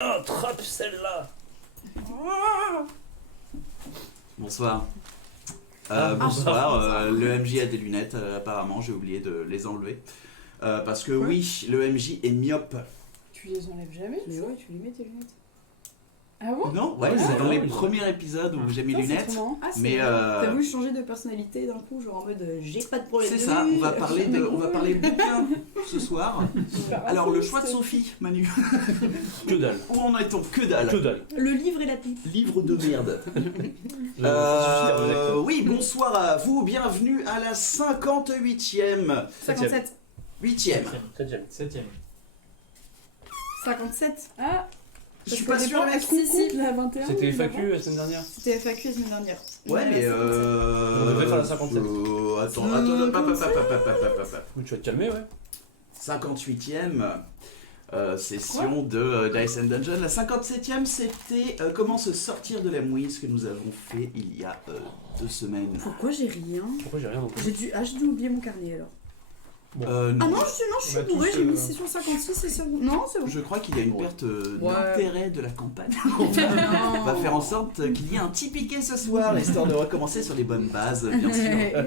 Attrape celle-là. Bonsoir. Bonsoir. Le MJ a des lunettes, apparemment, j'ai oublié de les enlever. Parce que oui, le MJ est myope. Tu les enlèves jamais? Mais ouais, tu lui mets tes lunettes. Ah bon? Non, ouais, c'est dans les premiers épisodes où j'ai mis lunettes. Ah, c'est Mais T'as voulu changer de personnalité d'un coup, genre en mode j'ai pas de problème. c'est ça, on va parler bouquin ce soir. Alors le choix de Sophie, Manu. Que dalle. Où en est-on? Que dalle. Que dalle. Le livre et la pipe. Livre de merde. Oui, bonsoir à vous, bienvenue à la 58e. 57. 8e. 7ème. 57. Ah, Je suis pas sûr. Si, si. la 21. C'était FAQ la semaine dernière. C'était FAQ la semaine dernière. Ouais, mais On devrait faire la 57. Attends. Tu vas te calmer, ouais. 58e session de Dice and Dungeon. La 57e, c'était comment se sortir de la mouise que nous avons fait il y a 2 semaines. Pourquoi j'ai rien? Pourquoi j'ai rien entendu? J'ai dû oublier mon carnet alors. Bon. Ah non, je suis bourré, j'ai mis c'est session 56 et ça. Non, c'est bon. Je crois qu'il y a une perte d'intérêt de la campagne. On va faire en sorte qu'il y ait un petit piqué ce soir, histoire de recommencer sur les bonnes bases, bien sûr.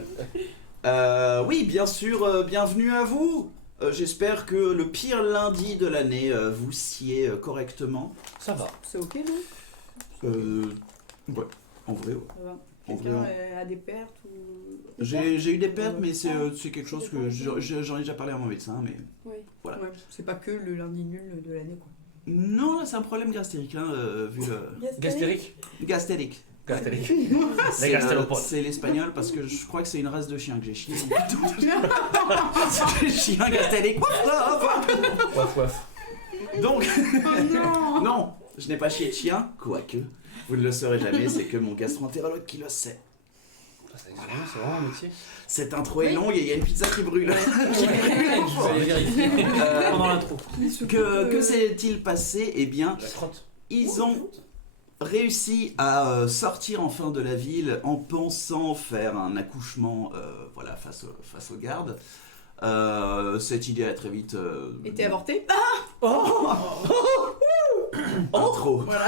Oui, bien sûr, bienvenue à vous. J'espère que le pire lundi de l'année vous sied correctement. Ça va. C'est ok, non? Ouais, en vrai, ouais. Ça va. En Quelqu'un vrai, a des pertes ou. J'ai eu des pertes, mais c'est quelque chose que j'en ai déjà parlé à mon médecin, mais Oui. voilà. Ouais, c'est pas que le lundi nul de l'année quoi. Non, là c'est un problème gastérique, hein, vu le... Gastérique. Gastérique. Gastérique. C'est Les gastéropodes. c'est l'espagnol parce que je crois que c'est une race de chien que j'ai chié. Chien gastérique. Waf waf. Donc, Oh non. non, je n'ai pas chié de chien, quoique, vous ne le saurez jamais, c'est que mon gastroentérologue qui le sait. C'est vraiment un métier. Cette intro est longue et il y a une pizza qui brûle. Je vais aller vérifier pendant l'intro. Que s'est-il passé? Eh bien, La crotte. ils ont réussi à sortir enfin de la ville en pensant faire un accouchement voilà, face aux gardes. Cette idée a très vite... Était avorté? Intro. Voilà.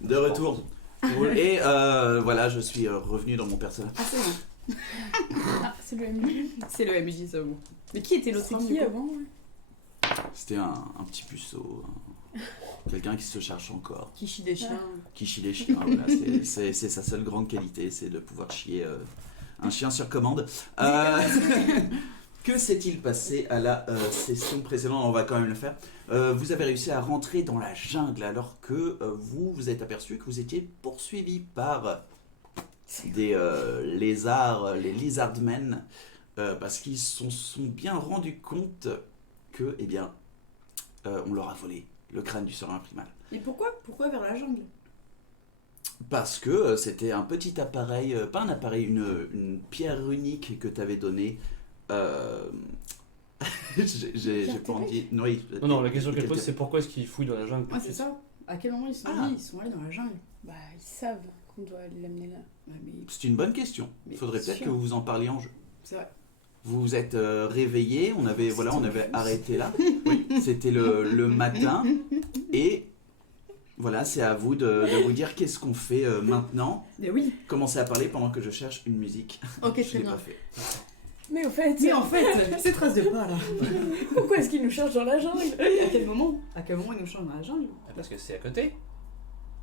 De retour. Et voilà, je suis revenu dans mon personnage. Ah, c'est bon. Ah, c'est le MJ. C'est le MJ, ça bon. Mais qui était l'autre C'est homme, qui du coup avant? Ouais. C'était un petit puceau. Quelqu'un qui se cherche encore. Qui chie des chiens. Qui chie les chiens. Voilà, c'est sa seule grande qualité, c'est de pouvoir chier un chien sur commande. Que s'est-il passé à la session précédente? On va quand même le faire. Vous avez réussi à rentrer dans la jungle alors que vous êtes aperçu que vous étiez poursuivi par des lézards, les lizardmen, parce qu'ils se sont bien rendus compte que, eh bien, on leur a volé le crâne du serin primal. Et pourquoi vers la jungle? Parce que c'était un petit appareil, pas un appareil, une pierre unique que tu avais donnée. J'ai pas envie. Non, la question qu'elle pose, c'est pourquoi est-ce qu'ils fouillent dans la jungle? Ouais, c'est ça. À quel moment ils sont Ah. dit? Ils sont allés dans la jungle. Bah, ils savent qu'on doit l'amener là. Ouais, mais C'est une bonne question. Il Mais faudrait c'est peut-être sûr. que vous en parliez en jeu. c'est vrai. Vous vous êtes réveillé, on avait arrêté là. Oui, c'était le matin. Et voilà, c'est à vous de vous dire qu'est-ce qu'on fait maintenant. Mais oui. Commencez à parler pendant que je cherche une musique. Ok, Je très l'ai bien. pas fait. Mais au fait, Mais en fait, c'est trace de pas là. pourquoi est-ce qu'ils nous cherchent dans la jungle? À quel moment ils nous changent dans la jungle? Parce que c'est à côté.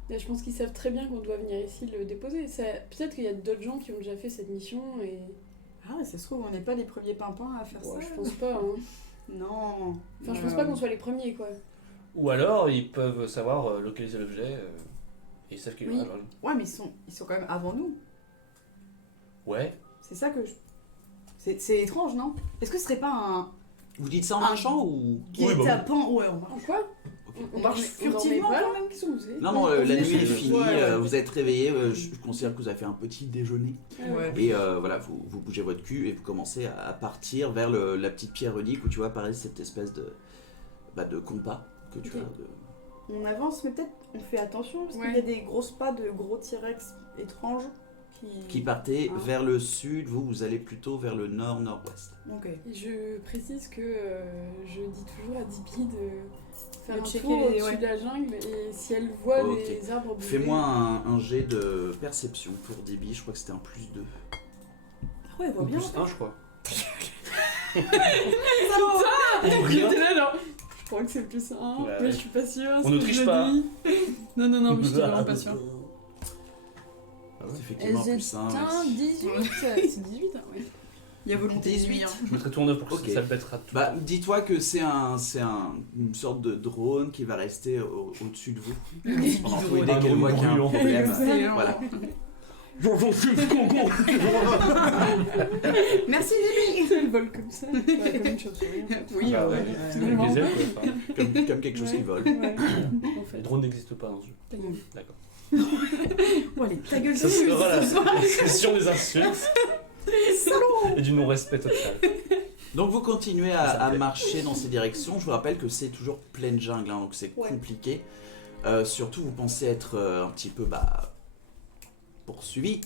Là, je pense qu'ils savent très bien qu'on doit venir ici le déposer. Peut-être qu'il y a d'autres gens qui ont déjà fait cette mission et... Ah, ça se trouve, on n'est pas les premiers pimpins à faire Ouais, ça. je pense pas. Hein. Non. Enfin, je pense pas qu'on soit les premiers, quoi. Ou alors, ils peuvent savoir localiser l'objet et ils savent qu'il est Oui. dans la jungle. Ouais, mais ils sont quand même avant nous. Ouais. C'est ça que je... C'est étrange, non? Est-ce que ce serait pas un Vous dites ça en marchant ou guet-apens? Ouais, on En marche. quoi On marche dormait furtivement pas, quand là Qu'est-ce que vous faites Non, la nuit est finie, Ouais. vous êtes réveillé, je considère que vous avez fait un petit déjeuner. Ouais. Et voilà, vous bougez votre cul et vous commencez à partir vers la petite pierre unique où tu vois apparaître cette espèce de compas que tu Ok. as. On avance, mais peut-être on fait attention parce qu'il Ouais. y a des grosses pas de gros T-Rex étranges Qui partait Ah. vers le sud, vous allez plutôt vers le nord-nord-ouest. Ok. Et je précise que je dis toujours à Dippy de faire De un checker tour les- au-dessus ouais. de la jungle et si elle voit Ok. les arbres bouger. Fais-moi un jet de perception pour Debbie, je crois que c'était un +2. Ah ouais, elle voit Ou bien. plus 1, je crois. J'étais là genre, je crois que c'est plus 1, Ouais, mais ouais. je suis pas sûre. On si ne je triche le pas. dis. Non, mais je suis vraiment pas sûre. C'est effectivement +1. Putain, 18 C'est 18, hein, ouais. Il y a volonté de 18. nuire. Je mettrai tout en œuvre pour que Ok. ça pètera tout. Bah, dis-toi que c'est une sorte de drone qui va rester au-dessus de vous. Pendant que vous drone. dès Un qu'elle drone voit qu'il y a un brûlant. problème. Excellent. Voilà. Merci Debbie. Elle vole comme ça, ouais, comme une chauve-souris. En fait. Oui, Bah ouais. ouais. Finalement. Avec des ailes, quoi. Enfin, Comme quelque chose qui vole. Ouais, en les fait. drones n'existent pas dans ce jeu. Ta gueule. D'accord. Oh, allez, ta gueule Ça dessus, sera la ce soir. session des insultes. Et du non-respect total. Donc vous continuez Ça me à plaît. marcher dans ces directions. Je vous rappelle que c'est toujours pleine jungle, hein, donc c'est Ouais. compliqué. Surtout, vous pensez être un petit peu poursuivi.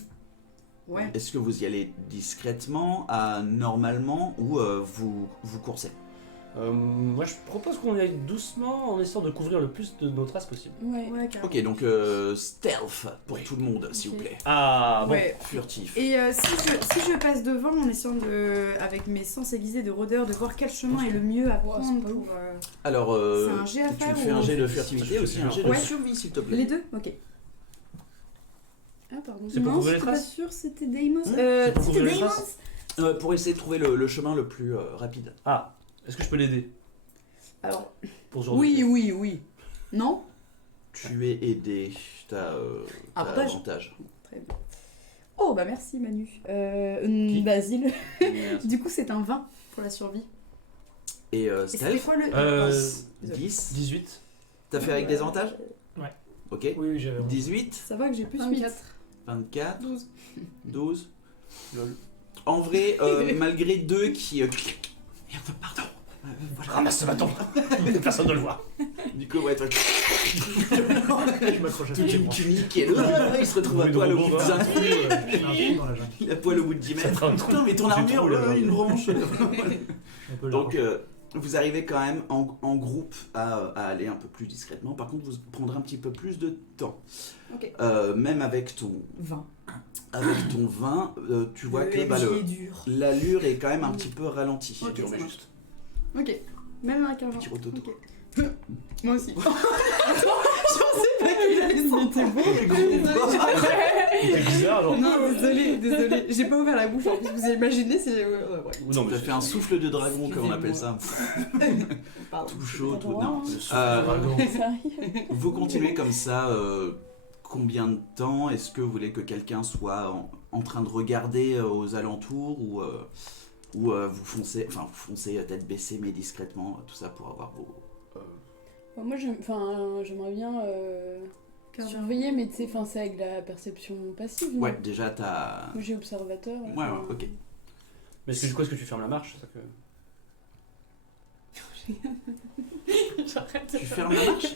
Ouais. Est-ce que vous y allez discrètement, normalement, ou vous coursez? Moi, je propose qu'on y aille doucement en essayant de couvrir le plus de nos traces possible. Ouais. Ouais, carrément. Ok, donc stealth pour tout le monde, s'il vous Ok. plaît. Ah, bon. Ouais. Furtif. Et si je passe devant en essayant avec mes sens aiguisés de rôdeur de voir quel chemin est le mieux à Oh, c'est prendre pas pour... ouf. C'est Alors, un jet à tu faire fais ou- un jet de furtivité aussi, un jet de Ouais. survie, s'il te plaît. Les deux? Ok. Ah, pardon. C'est pour Non, couvrir les je suis pas traces sûre, c'était Deimos. Hmm C'est pour C'était couvrir les Deimos. traces Pour essayer de trouver le chemin le plus rapide. Ah, est-ce que je peux l'aider Alors, pour ce genre de oui, jet oui, oui. Non? Tu es aidé, t'as Avantage. avantage. Très bien. Oh, bah merci Manu. Qui Basile. Merci. Du coup, c'est un 20 pour la survie. Et Et c'était stealth, quoi le... Désolé. 10. 18. T'as fait avec des avantages? Ouais. Ok. Oui, j'avais. 18, Ça va que j'ai plus 24. 24, 12. 12. Lol. En vrai, malgré deux qui... Merde, pardon. Voilà. Ramasse ce bâton. Personne ne le voit. Du coup, ouais, toi... Je m'accroche à toute une tunique qui est là, il se retrouve à Oui, poil au donc, bout de on va. 5 J'ai un trou dans la jungle. Il a poil au bout de 10 Ça mètres. fera un trou. Putain, mais ton J'ai armure, trop la une branche. Un peu Donc, large. vous arrivez quand même en groupe à aller un peu plus discrètement. Par contre, vous prendrez un petit peu plus de temps. Ok. Même avec ton 20. vin, tu vois Le que MJ est dur. l'allure est quand même un petit peu ralentie. Ok, Dur, ça mais marche. juste. Ok. Même avec un 20. Petit rototo. Ok. Moi aussi. Je pensais pas qu'il allait sentir bon. C'est bizarre, genre. Non, désolé. J'ai pas ouvert la bouche. En plus, vous imaginez, c'est... ouais. Non, mais T'as fait un souffle de dragon, comme on appelle ça. Pardon. Tout chaud, tout... Droit, Non. hein. Le souffle Euh, de dragon. Ça arrive. Vous continuez comme ça, combien de temps? Est-ce que vous voulez que quelqu'un soit en train de regarder aux alentours ou vous foncez tête baissée mais discrètement, tout ça pour avoir vos... Bah, moi, j'aimerais bien surveiller, mais tu sais, c'est avec la perception passive. non Ouais, déjà t'as... Moi, j'ai observateur. Ouais, ok. Mais est-ce que du coup, est-ce que tu fermes la marche c'est ça que... J'arrête. Tu fermes la marche?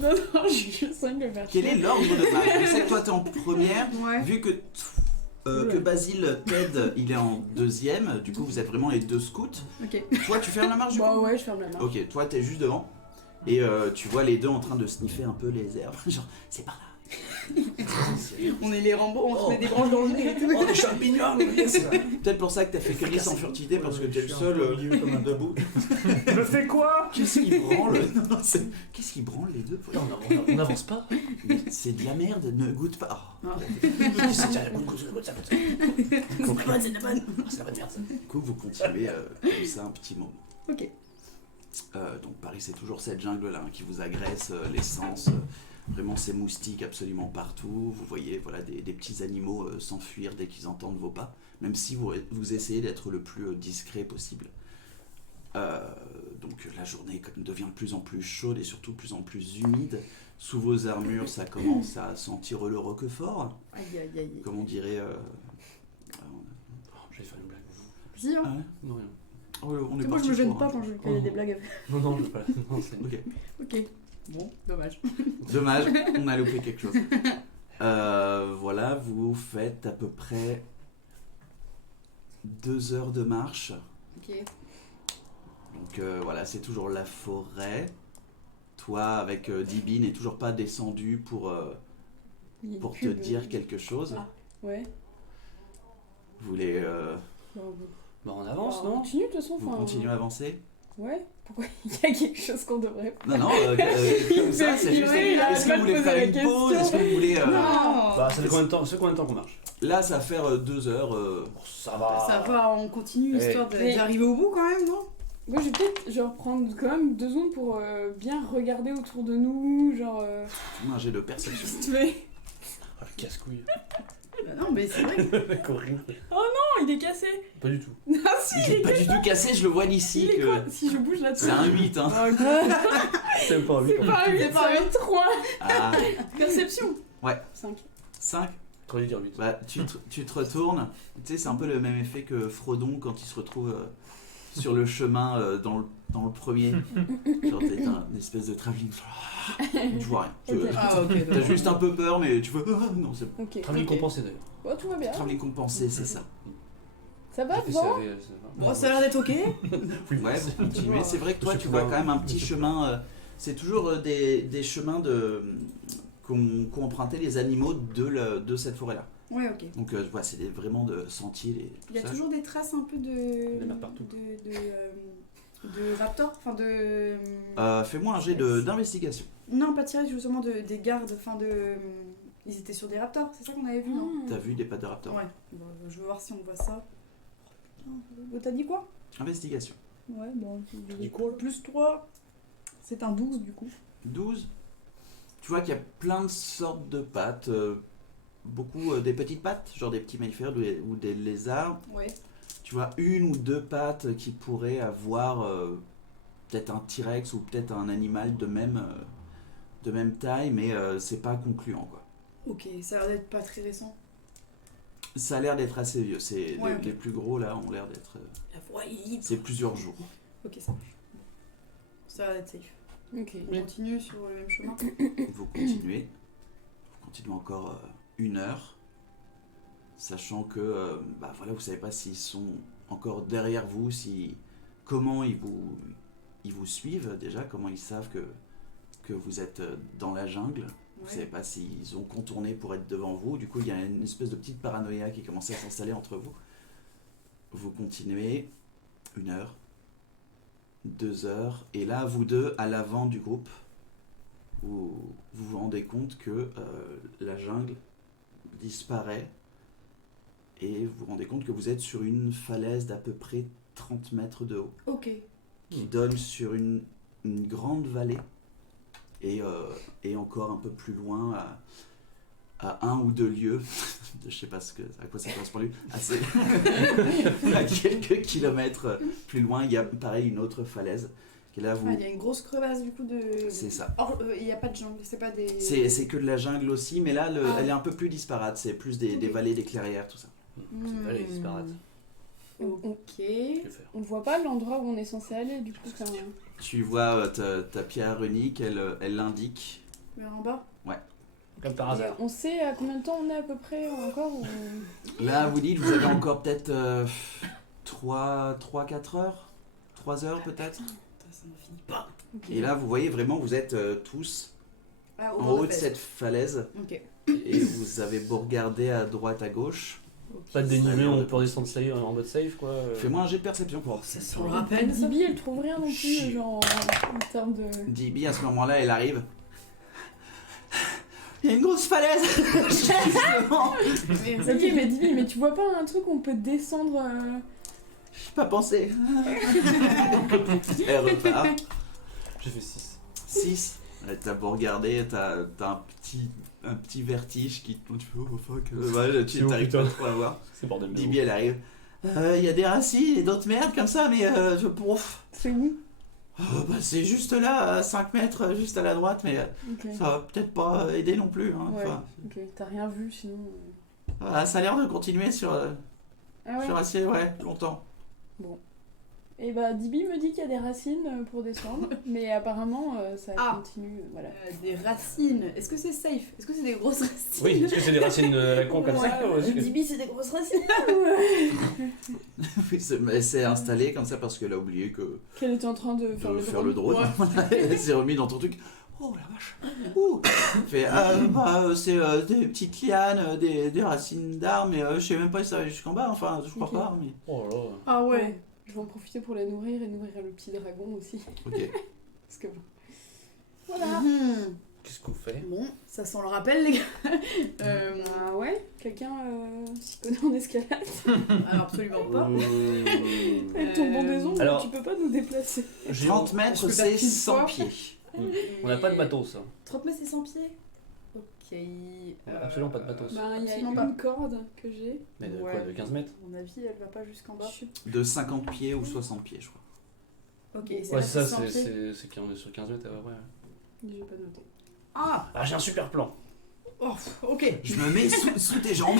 Non, je suis juste en train de le faire. Quel est l'ordre de marche? Je sais que toi t'es en première, Ouais. vu que Basile t'aide, il est en deuxième, du coup vous êtes vraiment les deux scouts. Ok. Toi tu fermes la marche du Bah coup? ouais, je ferme la marche. Ok, toi t'es juste devant. Et tu vois les deux en train de sniffer un peu les herbes. Genre, c'est par là. On est les Rambo, on se Oh. met des branches dans le nez et tout. Oh, des champignons! C'est peut-être pour ça que t'as fait gris sans furtivité, parce que t'es le seul. au milieu comme un debout. Je fais quoi? Qu'est-ce qui branle? Non, qu'est-ce qui branle les deux? Putain, on n'avance pas. Mais c'est de la merde, ne goûte pas. Oh. Ah. Goûte ça. C'est pas bonne. C'est la bonne merde ça. Du coup, vous continuez comme ça un petit moment. Ok. Donc Paris, c'est toujours cette jungle-là qui vous agresse, l'essence, vraiment ces moustiques absolument partout. Vous voyez voilà, des petits animaux s'enfuir dès qu'ils entendent vos pas, même si vous essayez d'être le plus discret possible. Donc la journée devient de plus en plus chaude et surtout de plus en plus humide. Sous vos armures, ça commence à sentir le roquefort, Aïe aïe aïe. comme on dirait. Oh, j'ai fait une blague. Si, hein. Ah ouais. Non, rien. Oh, on est Moi je parti me gêne pour pas un quand jeu. il y a des blagues à faire. Non, non, je veux pas. Non, c'est Ok. Ok. Bon, dommage. Dommage, on a loupé quelque chose. Voilà, vous faites à peu près 2 heures de marche. Ok. Donc voilà, c'est toujours la forêt. Toi, avec Dibi, n'est toujours pas descendu pour te dire quelque chose. Ah. Ouais. Vous voulez, Bah, on avance, On non? continue de toute façon. vous enfin, continuez à avancer? Ouais. Pourquoi il y a quelque chose qu'on devrait faire? Non, comme ça, c'est juste. Il a Est-ce que mal vous voulez posé faire la une pause? question. Est-ce que vous voulez. Non. Bah, ça fait combien de temps, qu'on marche? Là, ça va faire 2 heures. Bon, ça va. Ça va, on continue Eh. histoire Mais- d'arriver au bout quand même, non? Moi, je vais peut-être genre prendre quand même 2 secondes pour bien regarder autour de nous, genre. Un jet de perception. Si tu veux. Ah, le casse-couille. Bah non, mais c'est vrai. Le mec horrible. Non, il est cassé. Pas du tout. Ah si, Il est pas du tout cassé, je le vois d'ici. il est quoi Que... Si je bouge là-dessus. C'est un 8, hein. Ah, ok. C'est pas lui. C'est pas un 8, c'est un 3. Ah, Perception. Ouais. 5. 5. T'aurais dû dire 8. Bah, tu te retournes. Tu sais, c'est un peu le même effet que Frodon quand il se retrouve sur le chemin dans le premier. Genre, t'es une espèce de travelling. Tu vois rien. Ok. Ah ok. T'as juste un peu peur, mais tu veux. Non, c'est bon. Ok. Travelling ok. compensé d'ailleurs. Oh, tout va bien. Travelling compensé, c'est ça. Ça va J'ai fait devant ça, Bon, ça a l'air d'être ok. Ouais, vous continuez. C'est vrai que toi, Monsieur tu vois Poulain. quand même un petit chemin. C'est toujours des chemins qu'ont emprunté les animaux de cette forêt-là. Ouais, ok. Donc, voilà, c'est vraiment de sentiers. Il y a tout ça. toujours des traces un peu Il y en a partout. de raptors, enfin de... Fais-moi un jet d'investigation. Non, pas tiré justement des gardes, enfin de... Ils étaient sur des raptors, c'est ça qu'on avait vu, non? T'as vu des pattes de raptor. Ouais, bon, je veux voir si on voit ça. T'as dit quoi? Investigation. Ouais, bon, dis quoi, plus 3, c'est un 12 du coup. 12. Tu vois qu'il y a plein de sortes de pattes. Beaucoup des petites pattes, genre des petits mammifères ou des lézards. Ouais. Tu vois 1 ou 2 pattes qui pourraient avoir peut-être un T-Rex ou peut-être un animal de même taille, mais c'est pas concluant quoi. Ok, ça a l'air d'être pas très récent. Ça a l'air d'être assez vieux. C'est Ouais, ok. les plus gros là ont l'air d'être. La voix est libre. C'est plusieurs jours. Ok, ça marche. Ça a l'air d'être safe. Ok. On continue sur le même chemin. Vous continuez. Vous continuez encore 1 heure. Sachant que bah voilà, vous savez pas s'ils sont encore derrière vous, comment ils vous suivent déjà, comment ils savent que vous êtes dans la jungle. Vous savez pas s'ils ont contourné pour être devant vous. Du coup, il y a une espèce de petite paranoïa qui commence à s'installer entre vous. Vous continuez 1 heure, 2 heures, et là, vous deux, à l'avant du groupe, vous vous rendez compte que la jungle disparaît, et vous vous rendez compte que vous êtes sur une falaise d'à peu près 30 mètres de haut, Ok. qui donne sur une grande vallée, et encore un peu plus loin, à 1 ou 2 lieues, je sais pas à quoi ça correspond lui, à quelques kilomètres plus loin, il y a pareil une autre falaise. Et là, Ah, il y a une grosse crevasse du coup de... C'est ça. Or, il n'y a pas de jungle, c'est pas des... C'est que de la jungle aussi, mais là, Ah. elle est un peu plus disparate. C'est plus des Ok. vallées, des clairières, tout ça. Allez, disparate. Ok. Que faire? On voit pas l'endroit où on est censé aller, du coup. Enfin, Tu vois ta pierre runique, elle l'indique. Vers en bas. Comme par hasard. on sait à combien de temps on est à peu près encore ou... Là, vous dites, vous avez encore peut-être 3-4 heures 3 heures peut-être. Putain, ça n'en finit pas. Ok. Et là, vous voyez vraiment, vous êtes tous Ah, en haut de cette falaise. Ok. Et vous avez beau regarder à droite, à gauche. Pas de Ça a dénivelé, l'air on de- peut redescendre safe, en mode safe quoi. Fais-moi un jet de perception pour Ça ça. sent le rappel. Dibi, elle trouve rien non plus, Chut. genre en termes de. Dibi, à ce moment-là, elle arrive. Il y a une grosse falaise justement. Ok, mais Dibi, mais tu vois pas un truc où on peut descendre pas pensé. Elle repart. J'ai fait 6. 6. T'as beau regarder, t'as un petit vertige qui te tu fais oh fuck. Ouais, tu C'est où, t'arrives pas putain trop à voir. C'est bordel de Dibi elle arrive. Il y a des racines et d'autres merdes comme ça, mais je pouf. C'est où? C'est juste là, à 5 mètres, juste à la droite, mais Ok. ça va peut-être pas aider non plus. Hein. Ouais. Enfin, Ok, t'as rien vu sinon. ça a l'air de continuer sur Ah ouais. assez longtemps. Et bah Dibi me dit qu'il y a des racines pour descendre, mais apparemment ça Ah. continue. Voilà. Des racines. Est-ce que c'est safe? Est-ce que c'est des grosses racines? Oui, est-ce que c'est des racines à la con comme ça ou est-ce que- Dibi, c'est des grosses racines. Oui, elle s'est installée comme ça parce qu'elle a oublié Qu'elle était en train de faire de le faire le drone. Ouais. Elle s'est remise dans ton truc. Oh la vache. Ouh. Fait, c'est des petites lianes, des racines d'arbres, mais je sais même pas si ça va jusqu'en bas. Enfin, je crois Ok. pas. Mais... Oh là là. Ah ouais. Ouais. Je vais en profiter pour la nourrir et nourrir le petit dragon aussi. Ok. Parce que voilà. Qu'est-ce qu'on fait? Bon, ça sent le rappel, les gars. Ah ouais. Quelqu'un s'y connaît en escalade. Alors, absolument pas. Avec ton bon des ondes, Alors- tu peux pas nous déplacer. 30 mètres, Est-ce que c'est t'as pile 100 poids pieds. On n'a pas de matos. Hein. 30 mètres, c'est 100 pieds. Ok. Absolument pas de matos. Bah, il y a Absolument une pas. corde que j'ai. Mais de Ouais. quoi? De 15 mètres? À mon avis, elle va pas jusqu'en bas. De 50 pieds ou 60 pieds, je crois. Ok, Ouais, là, c'est ça, 100 pieds. c'est qu'on est sur 15 mètres à peu près. J'ai pas noté. Ah, Ah, j'ai un super plan. oh, ok. Je me mets sous tes jambes.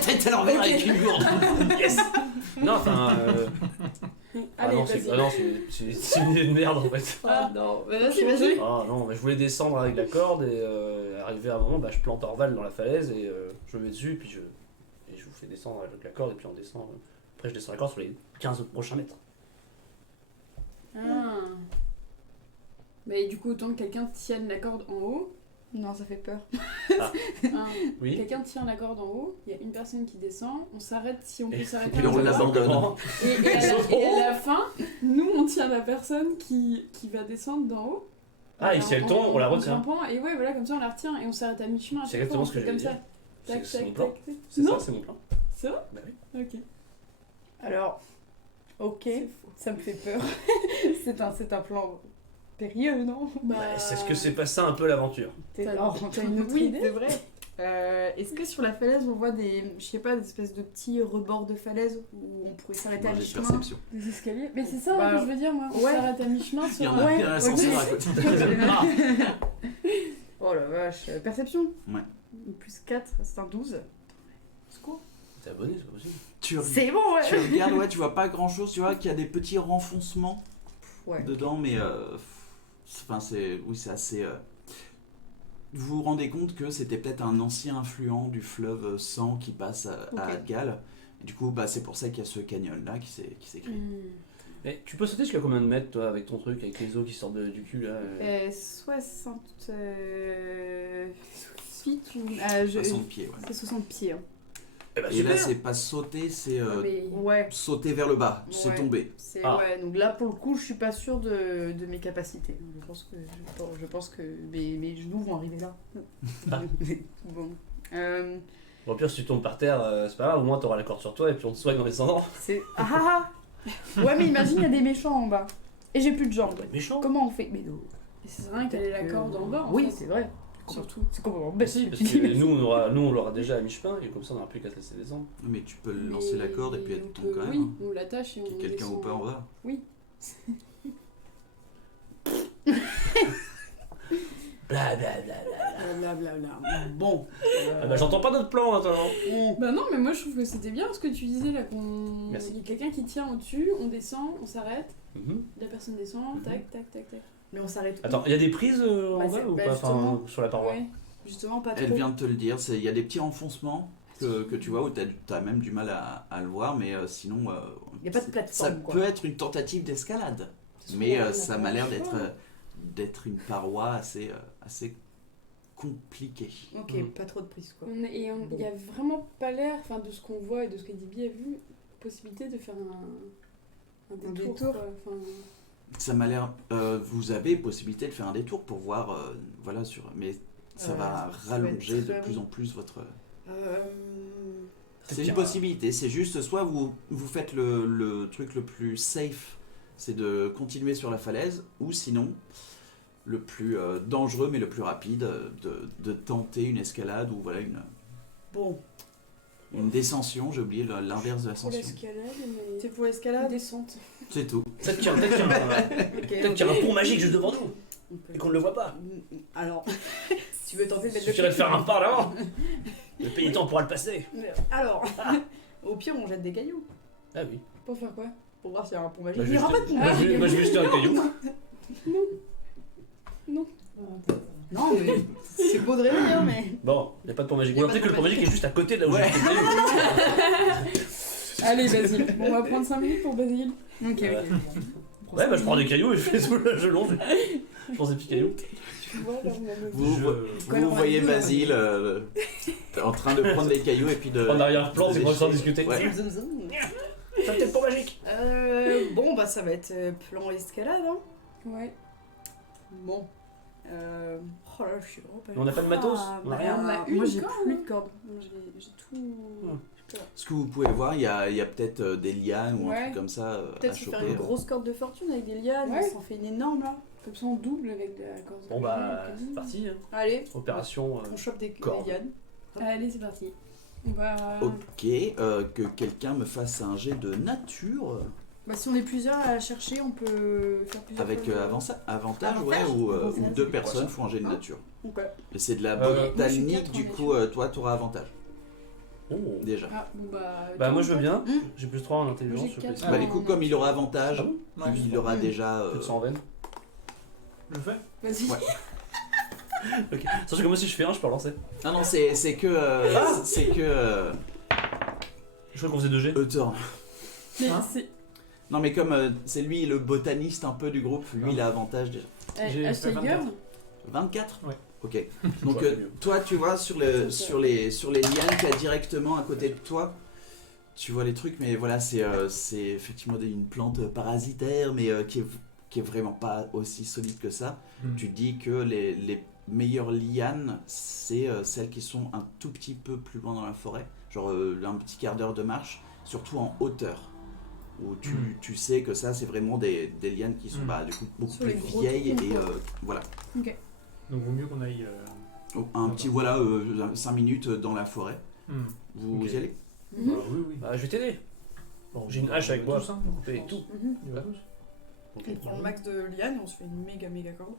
Tête à l'envers avec une gourde. Yes. Non, enfin. Ah Allez, non, vas-y. c'est une idée de merde en fait. Ah non, vas-y, vas-y. Ah non, mais je voulais descendre avec la corde et arriver à un moment, bah, je plante Orval dans la falaise et je me mets dessus et puis je vous fais descendre avec la corde et puis on descend. Après, je descends la corde sur les 15 prochains mètres. Ah. Mais du coup, autant que quelqu'un tienne la corde en haut. Non, ça fait peur. Hein. Oui. Quelqu'un tient la corde en haut, il y a une personne qui descend, on s'arrête si on peut Et s'arrêter. puis un on peu. l'abandonne. Et à la fin, nous on tient la personne qui va descendre d'en haut. Ah, et si elle tombe, on la retient. grimpant, et ouais, voilà, comme ça on la retient et on s'arrête à mi-chemin. à C'est chaque fois, exactement on ce que fait j'allais comme dire. ça. Tac, C'est mon tac, plan. tac, tac. C'est Non. ça, c'est mon plan. C'est vrai. Bah oui. Ok. Alors, ok, C'est faux. ça me fait peur. c'est un plan périlleux, non? Bah, C'est ce que c'est pas ça un peu l'aventure. T'as une autre oui, idée c'est vrai. Est-ce que sur la falaise on voit des, je sais pas, des espèces de petits rebords de falaise où on pourrait s'arrêter à Moi, j'ai mi-chemin? perception. Des escaliers. Mais c'est ça Bah, que je veux dire, moi. On ouais. s'arrête à mi-chemin Il y sur en a un. un ascenseur à côté. Ah. Oh la vache, perception. Ouais. Plus 4, c'est un 12. Secours. T'es abonné, c'est pas possible. C'est bon, ouais. Tu regardes, ouais, tu vois pas grand chose, tu vois qu'il y a des petits renfoncements Ouais. dedans, mais enfin c'est assez. Vous vous rendez compte que c'était peut-être un ancien affluent du fleuve Sang qui passe à Ok. Adgal. Et du coup, bah, c'est pour ça qu'il y a ce canyon là qui s'est créé. Et tu peux sauter jusqu'à combien de mètres toi avec ton truc, avec les os qui sortent du cul là 60 feet ou... 60 pieds, ouais. C'est 60 pieds. Hein. Eh ben, Et là, super. c'est pas sauter, c'est Mais... Ouais. sauter vers le bas, c'est Ouais. tomber. C'est Ah. ouais, donc là pour le coup je suis pas sûre de mes capacités. Je pense que mes genoux vont arriver là. Ah. Bon. Bon, au pire, si tu tombes par terre, c'est pas grave, au moins t'auras la corde sur toi et puis on te soigne en descendant. C'est ouais mais imagine il y a des méchants en bas et j'ai plus de jambes. Méchant. Comment on fait? Mais non. C'est rien qu'elle ait la corde en bas. En Oui fait. c'est vrai. Surtout. C'est complètement Bah bête. si, parce que nous on l'aura déjà à mi-chemin et comme ça on n'aura plus qu'à te laisser descendre. Mais tu peux lancer la corde et puis elle on tombe peut- quand même. Oui, hein. on l'attache et on. Quelqu'un descend. au pas en bas. Oui. Bla bla bla bla. Blablabla. Bon. Ah bah j'entends pas d'autres plans maintenant. Bah non, mais moi je trouve que c'était bien ce que tu disais là, qu'on. Merci. Il y a quelqu'un qui tient au-dessus, on descend, on s'arrête, Mhm. la personne descend, Mhm. tac, tac, tac, tac. Mais on s'arrête. où? Attends, il y a des prises en Bah, bas c'est- ou bah, pas justement. enfin, sur la paroi Ouais. Justement pas Elle trop. vient de te le dire, il y a des petits renfoncements que tu vois où t'as même du mal à le voir, mais sinon. Il y a pas de ça plateforme quoi. peut être une tentative d'escalade, mais ça m'a l'air d'être une paroi assez compliquée. Ok, Mhm. pas trop de prise quoi. Il y a vraiment pas l'air, enfin de ce qu'on voit et de ce que Dibi a vu, possibilité de faire un détour. détour. quoi. Enfin, Ça m'a l'air. Vous avez possibilité de faire un détour pour voir, voilà, mais ça va ça va être rallonger de très plus long. en plus votre. C'est une possibilité, c'est juste soit vous faites le truc le plus safe, c'est de continuer sur la falaise, ou sinon, le plus dangereux mais le plus rapide, de tenter une escalade ou voilà Bon, une descension, j'ai oublié l'inverse de Pour l'ascension. l'escalade, mais. c'est pour l'escalade. Descente. C'est tout. Peut-être qu'il y a peut-être qu'il y a un pont magique juste devant nous et qu'on ne le voit pas. Alors, si tu veux tenter de Il mettre le suffirait de pied. faire un pas là. Le pénitent pourra le passer. Alors, au pire, on jette des cailloux Ah oui. Pour faire quoi? pour voir s'il y a un pont Bah, magique. je Il n'y vais aura pas de jeter- pont bah, magique. je vais jeter un caillou. Non, mais c'est beau de rêver, hein, mais. Bon, il n'y a pas de pont magique. Y a Ou pas peut-être de que le pont pont magique est juste à côté de là où Ouais. j'ai jeté. Allez, Basile. Bon, on va prendre 5 minutes pour Basile. Ok, Ouais. ok. Ouais, bah je prends des cailloux et je fais tout le long. Je prends des petits cailloux. Tu vois, là, on a le- Vous voyez Basile en train de prendre les cailloux et puis de... En arrière-plan, c'est pour ça discuter. Ouais. Zoom, zoom, zoom. Ça peut-être pont magique. Bon, bah ça va être plan escalade, hein. Ouais. Bon. Oh là, je suis vraiment pas. Mais on n'a pas de matos, on a rien. On a Moi une j'ai corde, plus hein. de cordes. Moi, j'ai tout. Ce que vous pouvez voir, il y a peut-être des lianes ou un Ouais. truc comme ça à Peut-être se choper. faire une grosse corde de fortune avec des lianes, Ouais. ça en fait une énorme là. Comme ça, on double avec la corde. Bon bah, c'est parti. Hein. Allez, Opération. on chope des Corde. lianes. Allez, c'est parti. On va. Ok, que quelqu'un me fasse un jet de nature Bah si on est plusieurs à chercher, on peut faire plusieurs. avec fois avantage, ouais, Avantage ou Avantage, deux c'est personnes quoi, ça font un jet de Hein nature. Ok. Et c'est de la Moi, je suis botanique, 4 du en coup, toi, tu auras avantage, Oh. déjà. Ah, bon bah. Bah moi je veux bien. Hum. J'ai plus 3 en intelligence. J'ai je peux quatre. essayer. Bah du coup, comme il aura avantage, Ah bon Ouais, il aura Mm. déjà... Plus de 100 en veine. Je le fais. Vas-y. Ouais. Ok. Sachant que moi si je fais un, je peux relancer. Ah non, c'est que... c'est que... Je crois qu'on faisait 2 G. Attends. Mais Hein c'est. Non mais comme c'est lui le botaniste un peu du groupe, lui il a avantage déjà. J'ai fait Ashtagger 24. 24 Ouais. Ok. Donc Ouais, c'est mieux. toi tu vois sur les lianes qu'il y a directement à côté de toi, tu vois les trucs, mais voilà c'est effectivement une plante parasitaire mais qui est vraiment pas aussi solide que ça. Tu dis que les meilleures lianes c'est celles qui sont un tout petit peu plus loin dans la forêt, genre un petit quart d'heure de marche, surtout en hauteur. Où tu sais que ça c'est vraiment des lianes qui sont du coup beaucoup Sur plus les gros vieilles troncs, et quoi. voilà. Donc vaut mieux qu'on aille. Un petit 5 minutes dans la forêt. Vous Ok. y allez? Mhm. Bah, oui, oui. Bah je vais t'aider. Bon, J'ai une hache avec moi tous, hein. pour couper tout. Mhm. On y va tous. Ok. On prend le max de lianes et on se fait une méga corde.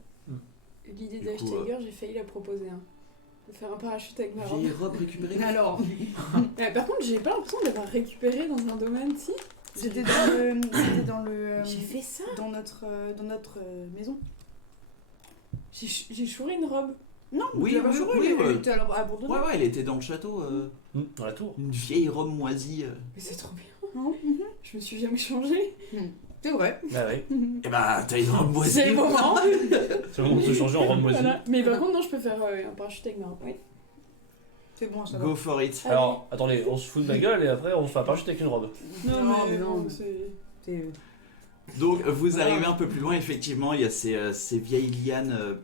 L'idée Du d'Ashtagger, j'ai failli la proposer. Hein. De faire un parachute avec ma robe. Vieille robe récupérée. Alors, Par contre, j'ai pas l'impression d'avoir récupéré dans un domaine, si. c'était dans le. J'ai fait ça. dans notre maison. J'ai chouré une robe. Non, Oui, tu l'as pas oui, chouré, oui, elle ouais. était abandonnée. Ouais, elle était dans le château. Dans la tour. Une vieille robe moisie. Mais c'est trop bien. Non, Je me suis jamais changée. c'est vrai. Bah ouais. Eh bah, t'as une robe moisie. C'est le moment. C'est le moment de se changer en robe moisie. Voilà. Mais par contre, non, je peux faire un parachute avec ma robe. Oui. C'est bon, ça Go for it. Alors, attendez, on se fout de ma gueule et après on fait un parachute avec une robe. Non, mais non. c'est. C'est. Donc, vous arrivez un peu plus loin, effectivement, il y a ces vieilles lianes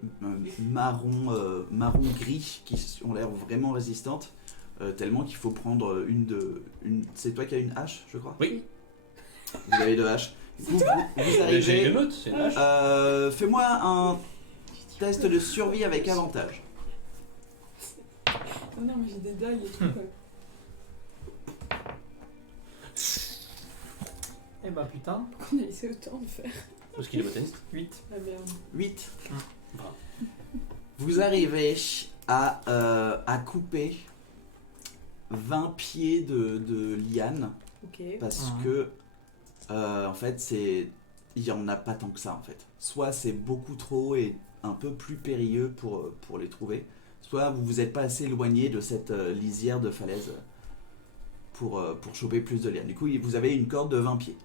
marron-gris qui ont l'air vraiment résistantes. Tellement qu'il faut prendre c'est toi qui as une hache, je crois? Oui. Vous avez 2 haches. Du coup, vous Mais j'ai une arrivez. émeute, c'est une hache. Fais-moi un test de survie avec avantage. Oh non, mais j'ai des dagues et tout. quoi. Eh bah putain, Pourquoi on a laissé autant de faire? Parce qu'il est botaniste. 8. Ah merde. 8. Bravo. Vous arrivez à couper 20 pieds de liane Ok. parce Mhm. que en fait il n'y en a pas tant que ça en fait. Soit c'est beaucoup trop et un peu plus périlleux pour les trouver, soit vous vous êtes pas assez éloigné de cette lisière de falaise pour choper plus de liane. Du coup vous avez une corde de 20 pieds,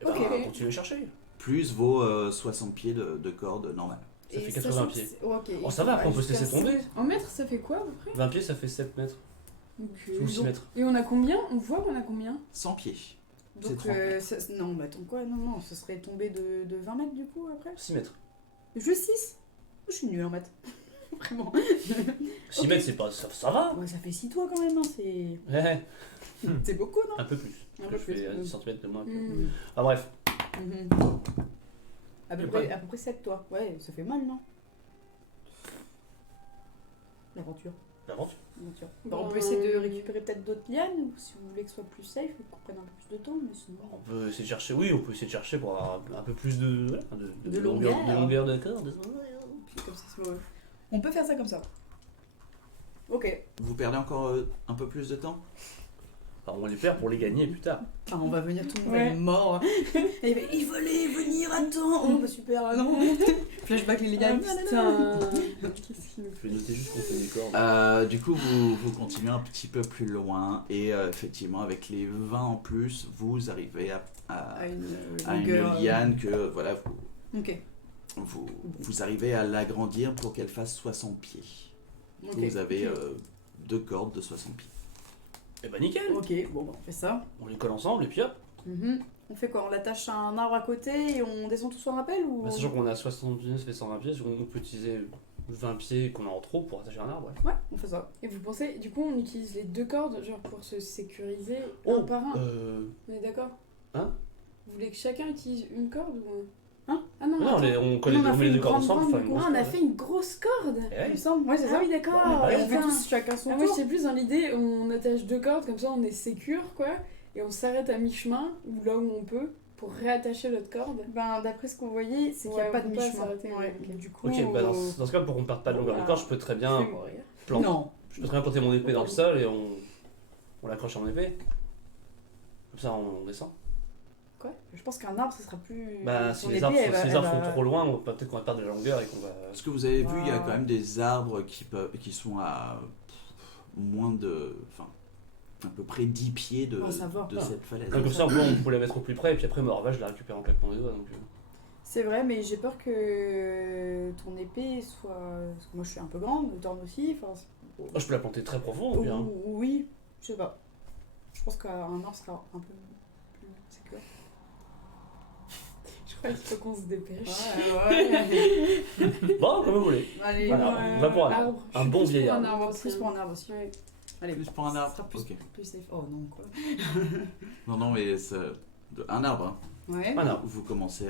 Et bah, Ok. continuez à chercher. plus vos 60 pieds de corde normale. Ça fait Et 80 sachant que pieds. c'est- ok. Oh ça va, après on peut se laisser Jusqu'à tomber. En mètres, ça fait quoi à peu près? 20 pieds ça fait 7 mètres. Ok. Ou 6 mètres. Et on a combien? On voit qu'on a combien? 100 pieds. C'est Donc, 30 non, mais attends quoi? Non, ce serait tombé de 20 mètres du coup après? 6 mètres. Juste 6? Je suis nulle en maths. Vraiment. 6 mètres c'est pas. Ça va. Ouais, ça fait 6 toits quand même, hein, c'est. Ouais. C'est beaucoup, non? Un peu plus. Un Parce peu que je plus, fais à oui. 10 cm de moins que. Mm. Ah bref. Mhm. À peu, Et près, pas- à peu près 7, toi. Ouais, ça fait mal, non? L'aventure. L'aventure. L'aventure. Bah, On peut essayer de récupérer peut-être d'autres lianes, ou si vous voulez que ce soit plus safe, qu'on prenne un peu plus de temps, mais sinon. On peut essayer de chercher, oui, on peut essayer de chercher pour avoir un peu plus de, voilà, De longueur. de longueur de corde. Puis comme ça, c'est bon. On peut faire ça comme ça. Ok. Vous perdez encore un peu plus de temps? Enfin, on les perd pour les gagner plus tard. Ah, on va venir, tout le monde Ouais. est mort. Et il fallait venir à temps. Oh, bah super, ah non. Flashback les lianes. Putain. Qu'est-ce qu'il me Je vais noter juste qu'on fait des cordes. Du coup, vous continuez un petit peu plus loin et effectivement, avec les 20 en plus, vous arrivez à une une liane que voilà, Ok. vous arrivez à l'agrandir pour qu'elle fasse 60 pieds. Du coup, Ok. vous avez 2 cordes de 60 pieds. Eh bah nickel. Ok, bon, bah, on fait ça. On les colle ensemble et puis hop. Mhm. On fait quoi? On l'attache à un arbre à côté et on descend tous sur un appel ou... Bah, sachant qu'on a 70 pieds, ça fait 120 pieds, on peut utiliser 20 pieds qu'on a en trop pour attacher un arbre. Ouais. Ouais, on fait ça. Et vous pensez, du coup, on utilise les 2 cordes, genre pour se sécuriser Oh, un par un. Euh... On est d'accord? Hein? Vous voulez que chacun utilise une corde ou Hein? Ah non, Non, attends. on colle Non, on met les deux cordes ensemble pour faire une grosse Ah, on a corde, fait une grosse corde. ouais. Eh Il ouais. me semble. Ouais, c'est Ah ça. oui, d'accord. Bah, Et on fait Putain. tous chacun son Ah, moi, tour. j'étais plus dans l'idée, on attache 2 cordes, comme ça on est sécure, quoi. Et on s'arrête à mi-chemin, ou là où on peut, pour réattacher l'autre corde. Ben, d'après ce qu'on voyait, c'est qu'il n'y a Ouais, pas on de peut pas mi-chemin. s'arrêter, Ouais. ok. Du coup... Ok, bah dans ce cas, pour qu'on perde pas de longueur de corde, je peux très bien Je vais mourir. Non. Je peux très bien planter mon épée dans le sol et on l'accroche à mon épée. Comme ça, on descend. Quoi? Je pense qu'un arbre, ce sera plus... Bah, son si les épée, arbres, elle va- si les elle arbres va- sont trop loin, peut-être qu'on va perdre de la longueur et qu'on va. Ce que vous avez vu, il y a Wow. quand même des arbres qui sont à moins de... Enfin, à peu près 10 pieds de, Oh, ça va. de cette falaise. Comme ça, on peut la mettre au plus près et puis après, mort va, je la récupère en claquant des doigts. Donc, C'est vrai, mais j'ai peur que ton épée soit... Parce que moi, je suis un peu grande, le torne aussi. Enfin, oh, je peux la planter très profond. au pire, hein. oui, je sais pas. Je pense qu'un arbre sera un peu plus sécure. Je crois qu'il faut qu'on se dépêche. Ouais. Bon, comme vous voulez. Allez, Voilà, on va pour un arbre. Un bon vieil Un arbre. arbre, plus pour un arbre aussi. Ouais. Allez, Plus pour un ça arbre, sera plus, ok. plus safe. Oh non, quoi. Non, mais un arbre. Hein. Ouais. Un arbre. Vous commencez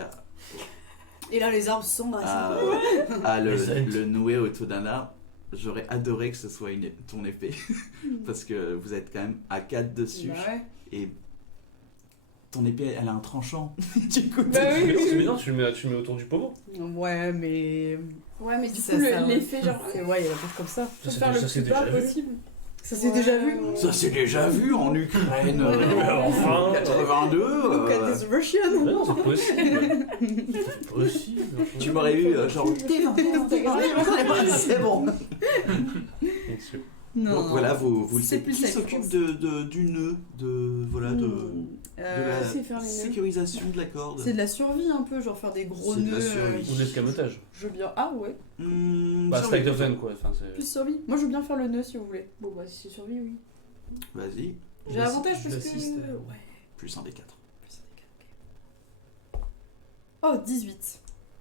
Et là, les arbres sont à Les ailes. le nouer autour d'un arbre. J'aurais adoré que ce soit ton épée. Parce que vous êtes quand même à 4 dessus. Bah ouais. Et ton épée, elle a un tranchant. Du coup, Bah oui, Mais non, tu le mets autour du pommeau. Ouais, mais... Ouais, mais du Ça, coup, ça, l'effet, genre, Ouais, il va faire comme ça. faut Ça, faire c'est le plus déjà bas vu. possible. Ça s'est déjà vu. Ça c'est déjà vu en Ukraine. Enfin, 82. Look at this Russian. Mais non, c'est possible. C'est possible. Tu m'aurais eu genre c'est bon. Bien sûr. Non. Donc voilà, vous le C'est faites. plus Qui safe, s'occupe je du nœud, de voilà de la c'est faire les nœuds. sécurisation de la corde. C'est de la survie un peu, genre faire des gros C'est de nœuds. la survie. Ou de l'escamotage. Je veux bien. Ah ouais, Bah, survie. Spike of Zen, quoi. Enfin, c'est. plus survie. Moi je veux bien faire le nœud si vous voulez. Bon, bah, si c'est survie, oui. Vas-y, J'ai l'avantage je parce l'assiste, que. Ouais. plus un des 4. Plus un des 4, ok. Oh, 18.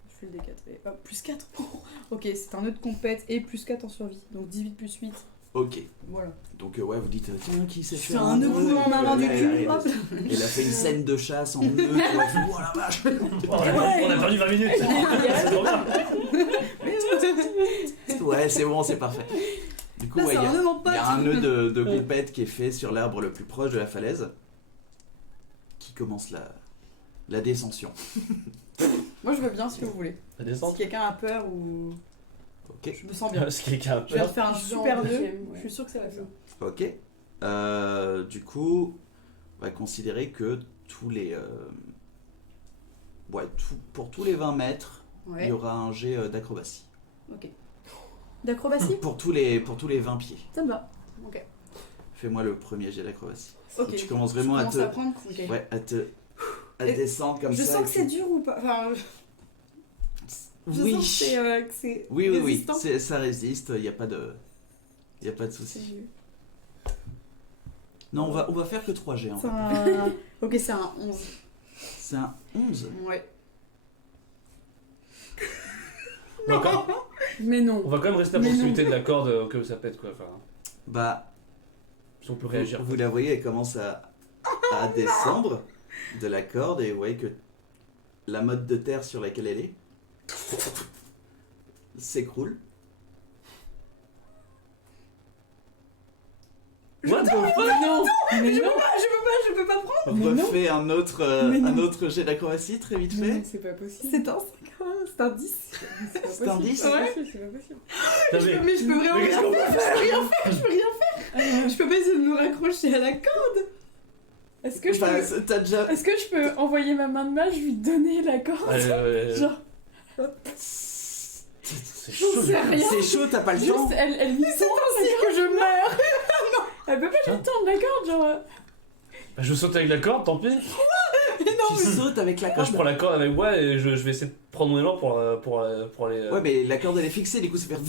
Je fais le D4. Et... oh, plus 4. Ok, c'est un nœud de compète et plus 4 en survie. Donc 18 plus 8. Ok. Voilà. Donc ouais, vous dites tiens qui sait Je fais faire un nœud boulot en avant du cul. Elle Hop. a fait une scène de chasse en nœud. Tu vois, fait, oh la vache. On a perdu 20 minutes. C'est trop bien. Ouais, c'est bon, c'est parfait. Du coup, Là, ouais, c'est un nœud mon il pote. y a un nœud de compète qui est fait sur l'arbre le plus proche de la falaise qui commence la descension. Moi je veux bien si vous voulez. La Si descente. quelqu'un a peur ou. Ok. Je me sens bien. Si quelqu'un a Je vais peur. te faire un Je suis en super nœud. deuxième, ouais. Je suis sûre que ça va faire. Ok. Du coup, on va considérer que tous les. Pour tous les 20 mètres, il Ouais. y aura un jet d'acrobatie. Ok. D'acrobatie Pour tous les 20 pieds. Ça me va. Ok. Fais-moi le premier jet d'acrobatie. Ok. Tu commences vraiment Je à commence te. à prendre. Ok. Ouais, à Et descendre comme Je ça. sens que et c'est puis- dur ou pas. Enfin, je Oui. sens que c'est Oui, oui, oui. résistant. Ça résiste, il n'y a pas de. Il n'y a pas de souci. Non, on va faire que 3 G. C'est un... Ok, c'est un 11. C'est un 11. Ouais. Mais non. On va quand même rester à Mais proximité de la corde au cas où ça pète, quoi. Enfin, Bah, Si on peut réagir. Vous la voyez, elle commence à descendre de la corde et vous voyez que la motte de terre sur laquelle elle est s'écroule. What the fuck? Non, mais non, Je peux pas prendre. Mais non. Refais un Mais non. autre jet d'acrobatie très vite mais fait. non, c'est pas possible. C'est un 5, c'est un 10. C'est pas C'est un possible, 10? c'est pas Ouais. possible, c'est pas possible. Putain, Mais je peux vraiment mais qu'est-ce qu'on rien peut faire. Je peux rien faire. Je peux rien faire. Je peux pas essayer de me raccrocher à la corde. Est-ce que je Enfin, peux... t'as déjà. Est-ce que je peux envoyer ma main de mage, lui donner la corde? Genre, C'est j'en chaud. sais rien. C'est chaud, t'as pas le temps. Juste, elle lui tend que je meurs. Non, elle peut pas lui tendre la corde, genre. Bah, je saute avec la corde, tant pis. Tu sautes avec la Moi, corde. je prends la corde avec moi et je vais essayer de prendre mon élan pour aller. Ouais, mais la corde elle est fixée, du coup ça fait.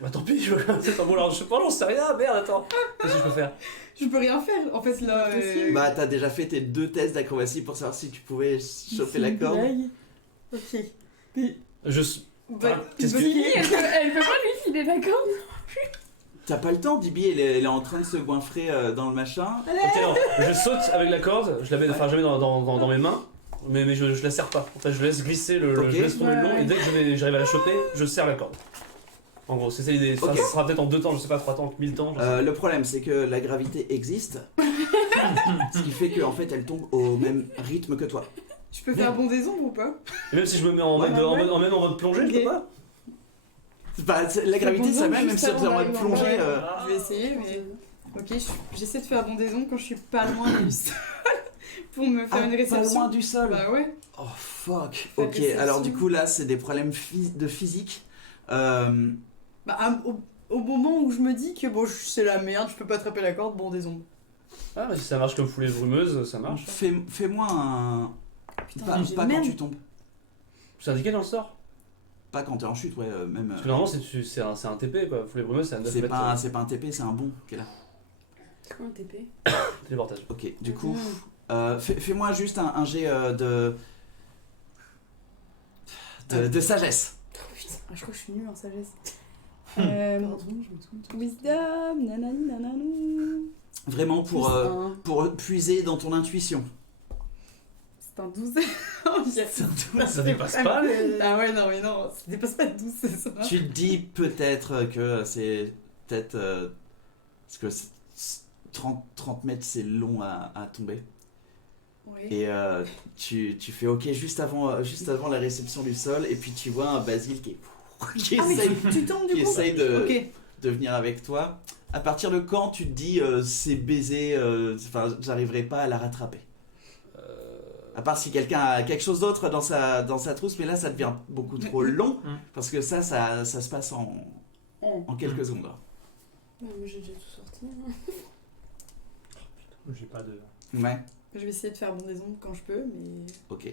Bah tant pis, c'est un bon alors, je sais pas, j'en sais rien, merde, attends. Qu'est-ce que je peux faire? Je peux rien faire. En fait, là. C'est possible. Bah, t'as déjà fait tes 2 tests d'acrobatie pour savoir si tu pouvais choper C'est la une corde. blague. Ok. Je. Bah, qu'est-ce que- Lily, elle peut pas lui filer la corde? T'as pas le temps, Dibi, elle est en train de se goinfrer dans le machin. Ok, non, je saute avec la corde, je la mets, enfin, je la mets dans mes mains, mais je la serre pas. En fait, je laisse glisser, Ok. je laisse tomber le long, Ouais. et dès que j'arrive à la choper, je serre la corde. En gros, c'est ça l'idée. Ok. Ça sera peut-être en 2 temps, je sais pas, 3 temps, 1000 temps. j'en sais rien. Le problème, c'est que la gravité existe. Ce qui fait qu'en fait, elle tombe au même rythme que toi. Je peux faire bon des ombres ou pas? Et même si je me mets en mode, Ouais, ouais. même en mode plongée, je Ok. peux pas. Bah, la gravité, bon ça nom, même juste si t'es en avant mode d'arriver en plongée. bas. Je vais essayer, mais. Ok, j'essaie de faire bon des ombres quand je suis pas loin du sol pour me faire une Pas réception. loin du sol. Bah ouais. Oh fuck. Faire Ok, réception. alors du coup, là, c'est des problèmes de physique. Bah, au moment où je me dis que bon, c'est la merde, je peux pas attraper la corde, bon des ombres. Ah, mais si ça marche comme foulée brumeuse, ça marche. Fais-moi un. Putain, Pas, mais j'ai pas même- quand tu tombes. C'est indiqué dans le sort. Pas quand t'es en chute, ouais, même. Parce que normalement, c'est un TP, quoi. Foulée brumeuse, c'est un 9 C'est mètres. pas, c'est pas un TP, c'est un bond qu'elle a. C'est quoi un TP? Téléportage. Ok, du coup, Mmh. fais-moi juste un jet de sagesse. Oh putain. Ah, je crois que je suis nulle en sagesse. Pardon, je me trompe. Wisdom, nanani nananou. Vraiment Plus un. pour puiser dans ton intuition. C'est un 12. Oh, yes. Ça dépasse pas les. Ah ouais, non, mais non, ça dépasse pas de 12, c'est ça. Tu te dis peut-être que c'est. Peut-être. Parce que 30 mètres c'est long à tomber. Oui. Et tu fais ok juste avant la réception du sol, et puis tu vois un Basile qui Ah, mais essaye tu tombes du qui coup. essaye de- Ok. de venir avec toi. À partir de quand tu te dis c'est baisé, enfin j'arriverai pas à la rattraper. À part si quelqu'un a quelque chose d'autre dans sa trousse, mais là ça devient beaucoup trop long parce que ça se passe en quelques secondes. Ouais, moi j'ai déjà tout sorti. hein. J'ai pas de. Ouais, Je vais essayer de faire bon des ombres quand je peux, mais. ok.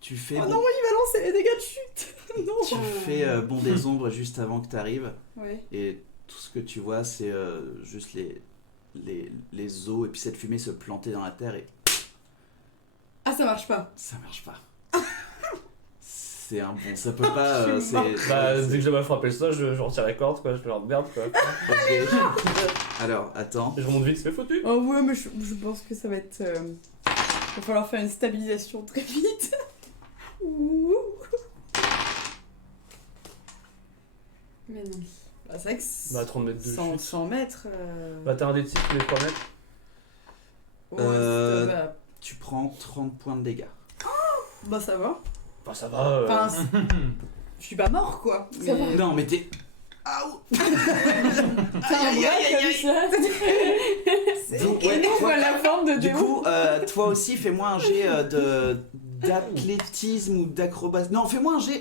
Tu fais Oh bon, non, il va lancer les dégâts de chute. Non. tu fais bon des ombres juste avant que tu arrives, Ouais. et tout ce que tu vois c'est juste les os et puis cette fumée se planter dans la terre, et Ah, ça marche pas. ça marche pas. C'est un bon, ça peut pas. Je suis morte. Bah, dès que je dois frapper le sol, je retire la corde, quoi. Je fais leur merde, quoi. Ok. Alors, attends. Et je remonte vite, c'est foutu. Oh ouais, mais je pense que ça va être. Va falloir faire une stabilisation très vite. Ouh. Mais non. Bah, c'est vrai que. Bah, 30 mètres de 100, chute. 100 mètres. Bah, t'as un des titres tous les 3 mètres. Ouais, bah, Tu prends 30 points de dégâts. bah, ça va. Bah, ça va. Enfin, je suis pas mort quoi. Ça va. Non, mais t'es. Aouh. T'as un Aïe, bras aïe, aïe, comme aïe. ça. Donc, ouais, On voit la forme de du Déo. coup, toi aussi, fais-moi un jet d'athlétisme ou d'acrobatie. Non, fais-moi un jet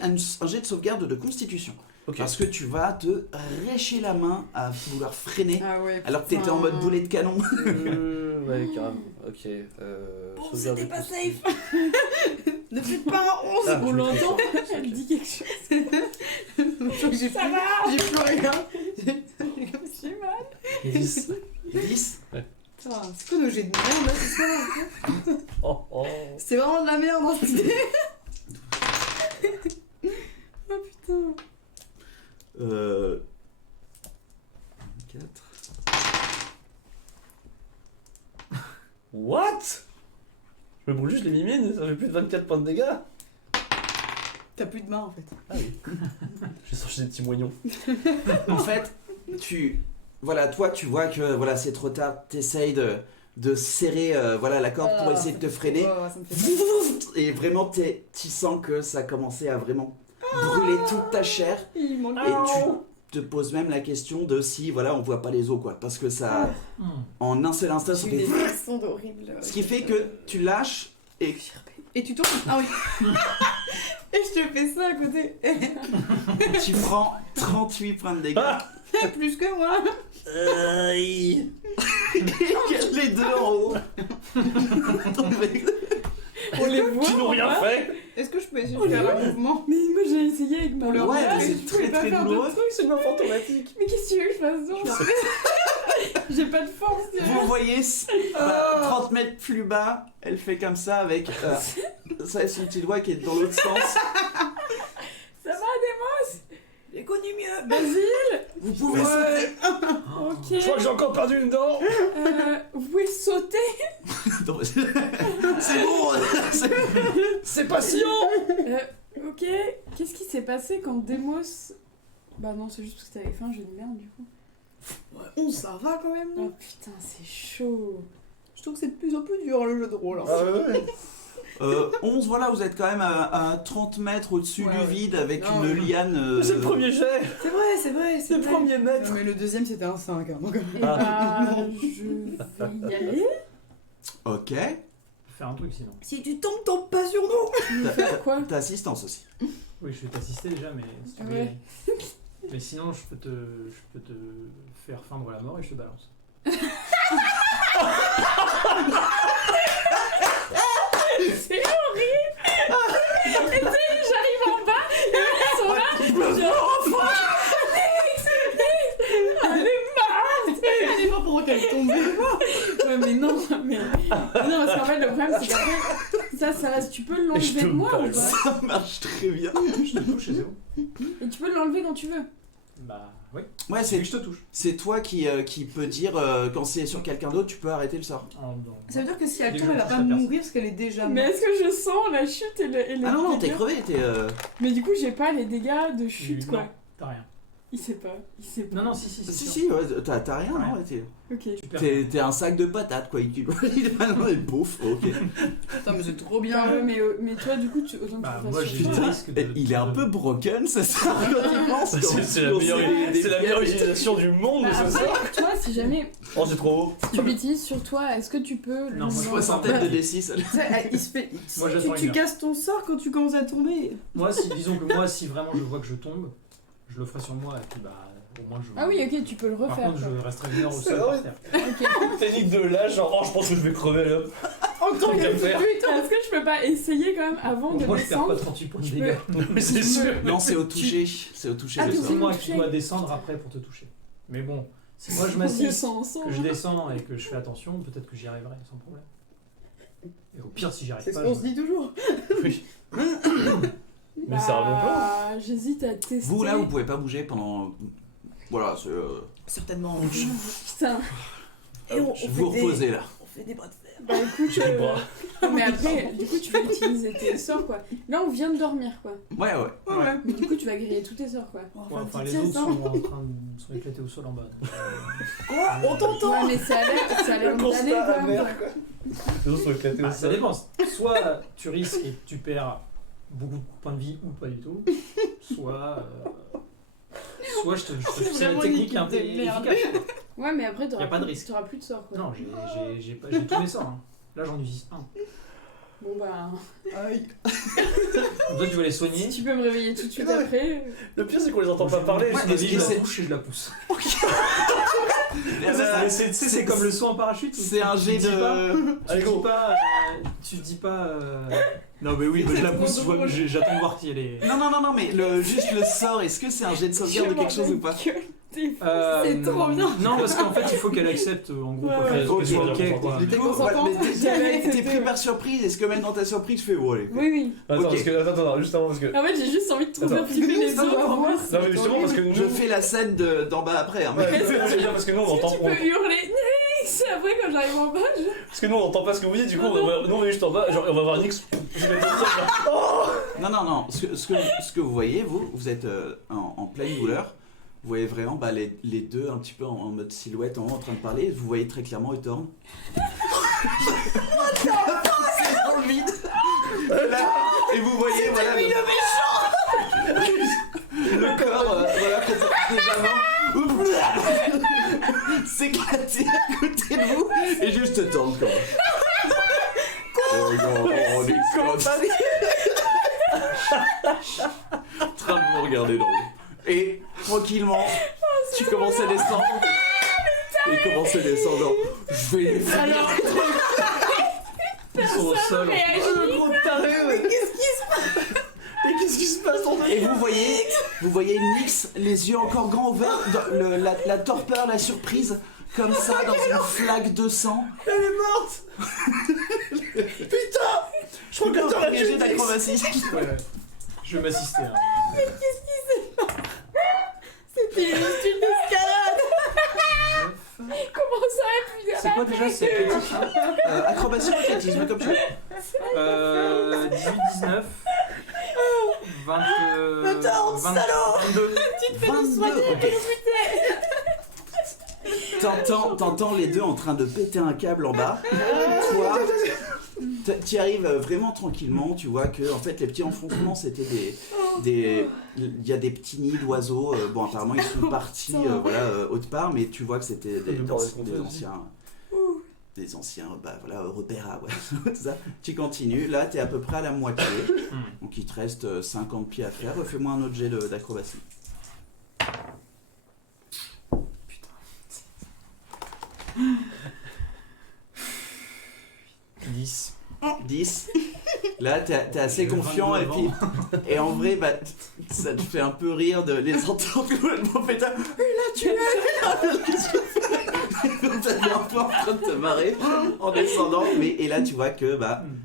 de sauvegarde de constitution. Ok. Parce que tu vas te récher la main à vouloir freiner Ah ouais. alors que t'étais en mode boulet de canon. Ouais, carrément. Ok. Bon, sauvegarde c'était de pas constitution. safe. Ne faites pas un 11. Ah, On je maîtrise. l'entend. Ok. Elle dit quelque chose. Je crois que j'ai Ça plus, va. j'ai plus rien. J'ai mal. 10. 10. Putain, c'est quoi nos jets de merde là ce soir? Oh, oh. C'est vraiment de la merde hein, cette idée. Oh putain. 4. Je me brûle juste les mimines, ça fait plus de 24 points de dégâts. T'as plus de main en fait. Ah oui. J'ai sorti des petits moignons. En fait, toi, tu vois que voilà, c'est trop tard. T'essayes de serrer voilà, la corde pour essayer de te freiner. Oh, ça me fait peur. Et vraiment, tu sens que ça a commencé à vraiment brûler toute ta chair. Il manque Et tu te poses même la question de si voilà, on voit pas les os, quoi. Parce que ça, en un seul instant, ça J'ai eu fait. des frissons d'horrible. Ce qui fait que tu lâches et Et tu tournes. Ah oui. Et je te fais ça à côté. tu prends 38 points de dégâts. Plus que moi. Aïe. Les deux en haut. Tombés. On les voit. Qui n'ont rien hein. fait. Est-ce que je peux essayer de faire un mouvement? Mais moi j'ai essayé avec ma Pour le main. Ouais, remettre, mais mais c'est tu pouvais très pas très faire douloureux. de trucs, c'est une offre automatique. Mais qu'est-ce que tu veux que je fasse d'autre? J'ai pas de force. Vous voyez 30 mètres plus bas, elle fait comme ça avec ça et son petit doigt qui est dans l'autre sens. Ça va, Demos? J'ai connu mieux. Basile? Vous pouvez sauter. Ok. Je crois que j'ai encore perdu une dent. Vous pouvez sauter? Non, mais c'est bon. C'est patient. Ok. Qu'est-ce qui s'est passé quand Demos... Bah non, c'est juste parce que t'avais faim, j'ai de merde du coup. 11, ça va quand même. Oh putain, c'est chaud. Je trouve que c'est de plus en plus dur le jeu de rôle. hein. 11, voilà, vous êtes quand même à 30 mètres au-dessus Ouais, du ouais. vide avec Non, une ouais. liane. C'est le premier jet. C'est vrai, c'est vrai. C'est le premier mètre. Mais le deuxième c'était un 5. Hein, donc... Et bah, je vais y aller. Ok. Faire un truc sinon. Si tu tombes, tombe pas sur nous. Tu veux faire quoi? T'as assistance aussi. Oui, je vais t'assister déjà, mais si tu veux. Ouais. Mais sinon, je peux te faire feindre la mort et je te balance. C'est horrible. Et tu sais, j'arrive en bas et ils sont là. Genre, elle est morte. Elle est pas pour qu'elle tombe. Ouais, mais non, mais... Non, parce qu'en fait, le problème, c'est qu'après, ça reste... Tu peux Et je l'enlever te de moi ou le pas? Ça marche très bien. Je te touche et c'est bon. Et tu peux l'enlever quand tu veux. Bah oui. Ouais, Et c'est je te touche. c'est toi qui peut dire quand c'est sur quelqu'un d'autre, tu peux arrêter le sort. Ça veut dire que si elle Dès tombe, que elle va je pas touche la mourir parce qu'elle est déjà Mais morte. est-ce que je sens la chute et le Ah non, non, t'es dégâts? crevé, t'es. Mais du coup, j'ai pas les dégâts de chute, quoi. Non, t'as rien. Il sait pas. Non, non, si, c'est Si, sûr. si, ouais, t'as rien, Ouais. non ouais, t'es- Ok. Tu perds. T'es un sac de patates, quoi. Il est bouffe, ok. Putain, mais c'est trop Bah bien. ouais, mais toi, du coup, autant que Bah, tu le moi, fasses j'ai sur le toi. risque de. Il est un peu broken, ça sert à quoi tu penses C'est la meilleure utilisation du monde de Bah, ce après, sort. toi, si jamais Oh, c'est trop beau. tu l'utilises sur toi, est-ce que tu peux Non, moi, je l'enlever? Soixantaine de D6. Tu sais, il se fait. Moi, Si j'attends tu une heure. casses ton sort quand tu commences à tomber. Moi, disons que moi, si vraiment je vois que je tombe, je le ferai sur moi et puis bah, au moins je. Ah oui, ok, tu peux le Par refaire. contre, je resterai une heure au C'est sol vrai. par terre. Ok. Technique de l'âge, genre, oh, je pense que je vais crever là. En tant Tant qu'à que faire. putain, est-ce que je peux pas essayer quand même avant de Moi, je perds pas descendre? 38 points de Je peux- dégâts. Mais c'est sûr. Non, c'est au toucher. C'est au toucher Ah, le tu sort. C'est moi toucher. qui dois descendre après pour te toucher. Mais bon, si moi je On m'assieds, descend ensemble. que je descends et que je fais attention, peut-être que j'y arriverai sans problème. Et au pire, si j'y arrive C'est ce pas, qu'on se dit toujours. Oui. Mais c'est un bon plan. Bah, j'hésite à tester. Vous, là, vous pouvez pas bouger pendant. Voilà, c'est. Certainement. Putain. Et on Vous reposez là. On fait des bras de fer. Bah écoute, J'ai les bras. non, mais après, du coup, tu vas utiliser tes sorts, quoi. Là, on vient de dormir, quoi. Ouais, ouais. Ouais, ouais. Mais du coup, tu vas griller tous tes sorts, quoi. On va Ouais, faire un enfin, petit les autres test, sont hein. en train de sont éclatés au sol en bas. donc, Quoi On t'entend. Ouais, mais ça a l'air d'aller, quand même, quoi. Les autres sont éclatés bah, au ça sol. dépend. Soit tu risques et tu perds beaucoup de points de vie ou pas du tout. Soit je te C'est c'est la vraiment technique une équipe de efficace. merde. quoi. Ouais, mais après, Y a pas de risque. t'auras plus de sorts, quoi. Non, j'ai tous mes sorts. Hein. Là, j'en utilise un. Bon, bah. Aïe. Donc, toi, tu vas les soigner. Si tu peux me réveiller tout de suite après. Le pire, c'est qu'on les entend pas parler. Je Ouais, me dis, je c'est- la touche et je la pousse. Euh, C'est comme le saut en parachute. C'est un jet Tu dis pas- de. Allez, go. Tu te dis pas. Non, mais oui, mais je la pousse, j'attends de voir si elle est. Non, mais juste le sort, est-ce que c'est un jet de sauvegarde de quelque chose ou pas? T'es C'est trop bien. Non, parce qu'en fait, il faut qu'elle accepte, en gros, Ouais, quoi, ouais. qu'elle soit Ok, ok, quoi. Du T'es coup, consentante ouais, mais J'avais t'es accepté, pris ouais. par surprise, est-ce que même dans ta surprise tu fais oh allez. Oui, oui. Attends, Ok. parce que. Attends, juste avant, parce que. En fait, j'ai juste envie de trouver Attends. un petit peu les Ça doit autres. voir. Non, mais justement, parce que nous. Je fais la scène d'en bas après. Hein, mais- Ouais, c'est bien parce que nous, on Est-ce entend. que tu peux hurler Nix C'est après quand j'arrive en bas, Parce que nous on entend pas ce que vous dites, du coup nous on est juste en bas, genre on va voir Nix. Je vais être genre, oh Non. Ce que vous voyez, vous êtes en pleine douleur. Vous voyez vraiment les deux un petit peu en mode silhouette en train de parler. Vous voyez très clairement Euthorn. C'est dans le vide. Là, et vous voyez, voilà. Le corps, voilà, complètement s'éclater à côté de vous et juste Euthorn quand même. En train de vous regarder dans le... Et tranquillement, tu commences à descendre. Et commences à descendre. Je vais les finir. Ils sont au sol. le gros taré, Mais qu'est-ce qui se passe Et vous voyez Nix, les yeux encore grands ouverts, la torpeur, la surprise, comme ça, dans une flaque de sang. Elle est morte. Putain. Je crois que t'as Jet d'acrobatie. Ouais. Je vais m'assister. Hein. C'était juste une escalade. Comment ça a pu dire C'est quoi déjà? C'est athlétique. Acrobatie ou athlétisme comme ça 18, 19. 20. Attends, salaud. 22. T'entends les deux en train de péter un câble en bas. Toi, tu arrives vraiment tranquillement. Tu vois que en fait les petits enfoncements c'était il y a des petits nids d'oiseaux. Bon apparemment ils sont partis autre part, mais tu vois que c'était des anciens repères à tout ça. Tu continues. Là t'es à peu près à la moitié. Donc il te reste 50 pieds à faire. Refais-moi un autre jet d'acrobatie. 10. 10. Là, t'es assez confiant et en vrai, bah, ça te fait un peu rire de les entendre complètement péter. Et là, tu es qu'est-ce que tu fais? T'es un peu en train de te marrer en descendant. Et là, tu vois que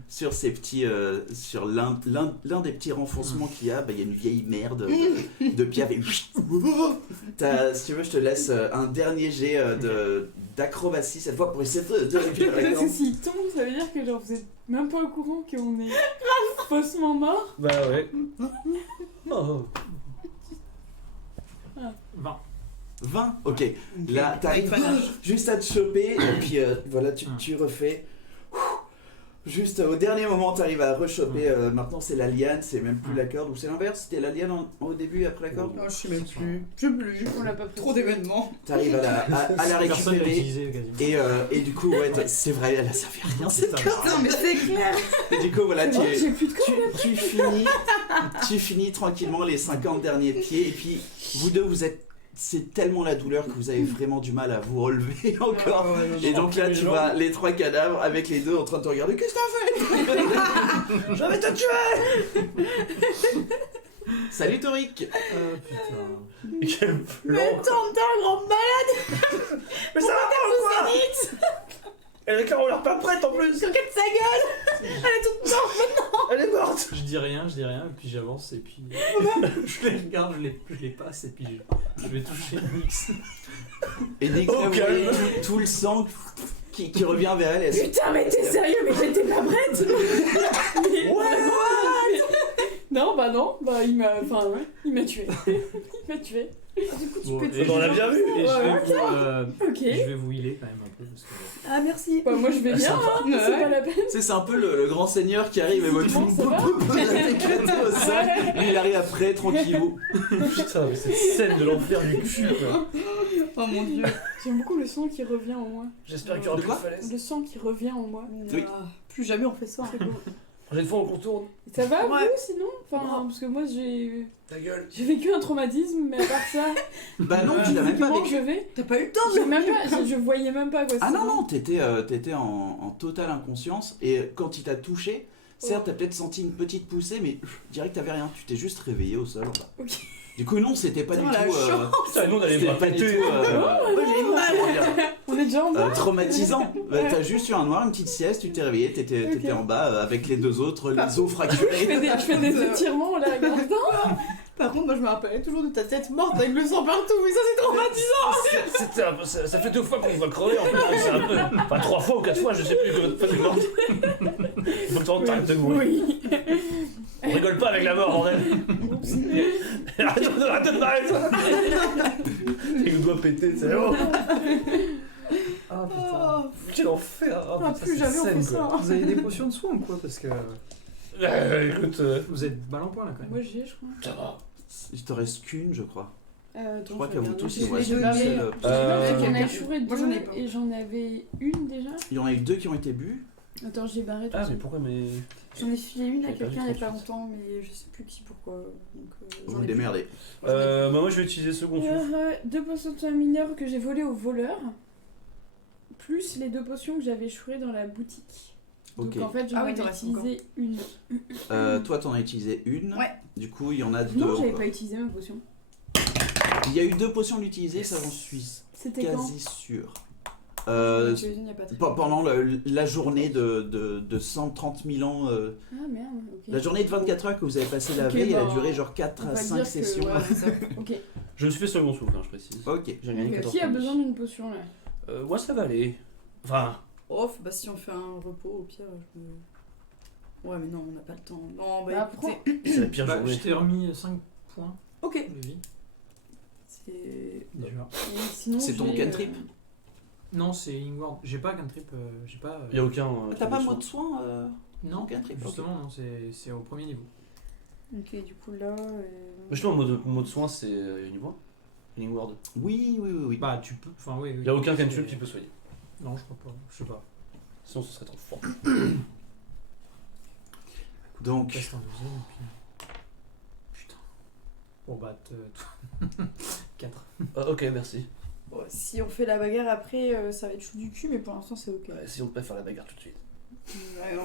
sur ces petits, sur l'un des petits renfoncements qu'il y a, il y a une vieille merde de pierre. Si tu veux, je te laisse un dernier jet d'acrobatie cette fois pour essayer de récupérer. Parce que s'il tombe, ça veut dire que genre vous êtes même pas au courant qu'on est faussement mort. Bah ouais. Oh. 20. 20. Ok. Là, t'arrives juste à te choper et puis voilà, tu refais. Juste au dernier moment, t'arrives à rechoper. Maintenant, c'est la liane, c'est même plus la corde. Ou c'est l'inverse? C'était la liane au début et après la corde? Non, je sais même plus. Je sais plus. On l'a pas pris. Trop d'événements. T'arrives à la Personne l'a récupérer. utilisé quasiment. Et du coup, ouais, c'est vrai, elle a servi à rien cette corde. Non, mais c'est clair. Et du coup, voilà, J'ai plus de corde. tu finis tranquillement les 50 derniers pieds. Et puis, vous deux, c'est tellement la douleur que vous avez vraiment du mal à vous relever encore. Et donc là, tu vois les trois cadavres avec les deux en train de te regarder. Qu'est-ce que t'as fait? Je vais te tuer. Salut Toric. Putain. Quel Mais plan. attends, t'es un grand malade. Mais ça va pas ou quoi? Elle est clairement pas prête en plus. Regarde sa gueule. Elle est toute morte. Elle est morte. Je dis rien, et puis j'avance, et puis je les regarde, je les passe, et puis je vais toucher Nix. Et Nick, là, vous voyez tout le sang qui revient vers elle. Putain, mais t'es sérieux? Mais j'étais pas prête. Non, bah non, bah il m'a tué. Il m'a tué. Du coup, tu Bon, peux et tuer. on l'a bien vu. Et Ok. je vais vous healer quand même un peu, parce que... Ah, merci. Bah moi je vais bien, hein, Ouais. c'est pas la peine. C'est un peu le grand seigneur qui arrive et votre Bon, ça va. éclaté au sol. Lui, il arrive après, tranquillou. Putain, mais cette scène de l'enfer du cul quoi. Oh mon dieu. J'aime beaucoup le sang qui revient en moi. J'espère qu'il y aura De plus de quoi falaise. Le sang qui revient en moi. Oui. Plus jamais on fait ça. C'est beau. Prochaine fois on contourne. Ça va Ouais. vous sinon? Enfin, parce que moi j'ai Ta gueule. vécu un traumatisme, mais à part ça, Bah non, tu l'as même pas comment vécu. je vais? T'as pas eu le temps J'ai même pas, je voyais même pas quoi Ah c'était. non, non, t'étais en totale inconscience et quand il t'a touché, certes, t'as peut-être senti une petite poussée, mais direct t'avais rien, tu t'es juste réveillé au sol en bas. Ok. Du coup, non, c'était pas Putain, du la tout. Putain, nous on allait C'était me pas du péter. tout Moi j'ai mal. On est déjà en bas. traumatisant. T'as juste eu un noir, une petite sieste, tu t'es réveillé, t'étais Ok. en bas avec les deux autres, les os fracturés. Je fais des étirements en la regardant. Par contre, moi je me rappelais toujours de ta tête morte avec le sang partout. Mais ça c'est traumatisant. Ça fait 2 fois qu'on va crever en plus, donc c'est un peu. Enfin, 3 fois ou 4 fois, je sais plus combien de fois tu mortes. Il faut que t'arrêtes de mourir. Oui. On rigole pas avec la mort, bordel. Arrête de parler de ça. Et le doigt pété, c'est oh. Ah putain. Quel enfer. Oh, Ah, putain, plus c'est jamais on fait scène, quoi. ça. Vous avez des potions de soin ou quoi? Parce que Écoute, vous êtes balle en point là quand même. Moi j'y ai, je crois. ça va. Il te reste qu'une, je crois. Je crois Attends, qu'à vous regarde. tous, Je il vous l'ai reste une donné. seule. Je sais qu'il y en a Euh, chouré moi, j'en ai 2 pas. et j'en avais une déjà. Il y en a eu 2 qui ont été bu. Attends, j'ai barré tout Ah, ça. mais pourquoi mais. J'en ai filé une à J'ai perdu quelqu'un il y a pas 38. longtemps, mais je sais plus qui pourquoi. Donc, j'en Vous ai démerdez. Bah, moi je vais utiliser second souffle. 2 potions de soins mineurs que j'ai volées au voleur. Plus les 2 potions que j'avais chourées dans la boutique. Ok. Donc en fait, j'en Ah oui, avais t'en restes utilisé une. Toi, t'en as utilisé une. Ouais. Du coup, il y en a 2. Non, j'avais pas utilisé ma potion. Il y a eu 2 potions d'utiliser, ça j'en suis C'était quand quasi sûr. J'en ai fait une il y a pas très longtemps. Pendant la journée de 130 000 ans, Ah merde, ok. la journée de 24 heures que vous avez passé la Ok, veille, elle a bah, duré genre 4 On à va 5 dire que, sessions. ouais, c'est ça. Ok. Je me suis fait second souffle, hein, je précise. Ok. J'ai gagné 14 Qui a points de besoin vie. d'une potion là? Ouais, ça va aller. Enfin, Oh, bah si on fait un repos, au pire, je me... Ouais, mais non, on n'a pas le temps. Non, bah, Bah, écoutez... c'est la pire Bah, journée. je t'ai remis 5 points Ok. de vie C'est... déjà. Et sinon, C'est ton j'ai, cantrip Non, c'est Ingward. J'ai pas cantrip. J'ai pas. Il y a aucun. T'as pas mot mot de soin Non, cantrip, justement, non, c'est au premier niveau. Ok, du coup là... Justement, mot de soin, c'est Healing Word. Healing Word. Oui. Bah, tu peux. Enfin, oui. Il y a aucun cantrip qui peut soigner. Non, je crois pas. Je sais pas. Sinon, ce serait trop fort. Donc, Reste un deuxième et puis. Putain. Bon, bah, 4. Ah, ok, merci. Bon, si on fait la bagarre après, ça va être chou du cul, mais pour l'instant c'est ok. Si on peut pas faire la bagarre tout de suite.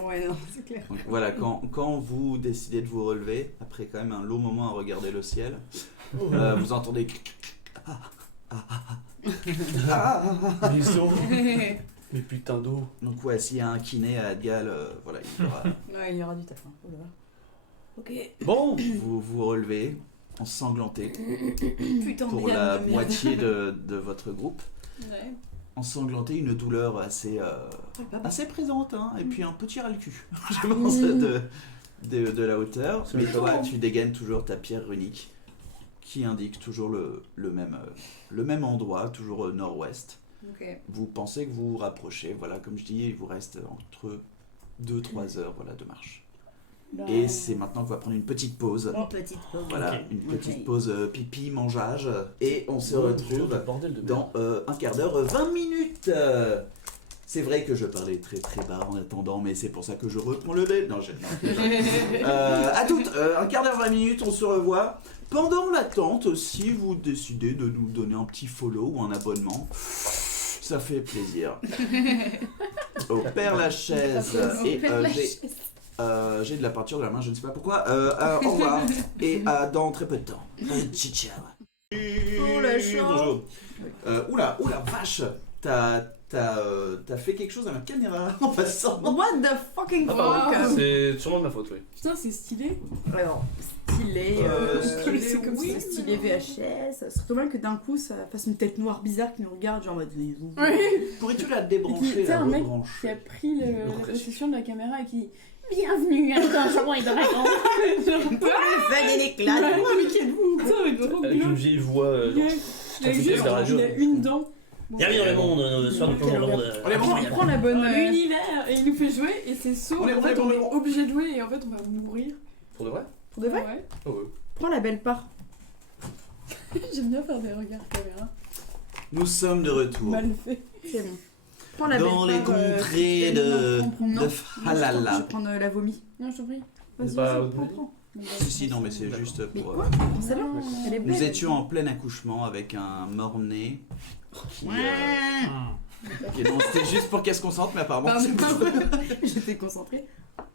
Ouais, non, c'est clair. donc voilà, quand vous décidez de vous relever, après quand même un long moment à regarder le ciel, vous entendez... Mais ils sont. Mais putain d'eau. Donc ouais, s'il y a un kiné à Adgal, voilà, il y aura... Ouais, il y aura du taf. Hein. Oh là là. Ok. Bon. Vous vous relevez, ensanglanté, Putain, pour merde, la merde. moitié de votre groupe. Ouais. Ensanglanté, une douleur assez, Pas mal. assez présente, hein, et puis un petit ras le cul, je pense, de la hauteur. C'est Mais le toi, temps. tu dégaines toujours ta pierre runique, qui indique toujours le même endroit, toujours nord-ouest. Ok. Vous pensez que vous vous rapprochez, voilà, comme je dis, il vous reste entre 2-3 heures voilà, de marche. Et c'est maintenant qu'on va prendre une petite pause. Une petite pause. Voilà, Ok. une petite Ok. pause pipi, mangeage, et on se retrouve Bordel de merde. dans un quart d'heure, 20 minutes. C'est vrai que je parlais très très bas en attendant, mais c'est pour ça que je reprends le lait. Non, j'ai à toutes, un quart d'heure, 20 minutes, on se revoit. Pendant l'attente, si vous décidez de nous donner un petit follow ou un abonnement, ça fait plaisir. Au Père Lachaise, et j'ai de la peinture de la main, je ne sais pas pourquoi. Au revoir, et dans très peu de temps. Ciao. Oh, la chance. Bonjour. Oula, vache, t'as fait quelque chose à ma caméra en passant. What the fucking Ah, pardon. fuck. C'est sûrement de ma faute, oui. Putain, c'est stylé. Alors, stylé, Stylé, c'est comme oui, ça, stylé VHS. C'est trop mal que d'un coup ça fasse une tête noire bizarre qui nous regarde, genre en mode. Ouais. Pourrais-tu la Et débrancher, puis, t'as la un mec qui rebrancher a pris la Repression. possession de la caméra et qui dit bienvenue à Donjons et Dragons. Fallait l'éclat. Mais qui êtes-vous? Putain, mais trop Avec une glauque. vieille voix. Il a Quand juste c'était la radio. il a une dent. Bienvenue dans le monde, soir de plongeon dans le monde. Allez, bon, Il prend la bonne l'univers et il nous fait jouer et c'est saut. On est En fait, bon, on on est est bon. obligé de jouer et en fait, on va mourir. Pour de vrai Pour de vrai Ouais. Oh ouais. Prends la belle part. J'aime bien faire des regards caméra. Nous sommes de retour Mal fait. C'est bon. Prends la dans les belle part. contrées de Halala. Je vais prendre la vomi. Non, je t'en prie. C'est pas vas-y, au bout. prends. Si, non, mais c'est juste Mais pour... quoi Celle-là Non. Elle est belle. Nous étions en plein accouchement avec un mort-né qui... non, c'était juste pour qu'elle se concentre, mais apparemment... Bah, c'est mais pas- J'étais concentrée.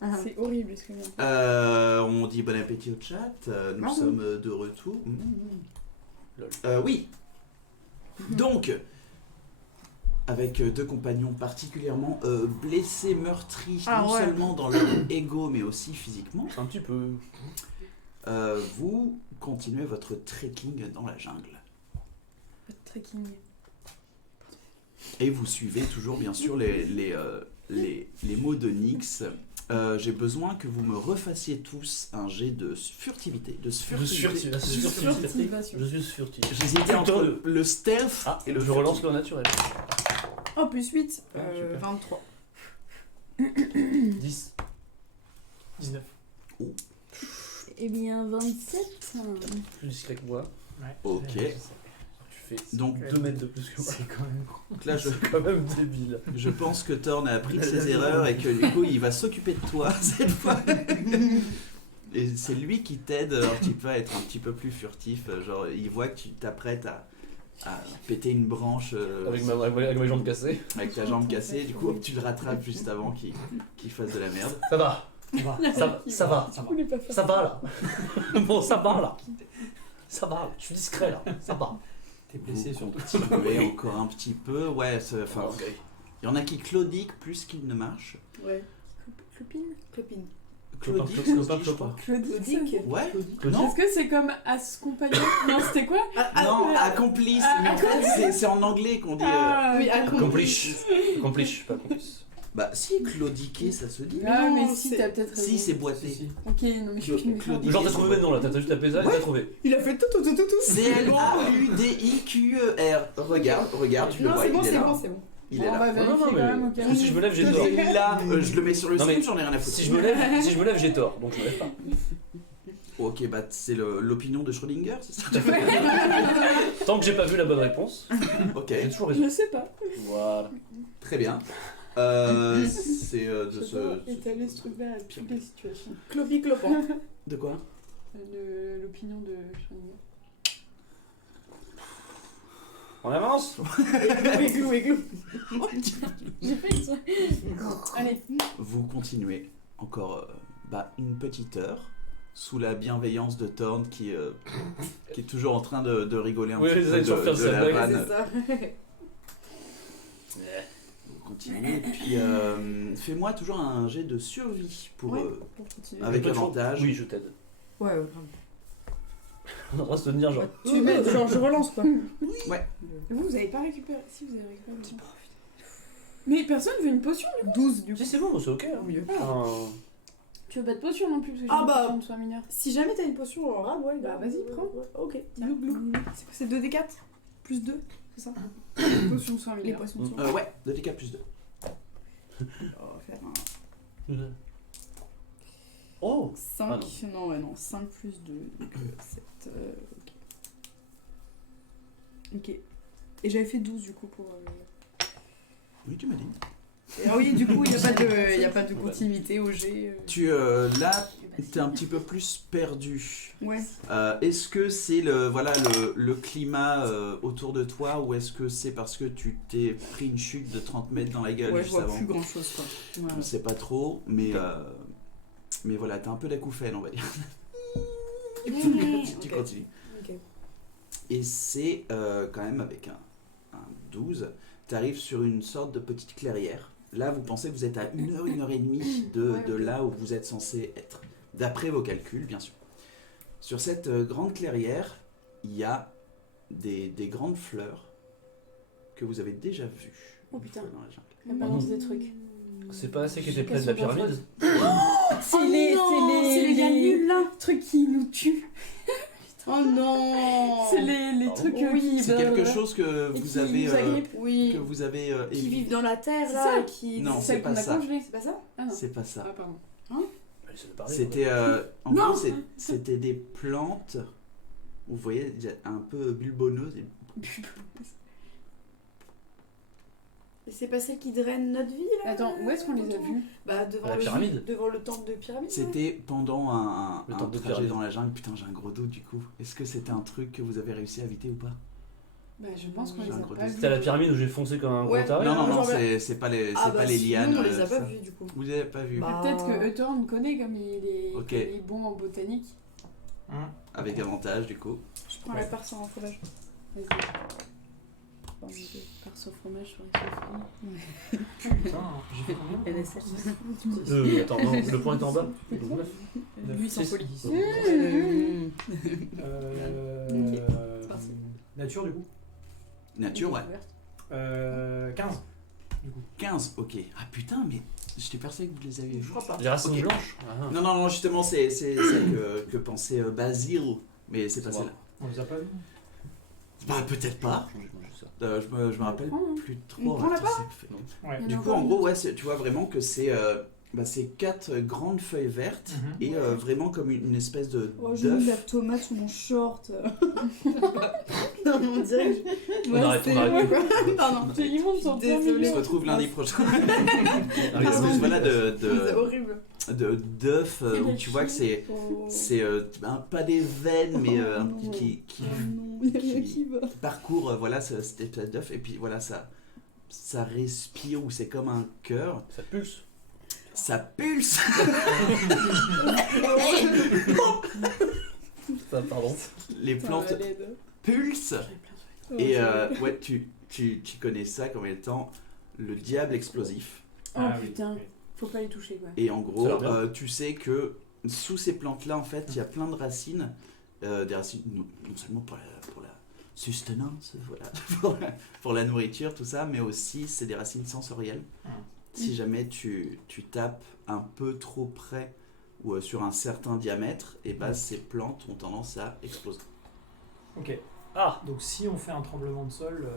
Ah. C'est horrible, excuse-moi. On dit bon appétit au chat, nous Ah oui. sommes de retour. Lol. Oui. Donc, avec deux compagnons particulièrement blessés, meurtris, Ah non ouais. seulement dans leur ego, mais aussi physiquement, Un petit peu. vous continuez votre trekking dans la jungle. Trekking. Et vous suivez toujours, bien sûr, les mots de Nyx. J'ai besoin que vous me refassiez tous un jet de furtivité. De furtivité. Furtivation. Je suis furtif. J'hésitais entre le stealth Ah, et le je relance le naturel. Oh, plus 8. Ah, super. 23. 10. 19. Eh bien, 27. Plus discret que moi. Ouais. Ok. Je sais. Tu fais Donc, 2 mètres de plus que moi. C'est quand même con. donc là, C'est quand même débile. je pense que Thorn a appris de ses erreurs et que du coup, il va s'occuper de toi cette fois. Et c'est lui qui t'aide un petit peu à être un petit peu plus furtif. Genre, il voit que tu t'apprêtes à péter une branche Avec ma jambe cassée. avec ta jambe cassée. Du coup, tu le rattrapes juste avant qu'il fasse de la merde. Ça va. Ça va. Je voulais pas faire Ça va là. Bon, ça va là. Ça va là. Je suis discret là. Ça va. T'es blessé surtout. Mais encore un petit peu. Ouais, enfin, Ok. il y en a qui claudiquent plus qu'ils ne marchent. Ouais. Clopine. Clopine. Claudique, Clopin, aussi, je clopin. crois. Claudique. Ouais. Claudique. Non. Est-ce que c'est comme as compagnon? Non, c'était quoi? Non, accomplice. Mais en fait, c'est en anglais qu'on dit. Oui, Accomplish. Accomplish, pas accomplice. Bah, si, claudiquer, ça se dit. Ah, mais Non, si, c'est- t'as peut-être raison. Si, c'est boité. Si. Ok, non, mais je suis une Claudique. Genre, t'as trouvé maintenant là. T'as juste tapé ça et t'as trouvé. Il a fait tout. CLAUDIQER. Regarde, tu le Non, vois, c'est bon, il est c'est là. bon, c'est bon. Il est On va là. vérifier Non, quand mais- même au cas Parce que si je me lève, j'ai tort. Là, je le mets sur le Non, mais- stream, j'en ai rien à foutre. Si je me lève, j'ai tort. Donc je me lève pas. Ok, bah c'est l'opinion de Schrödinger, c'est ça? Tant que j'ai pas vu la bonne réponse, Ok, j'ai toujours raison. Je sais pas. Voilà. très bien. C'est de Je ce... peux étaler ce truc-là à toutes les situations. Clopi clopin. De quoi? L'opinion de Schrödinger. On avance. Églou. J'ai fait ça. Allez. Vous continuez encore une petite heure sous la bienveillance de Thorn qui est toujours en train de rigoler un Oui, petit vous peu allez toujours faire de sa la blague. vanne. C'est ça. Vous continuez et puis fais-moi toujours un jet de survie pour Ouais. Pour continuer. avec Pas de chance. avantage. Oui, je t'aide. Ouais, grave. On va se tenir genre. Tu mets, genre, je relance quoi. Vous avez pas récupéré. Si, vous avez récupéré. Mais personne veut une potion? 12 du coup. Si c'est bon, c'est ok. Hein. Mieux. Tu veux pas de potion non plus parce que j'ai Ah une bah. potion de soin mineur. Si jamais t'as une potion en rab, ouais, Bah, vas-y, prends. Ok. Tiens. Glou, glou. C'est quoi, c'est 2d4 plus 2, c'est ça? Potion de soin Les mineur. poissons de soin. Ouais, 2d4 plus 2. On va faire un Oh. 5. Ah non, 5 plus 2, donc 7. Ok. Et j'avais fait 12 du coup pour. Oui, tu m'as dit. Ah oui, du coup, il n'y a pas de continuité au G. Tu là, t'es un petit peu plus perdu. Ouais. Est-ce que c'est le climat autour de toi ou est-ce que c'est parce que tu t'es pris une chute de 30 mètres dans la gueule Ouais, je juste vois avant? plus grand chose quoi. Je Ouais. ne sais pas trop, mais voilà, t'as un peu d'acouphène, on va dire. tu Ok. continues. Ok. Et c'est quand même avec un 12, t'arrives sur une sorte de petite clairière. Là, vous pensez que vous êtes à 1 heure et demie de là où vous êtes censé être, d'après vos calculs, bien sûr. Sur cette grande clairière, il y a des grandes fleurs que vous avez déjà vues Oh putain. dans la jungle. Elle balance des trucs. C'est pas assez qui était près de la pyramide. C'est les gars nuls là. Trucs qui nous tuent. Oh non. C'est les Pardon. trucs Oui, C'est quelque chose que et vous qui avez nous agrippent. Oui. que vous avez Qui évité. vivent dans la terre C'est là, ça. qui. Non, c'est Celle pas qu'on a ça. congelée. C'est pas ça? Ah non. C'est pas ça. Ah pardon. Laissez-le parler. C'était en Non. gros c'était des plantes. Vous voyez un peu bulbonneuses. Et c'est pas celle qui draine notre vie là? Attends, où est-ce qu'on les a vus? Bah devant La le pyramide. devant le temple de pyramide. C'était pendant un Le temps de trajet pyramide. dans la jungle. Putain, j'ai un gros doute du coup. Est-ce que c'était un truc que vous avez réussi à éviter ou pas? Bah je pense qu'on J'ai les un a gros pas doute. vus. C'était à la pyramide où j'ai foncé comme un Ouais. gros taré. Non, non, non, genre, c'est pas les, Ah c'est bah pas les lianes. sinon, on les a pas ça. vus du coup. Vous avez pas vu Bah. Peut-être que Euthorn connaît comme il Ok. est bon en botanique. Avec avantage du coup. Je prends la partie en fromage. Vas-y. Farce au fromage sur les sauces. Putain, j'ai fait combien Attends, non, le point est en bas. Lui sans Six. folie. Nature du coup. Nature, ouais. 15. Du coup. 15, ok. Ah putain, mais j'étais persuadé que vous les aviez. Je crois pas. Des racines Ok. blanches. Ah. Non, non, non, justement, c'est celle que pensait Basile, mais c'est pas C'est celle-là. On les a pas vus. Bah, peut-être pas. Changer, changer ça. Je me rappelle prend, hein. plus trop. On prend la Attends, c'est- Ouais. Il y Du en a coup, encore en une gros, autre. ouais, tu vois vraiment que c'est 4 grandes feuilles vertes Mhm. et vraiment comme une espèce de Oh, j'ai mis de la d'œuf. tomate sur mon short. Non, on dirait que je... On arrête, c'est on arrête. moi, quoi. Pardon. C'est immonde sur Désolée. On se retrouve lundi prochain. Ah, Une oui, espèce, oui, voilà, oui. C'est horrible. d'œuf où tu vois que c'est Oh. pas des veines mais Oh, non. qui Oh non, il y a rien qui va. parcourt voilà cette espèce d'œuf et puis voilà ça respire ou c'est comme un cœur, Ça pulse. ça pulse. Pardon. Les plantes pulsent et ouais tu connais ça comme étant le diable explosif. Oh Ah oui, putain, oui. faut pas les toucher quoi. Et en gros, Ça a l'air bien. tu sais que sous ces plantes-là, en fait, il y a plein de racines. Des racines non seulement pour la sustenance, voilà, pour la nourriture, tout ça, mais aussi c'est des racines sensorielles. Ah. Si jamais tu tapes un peu trop près ou sur un certain diamètre, et bah, ces plantes ont tendance à exploser. Ok. Ah. Donc si on fait un tremblement de sol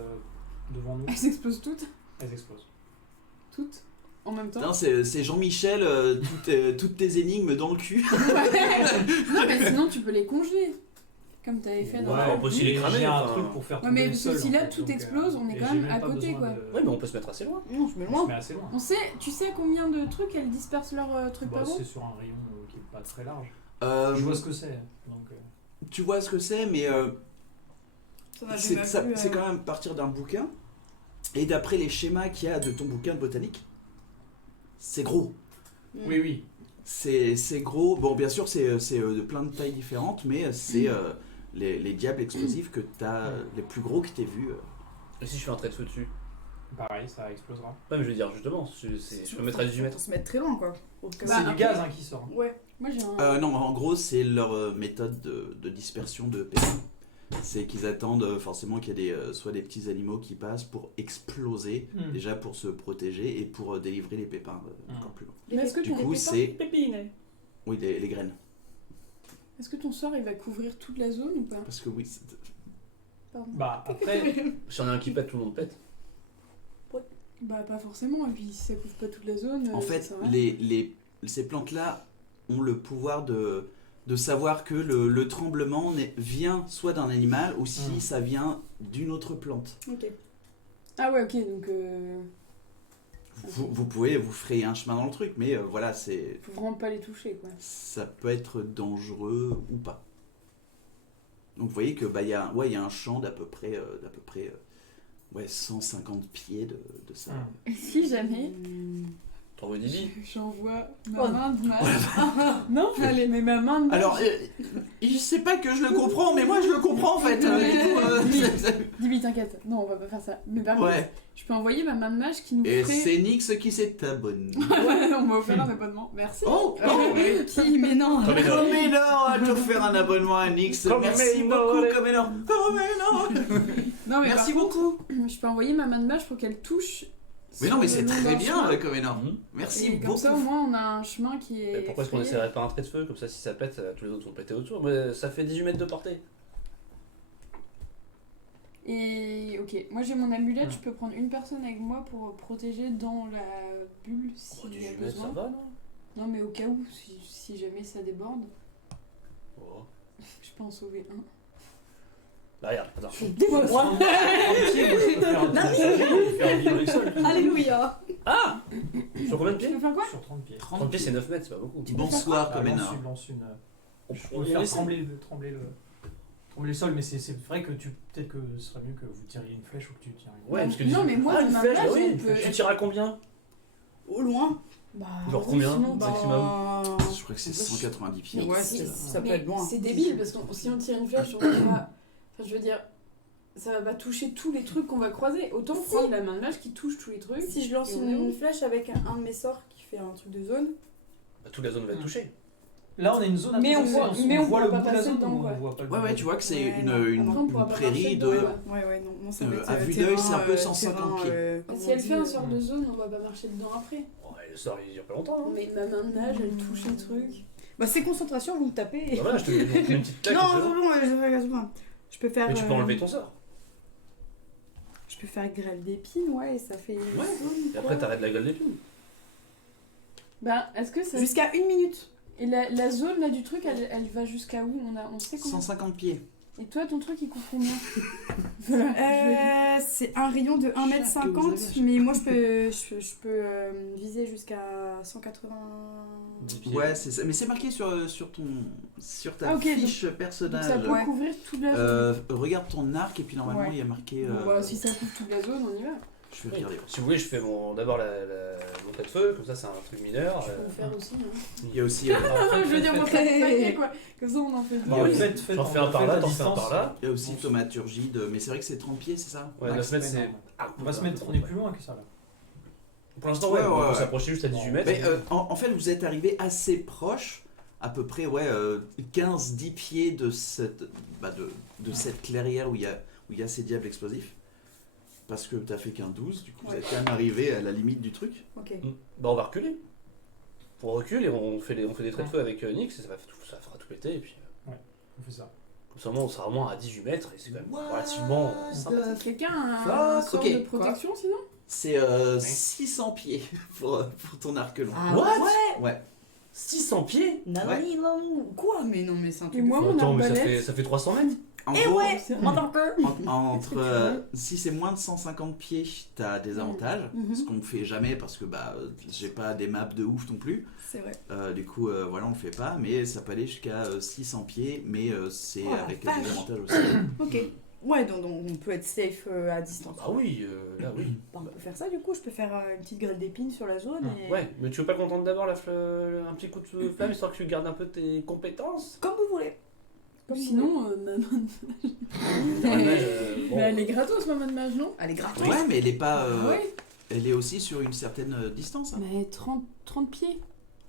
devant nous, Elles explosent toutes. elles explosent. Toutes en même temps. Putain, c'est Jean-Michel, toutes tes énigmes dans le cul. Non mais sinon tu peux les congeler. Comme t'avais fait dans Ouais, la... on peut aussi les mais cramer, j'ai un enfin. truc pour faire Ouais, tomber mais le parce que sol. si en là, fait, tout donc, explose, on est et quand j'ai même même à pas côté, besoin quoi. de- Ouais, mais on peut se mettre assez loin. Non, je mets Je loin. mets assez loin. On sait, tu sais à combien de trucs elles dispersent leurs trucs Bah, pas bons? c'est sur un rayon qui est pas très large. Euh, Je vois ce que c'est. Donc, tu vois ce que c'est, mais Ça m'a c'est jamais ça- plu, c'est quand même partir d'un bouquin. Et d'après les schémas qu'il y a de ton bouquin de botanique, c'est gros. Oui, oui. C'est gros. Bon, bien sûr, c'est de plein de tailles différentes, mais c'est les diables explosifs que t'as, les plus gros que t'aies vus. Et si je fais un trait de feu dessus? Pareil, ça explosera. Ouais, mais je veux dire, justement, je peux mettre à 18 mètres. Faut se mettre très loin, quoi. C'est Bah, du après- gaz qui sort. Ouais. Moi j'ai un... Non, en gros, c'est leur méthode de dispersion de pépins. C'est qu'ils attendent forcément qu'il y ait soit des petits animaux qui passent pour exploser, Hmm. déjà pour se protéger et pour délivrer les pépins encore plus loin. Mais est-ce que Du ton... coup, c'est. Pépine. Oui, les graines. Est-ce que ton sort il va couvrir toute la zone ou pas? Parce que oui, Pardon. Bah, après, Si on a un qui pète, tout le monde pète. Bah pas forcément, et puis si ça couvre pas toute la zone... en ça fait, sert à rien. ces plantes-là ont le pouvoir de savoir que le tremblement vient soit d'un animal ou si Hmm. ça vient d'une autre plante. Ok. Ah ouais, ok, donc... Vous pouvez vous frayer un chemin dans le truc, mais voilà, Faut vraiment pas les toucher, quoi. ça peut être dangereux ou pas. Donc vous voyez que bah, y a un champ d'à peu près 150 pieds de ça. Hmm. Et si jamais... T'envoies des billes. J'envoie ma Oh. main de match. Non, allez, mais ma main de match. Alors, je sais pas que je le comprends, mais moi je le comprends en fait. Du coup, Dis-lui, t'inquiète. Non, on va pas faire ça. Mais par contre, ouais. je peux envoyer ma main de match qui nous Et ferait... c'est Nix qui s'est abonné. Ouais, on m'a offert un abonnement. Merci. Oh, Qui Mais non. Comme énorme. Comenor a offert un abonnement à Nix. Comme Merci Comenor, beaucoup, allez. Comenor. Comenor. Non, mais Merci par beaucoup. contre, je peux envoyer ma main de match pour qu'elle touche. Mais non, mais sur c'est le long très d'un bien, chemin. Comenor. Mhm. Merci Et comme beaucoup. ça, au moins, on a un chemin qui est. Mais pourquoi est-ce qu'on frayé. essaierait pas un trait de feu? Comme ça, si ça pète, tous les autres vont péter autour. Mais ça fait 18 mètres de portée. Et ok, moi j'ai mon amulette, Hmm. je peux prendre une personne avec moi pour protéger dans la bulle Oh, s'il y a 18 mètres, ça besoin. va, non? Non, mais au cas où, si jamais ça déborde, Oh. je peux en sauver un. Bah, regarde, attends. Dis-moi moi. 30 pieds, moi, je peux faire un faire vibrer le sol. Alléluia. Ah! Sur combien de Tu pieds? peux faire quoi? Sur 30 pieds. 30 pieds, c'est 9 mètres, c'est pas beaucoup. Bonsoir, Ah, Comenor. lance une. On Je on peux faire laisse- trembler le sol, mais c'est vrai que peut-être que ce serait mieux que vous tiriez une flèche ou que tu tires une. Ouais, parce que Non, mais moi, ah, une ma flèche, main, bah oui. elle peut- Tu tires à combien? Au loin. Bah, Genre oui, combien sinon, maximum? Je crois que c'est 190 pieds. Ouais, si- ça peut mais être loin. C'est débile parce que si on tire une flèche, on va pas. Enfin, je veux dire, ça va pas toucher tous les trucs qu'on va croiser. Autant Si. prendre la main de match qui touche tous les trucs. Si je lance Et on est une où flèche avec un de mes sorts qui fait un truc de zone. Bah, toute la zone va être touchée. Là, on a une zone Mais on introduite, voit- mais on voit pourra le pas bout de la passer zone, dedans, ou quoi. on voit pas le Ouais, bout ouais, de tu la vois que c'est Ouais, une, non. une, Après, on pourra une pas prairie marcher de. dedans, quoi. Ouais, non, ça va être. à vue d'œil, c'est un peu 150 pieds. Si elle fait un sort de zone, on va pas marcher dedans après. Oh, le sort il dure pas longtemps. Hein. Mais ma main de nage, elle touche les trucs. Bah, c'est concentration, vous me tapez. Bah voilà, je te mets une petite claque. Non, et c'est c'est bon. bon, je regarde pas. Je peux faire. Mais tu peux enlever ton sort. Je peux faire grêle d'épines, ouais, et ça fait. Ouais. zone, Et après, quoi. t'arrêtes la gueule d'épine. Bah, est-ce que ça. Jusqu'à 1 minute. Et la zone là du truc, elle va jusqu'à où on sait combien. 150 pieds. Et toi, ton truc, il coûte combien? Voilà. C'est un rayon de Que vous 1m50, avez, mais moi je peux viser jusqu'à 180. 10 pieds. Ouais, c'est ça. Mais c'est marqué sur ta Ah, ok, fiche Donc personnage. ça peut Ouais. couvrir toute la zone. Regarde ton arc et puis normalement Ouais. il y a marqué. Bon, bah, si ça couvre toute la zone, on y va. Je vais Oui. regarder. Si vous voulez, je fais d'abord mon trait de feu, comme ça c'est un truc mineur. Je peux le faire aussi. Hein. Il y a aussi. Je veux dire, mon faites- trait de panier, quoi. Comme ça, on en fait deux. Bah, oui. faites J'en fais un par là, t'en fais un par là. Il y a aussi thaumaturgie de. Mais c'est vrai que c'est 30 pieds, c'est ça? Ouais, 9 mètres c'est. On va se mettre, on est plus loin que ça là. Pour l'instant, ouais, Ouais, on ouais, peut ouais. s'approcher juste à 18 mètres. Mais en fait, vous êtes arrivé assez proche, à peu près 15-10 pieds de cette clairière où il y a ces diables explosifs. Parce que t'as fait qu'un 12, du coup vous Ouais. êtes quand même arrivé à la limite du truc. Ok. Bah, on va reculer. On recule et on fait des traits de feu avec Nyx et ça fera tout péter. Et puis, On fait ça. comme ça, on sera au moins à 18 mètres et c'est quand même relativement sympa. Quelqu'un a un Fuck, sort ok. de protection sinon? C'est 600 pieds pour ton arc long. What Ouais. 600 pieds Nanani, non. Quoi? Mais non, mais c'est un Et truc. moi, mon Attends, mais arbalète. ça fait 300 mètres. En Eh gros, ouais, en tant que. entre si c'est moins de 150 pieds, t'as des avantages. Mhm. Ce qu'on fait jamais parce que j'ai pas des maps de ouf non plus. C'est vrai. Du coup, voilà, on le fait pas, mais ça peut aller jusqu'à 600 pieds, mais c'est Oh la avec vache. des avantages aussi. Ok. Ouais, donc on peut être safe à distance. Ah oui, là oui. Bah, on peut faire ça du coup, je peux faire une petite grêle d'épines sur la zone et. Ouais, mais tu veux pas qu'on tente d'abord un petit coup de flamme histoire que tu gardes un peu tes compétences? Comme vous voulez. Comme vous voulez. Sinon, Bon. mais elle est gratos, ma main de mage, non? Allez, gratos. Ouais, mais elle est pas. Ouais. Elle est aussi sur une certaine distance. Hein. Mais 30 pieds.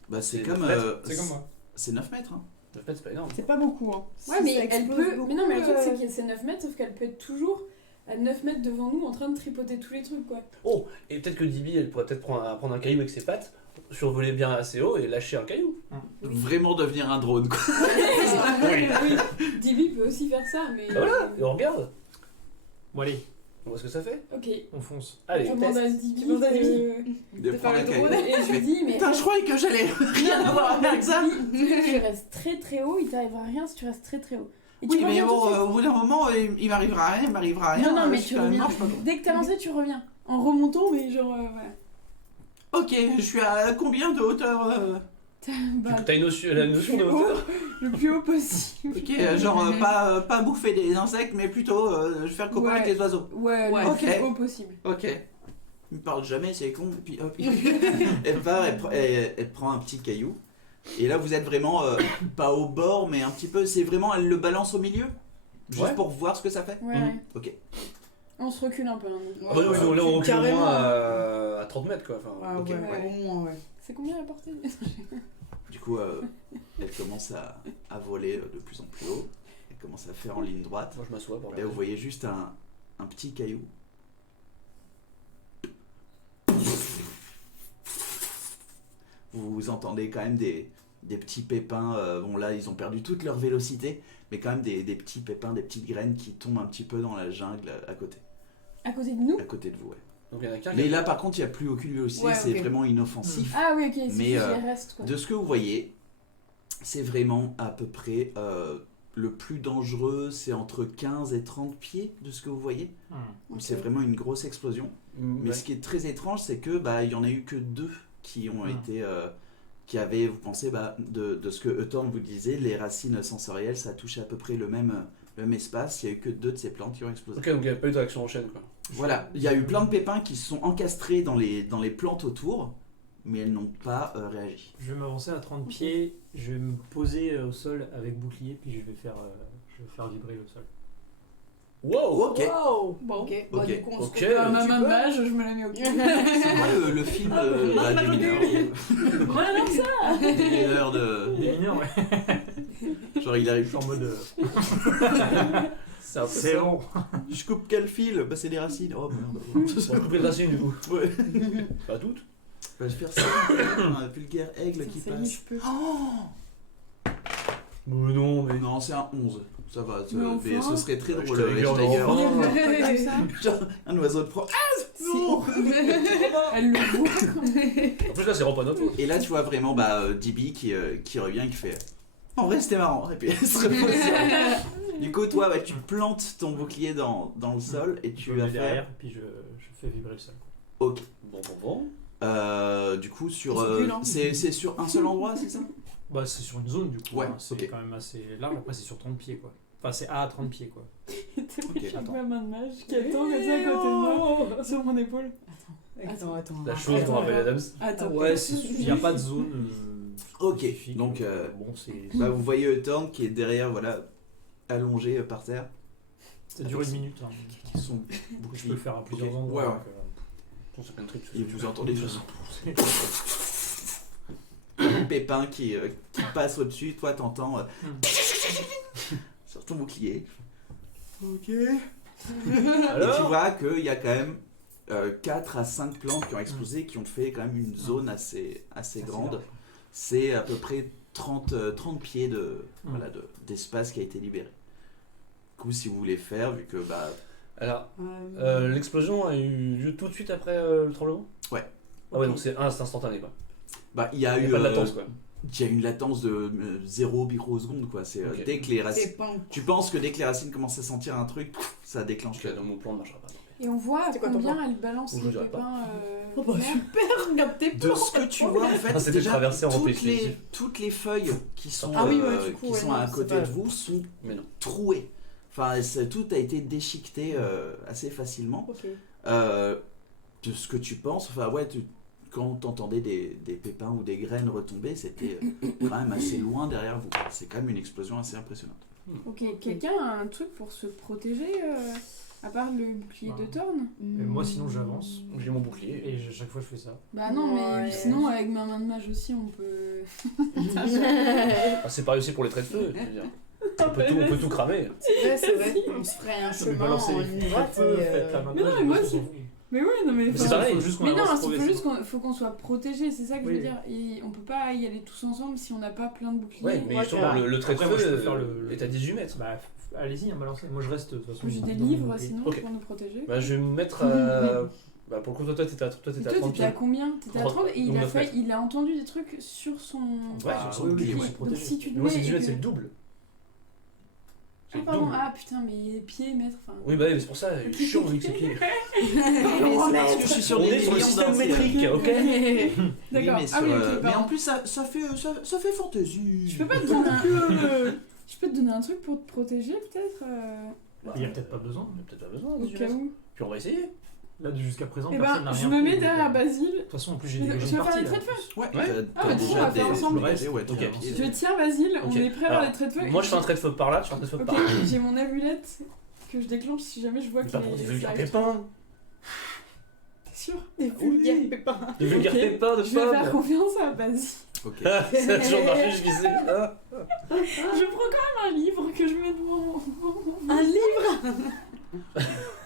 Bah, c'est C'est comme. 9 mètres. C'est comme moi. C'est 9 mètres. Hein. 9 mètres, c'est pas énorme. C'est pas beaucoup, hein. Ouais, Si mais ça elle explose peut. beaucoup, Mais non, mais le truc, c'est que c'est 9 mètres, sauf qu'elle peut être toujours à 9 mètres devant nous en train de tripoter tous les trucs, quoi. Oh, et peut-être que Dibi, elle pourrait peut-être prendre un caillou avec ses pattes, survoler bien assez haut et lâcher un caillou. Vraiment devenir un drone, quoi. Oui, Dibi peut aussi faire ça, mais. Bah voilà, et on regarde. Bon allez, On voit ce que ça fait. Ok. on fonce. Allez, Je demande à Dibi. Tu demandes à Dibi. De prendre un faire le caillou. drone. Et je lui dis, mais. Putain, je croyais que j'allais rien avoir avec ça. Dibi, tu restes très très haut, il t'arrivera rien si tu restes très très haut. Et tu Oui, mais reviens bon, tout de suite. au bout d'un moment, il m'arrivera rien, il m'arrivera rien. Non, non, mais je suis tu quand même reviens. mort, je sais pas Dès que t'as lancé, tu reviens. En remontant, mais genre, voilà. comment. Ok, je suis à combien de hauteur Bah, t'as la notion de hauteur. le plus haut possible. Ok, genre pas bouffer des insectes, mais plutôt faire copain Ouais. avec les oiseaux. Ouais, Ouais, le ok. plus haut possible. Ok. Il me parle jamais, c'est con. Et puis hop. Elle part, elle prend un petit caillou. Et là, vous êtes vraiment pas au bord, mais un petit peu. C'est vraiment, elle le balance au milieu. Juste Ouais. pour voir ce que ça fait. Ouais, Mhm. ouais. Ok. On se recule un peu. Hein. Ah bah non, sinon, là on recule au Carrément. moins à 30 mètres quoi. Enfin, Ah Ok, ouais, ouais. au moins, ouais. C'est combien la portée? Du coup, elle commence à voler de plus en plus haut. Elle commence à faire en ligne droite. moi je m'assois pour Et là, vous voyez juste un petit caillou. Vous entendez quand même des petits pépins. Bon, là, ils ont perdu toute leur vélocité, mais quand même des petits pépins, des petites graines qui tombent un petit peu dans la jungle à côté À côté de nous? de vous. Ouais. Donc il y en a qu'un Mais là, par contre, il n'y a plus aucune vélocité, Ouais, c'est ok. vraiment inoffensif. Ah oui, ok, c'est Mais, juste les restes quoi. De ce que vous voyez, c'est vraiment à peu près le plus dangereux, c'est entre 15 et 30 pieds de ce que vous voyez. Hmm. C'est vraiment une grosse explosion. Mais Ouais. ce qui est très étrange, c'est que il y en a eu que 2 qui ont été qui avaient, vous pensez, de ce que Euthorn vous disait, les racines sensorielles, ça a touché à peu près le même espace. Il n'y a eu que 2 de ces plantes qui ont explosé. Ok, donc il n'y a pas eu de réaction en chaîne quoi. Voilà, il y a eu plein de pépins qui se sont encastrés dans les plantes autour, mais elles n'ont pas réagi. Je vais m'avancer à 30 pieds, je vais me poser au sol avec bouclier, puis je vais faire vibrer le sol. Wow. Ok. Wow. Bon, ok. Bah, Ok. du coup, on Ok. se retrouve à ma Tu même peux âge, je me la mets au cul. C'est quoi le film des mineurs Voilà ça. Des mineurs de. Des mineurs, ouais. Genre, il arrive. En mode. C'est un peu C'est ça. bon. Je coupe quel fil? Bah, c'est des racines. Oh merde. On va couper les racines du coup. Ouais. Pas toutes. Bah, je vais faire ça. Un vulgaire aigle qui Ça y est, passe. je peux. Oh Mais non, mais. non, c'est un 11. Ça va. Mais enfin. Mais ce serait très Ouais, drôle. je te le rigole, Tiger. Comme ça. Genre, un oiseau de proie. Non. Elle le voit. En plus là, c'est vraiment pas notre faute. Et là, tu vois vraiment DB qui revient, qui fait. En vrai, c'était marrant. Et puis elle se repose. Du coup, toi, tu plantes ton bouclier dans le sol et Je tu me vas mets faire. derrière, puis je fais vibrer le sol. Ok. Bon. Du coup, sur. C'est violent. C'est sur un seul endroit, c'est ça? Bah, c'est sur une zone du coup. Ouais, hein, c'est ok. quand même assez large. Après, c'est sur 30 pieds quoi. Enfin, c'est à 30 pieds quoi. J'ai attends. ma main de mage qui attend comme ça à côté de moi, sur mon épaule. Attends. La chose dont rappelle Adams. Attends. Ouais, il n'y a pas de zone. Ok. spécifique, Donc, bon, c'est. bah, vous voyez Euthorn qui est derrière, voilà, allongé par terre. Ça dure une minute. Hein. Son Je peux bouclier. le faire à plusieurs Ok. endroits. Ouais, donc, Bon, c'est plein de trucs. Et vous entendez juste un pépin qui passe au-dessus. Toi, t'entends sur ton bouclier. Ok. Et tu Alors vois qu'il y a quand même 4 à 5 plantes qui ont explosé, qui ont fait quand même une zone assez grande. C'est à peu près 30 pieds d'espace qui a été libéré. Du coup, si vous voulez faire, vu que bah, Alors, l'explosion a eu lieu tout de suite après le tremblement. Ouais. Ah ouais, donc c'est instantané quoi. il y a Il y a eu pas de latence quoi. il y a une latence de 0 microsecondes quoi. C'est Ok. dès que les racines. C'est pas un- Tu penses que dès que les racines commencent à sentir un truc, ça déclenche. Ok, donc mon plan ne marchera pas. Et on voit à C'est quoi ton combien elle balance Ou je les dirais pas. pépins. Oh bah verts. super, regarde tes De plans. ce que tu vois en fait, Ah, c'était déjà, traversé en toutes réfléchissant. toutes les feuilles qui sont, Ah oui, ouais, du coup, qui ouais, sont non, à c'est côté pas- de vous sont Mais non. trouées. Enfin, tout a été déchiqueté assez facilement. Ok. De ce que tu penses, enfin ouais, quand t'entendais des pépins ou des graines retomber, c'était quand même assez loin derrière vous. C'est quand même une explosion assez impressionnante. Ok, quelqu'un a un truc pour se protéger à part le bouclier Bah. de Thorn? Et moi, sinon, j'avance. J'ai mon bouclier. Et chaque fois, je fais ça. Bah non, mais Ouais. sinon avec ma main de mage aussi on peut. Ah, c'est pareil aussi pour les traits de feu. Je veux dire. On peut tout cramer. C'est vrai. On se ferait un Mais chemin balancez en les ligne droite feux, et, faites la main Mais non, de mais moi, on c'est- s'en fout. Mais ouais, non mais. Mais enfin, c'est pareil. Faut juste qu'on Mais non, avance il faut juste progressivement. faut qu'on soit protégé, c'est ça que je Oui. veux dire. Et on peut pas y aller tous ensemble si on n'a pas plein de boucliers. Ouais, mais Ouais, justement, bah, le trait de après, moi, je feu peux faire le- est à 18 mètres. Bah, allez-y, hein, balancez. Moi, je reste de toute façon. J'ai des dans mon livres bouclier. sinon Ok. pour nous protéger. Bah, je vais me mettre à. Bah, pour le coup, toi, t'étais à 30 Toi, t'étais pieds. à combien? T'étais à 30 et il Donc a, 9 fait, mètres. il a entendu des trucs sur son. Ouais, Ah, sur son oui, bouclier, oui, ouais. c'est protégé. Donc si tu te Mais moi, mets. c'est et 18 mètres, que- c'est le double. C'est Ah, le pardon, double. ah putain, mais pieds, mètres, enfin. Oui, bah, oui, mais c'est pour ça, je suis chiant vu que c'est pied. Parce que je suis sur On des est sur le millions système d'anciens. métrique, ok? Oui, D'accord. mais, Ah oui, ok, mais en pardon. plus ça fait fantaisie. Je peux pas te donner un. Je peux te donner un truc pour te protéger, peut-être Il n'y a peut-être pas besoin. On a peut-être pas besoin, au 18 cas mètres. où. Puis on va essayer. Là, jusqu'à présent, Eh personne ben, n'a je rien me fait, mets donc, derrière Basile. De toute façon, en plus, j'ai Tu veux dégagé une faire partie. les là, traits de en plus. Ouais, Ouais. Ah, t'as du coup, on déjà va faire ensemble. le reste, ouais, Ok. t'as un pied. Je tiens Basile, on Ok. est prêt à Alors, faire les traits de feu. Moi, je fais un trait de feu par là, tu fais un trait de feu Ok, par là. j'ai mon amulette que je déclenche si jamais je vois Mais que pas pour des vulgaires arrive. pépins. T'es sûr? Des vulgaires pépins. De vulgaires Ok. pépins de Je vais faire pommes. confiance à Basile. Ok. Ah, ça a toujours marché jusqu'ici. Ah. Je prends quand même un livre que je mets devant mon. Un livre.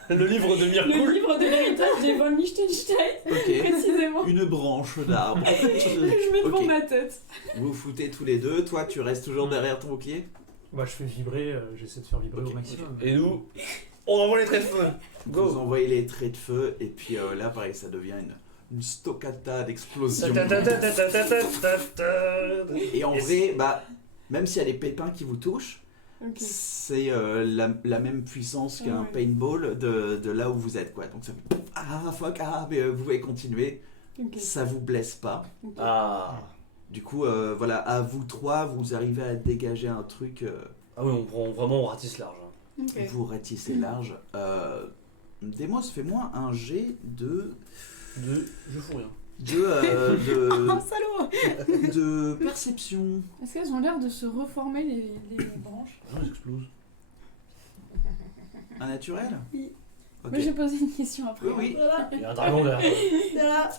Le livre de Le Mirkoul. livre de l'héritage des von Liechtenstein, Ok. précisément. Une branche d'arbre. Que je mets devant Ok. ma tête. Vous foutez tous les deux. Toi, tu restes toujours derrière ton bouclier. Bah, je fais vibrer, j'essaie de faire vibrer Ok, au maximum. Et nous, on envoie les traits de feu. Vous Go. envoyez les traits de feu et puis là, pareil, ça devient une stoccata d'explosion. Et en vrai, bah, même s'il y a des pépins qui vous touchent, Ok. c'est la même puissance qu'un Ouais. paintball de là où vous êtes, quoi. Donc ça fait ah fuck, ah, mais vous pouvez continuer, Ok. ça vous blesse pas. Ok. Ah. Du coup, voilà, à vous trois, vous arrivez à dégager un truc, Ah oui, on ratisse large. Ok. vous ratissez large. Demos, fais-moi un jet Je fous rien. Oh salaud. de perception. Est-ce qu'elles ont l'air de se reformer les branches? Ah, elles explosent. Un naturel? Oui. Ok. Moi j'ai posé une question après. Oui, oui. Voilà. Il y a un dragon derrière. Voilà.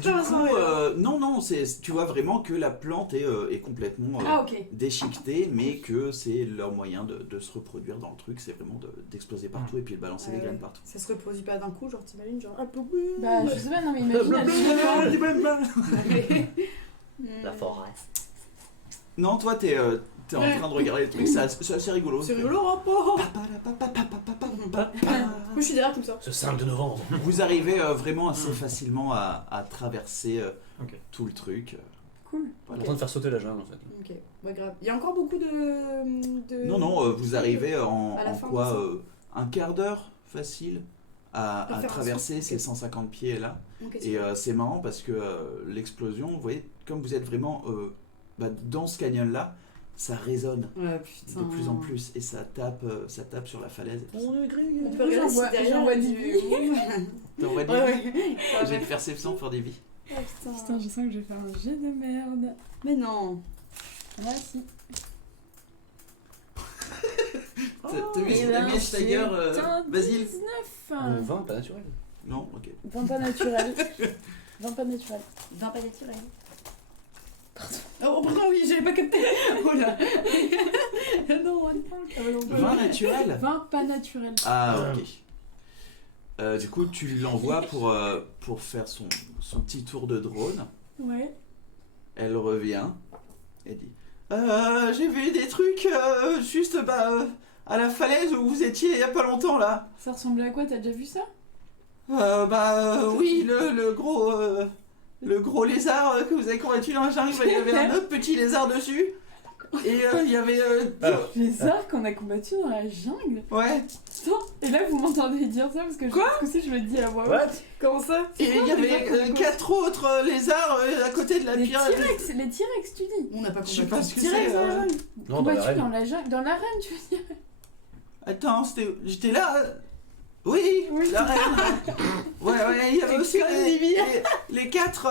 Du coup, non, tu vois vraiment que la plante est complètement Ah ok. déchiquetée, mais que c'est leur moyen de se reproduire dans le truc, c'est vraiment d'exploser partout et puis de balancer des graines partout. Ça se reproduit pas d'un coup, genre t'imagines, genre. Bah je sais pas, non mais imagine La forêt. Non, toi, t'es en train de regarder le truc, c'est assez rigolo. C'est rigolo, hein, Moi je suis derrière comme ça. Ce 5 de novembre. Vous arrivez vraiment assez facilement à traverser Ok. tout le truc. Cool. On est en train de faire sauter la jungle en fait. Ok, bah grave. Il y a encore beaucoup de... Non, vous arrivez en À la fin quoi de un quart d'heure facile à faire un traverser saut. ces 150 pieds là. Ok, Et c'est marrant parce que l'explosion, vous voyez, comme vous êtes vraiment dans ce canyon là, ça résonne Ouais, putain. de plus en plus et ça tape sur la falaise. On peut J'en regarder si vois- derrière j'en vois il y a du T'envoies des Ouais, vies. J'ai de perception pour des vies. Oh, putain. Putain, je sens que je vais faire un jet de merde. Mais non. Ah si. T'as vu Et la là, mèche Tiger, putain, Basile 19. 20, pas naturel. Non, ok. 20 pas naturel. 20 pas naturel. Vin pas naturel. Oh, pardon, oui, j'avais pas capté. Oh là. Non, non. 20 naturel. 20 pas naturel. Ah, ok. Du coup, tu l'envoies pour faire son petit tour de drone. Ouais. Elle revient et dit j'ai vu des trucs juste à la falaise où vous étiez il y a pas longtemps là. Ça ressemblait à quoi? T'as déjà vu ça? Oui, le gros lézard que vous avez combattu dans la jungle, il y avait un autre petit lézard dessus. Et il y avait. Les arcs qu'on a combattus dans la jungle? Ouais. Putain. Et là vous m'entendez dire ça parce que Quoi ce coup-ci je le dis à voix haute. What? Comment ça? Et il y avait 4 autres lézards à côté de la Les pyramide. T-Rex, les T-Rex tu dis? On n'a pas Je sais compris. pas ce que Direct c'est. dans la jungle. Non, dans la Combattus reine. dans la jungle, dans l'arène tu veux dire? Attends, j'étais là. Oui, Oui. la reine. Ouais, il y avait aussi Explique, les quatre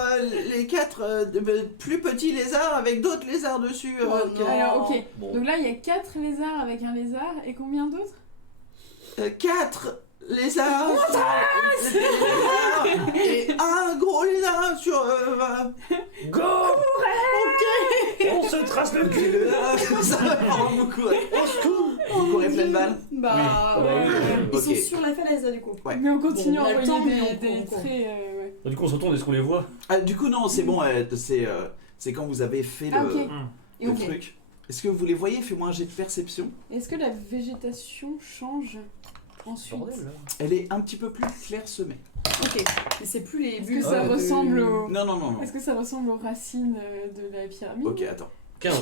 plus petits lézards avec d'autres lézards dessus. Oh non. Alors ok. Bon. Donc là il y a 4 lézards avec un lézard et combien d'autres? 4 lézards et un gros lézard sur. Go! On se trace le cul! Ça va prendre beaucoup. Vous courez pleine balle. Bah, Oui. ouais. Ils sont Ok. sur la falaise là du coup. Ouais. Mais on continue Bon, on à a le envoyer temps, mais on des court. traits. Ouais. Du coup, on se retourne, est-ce qu'on les voit? Ah, du coup, non, c'est bon. C'est quand vous avez fait Ah, ok. Et le ok. truc. Est-ce que vous les voyez? Fais-moi un jet de perception. Est-ce que la végétation change ensuite? Bordel là. Elle est un petit peu plus clairsemée. Ok. Mais c'est plus les Est-ce bulles. que ça de- ressemble au... Non, non, non, non. Est-ce que ça ressemble aux racines de la pyramide? Ok, attends. 15.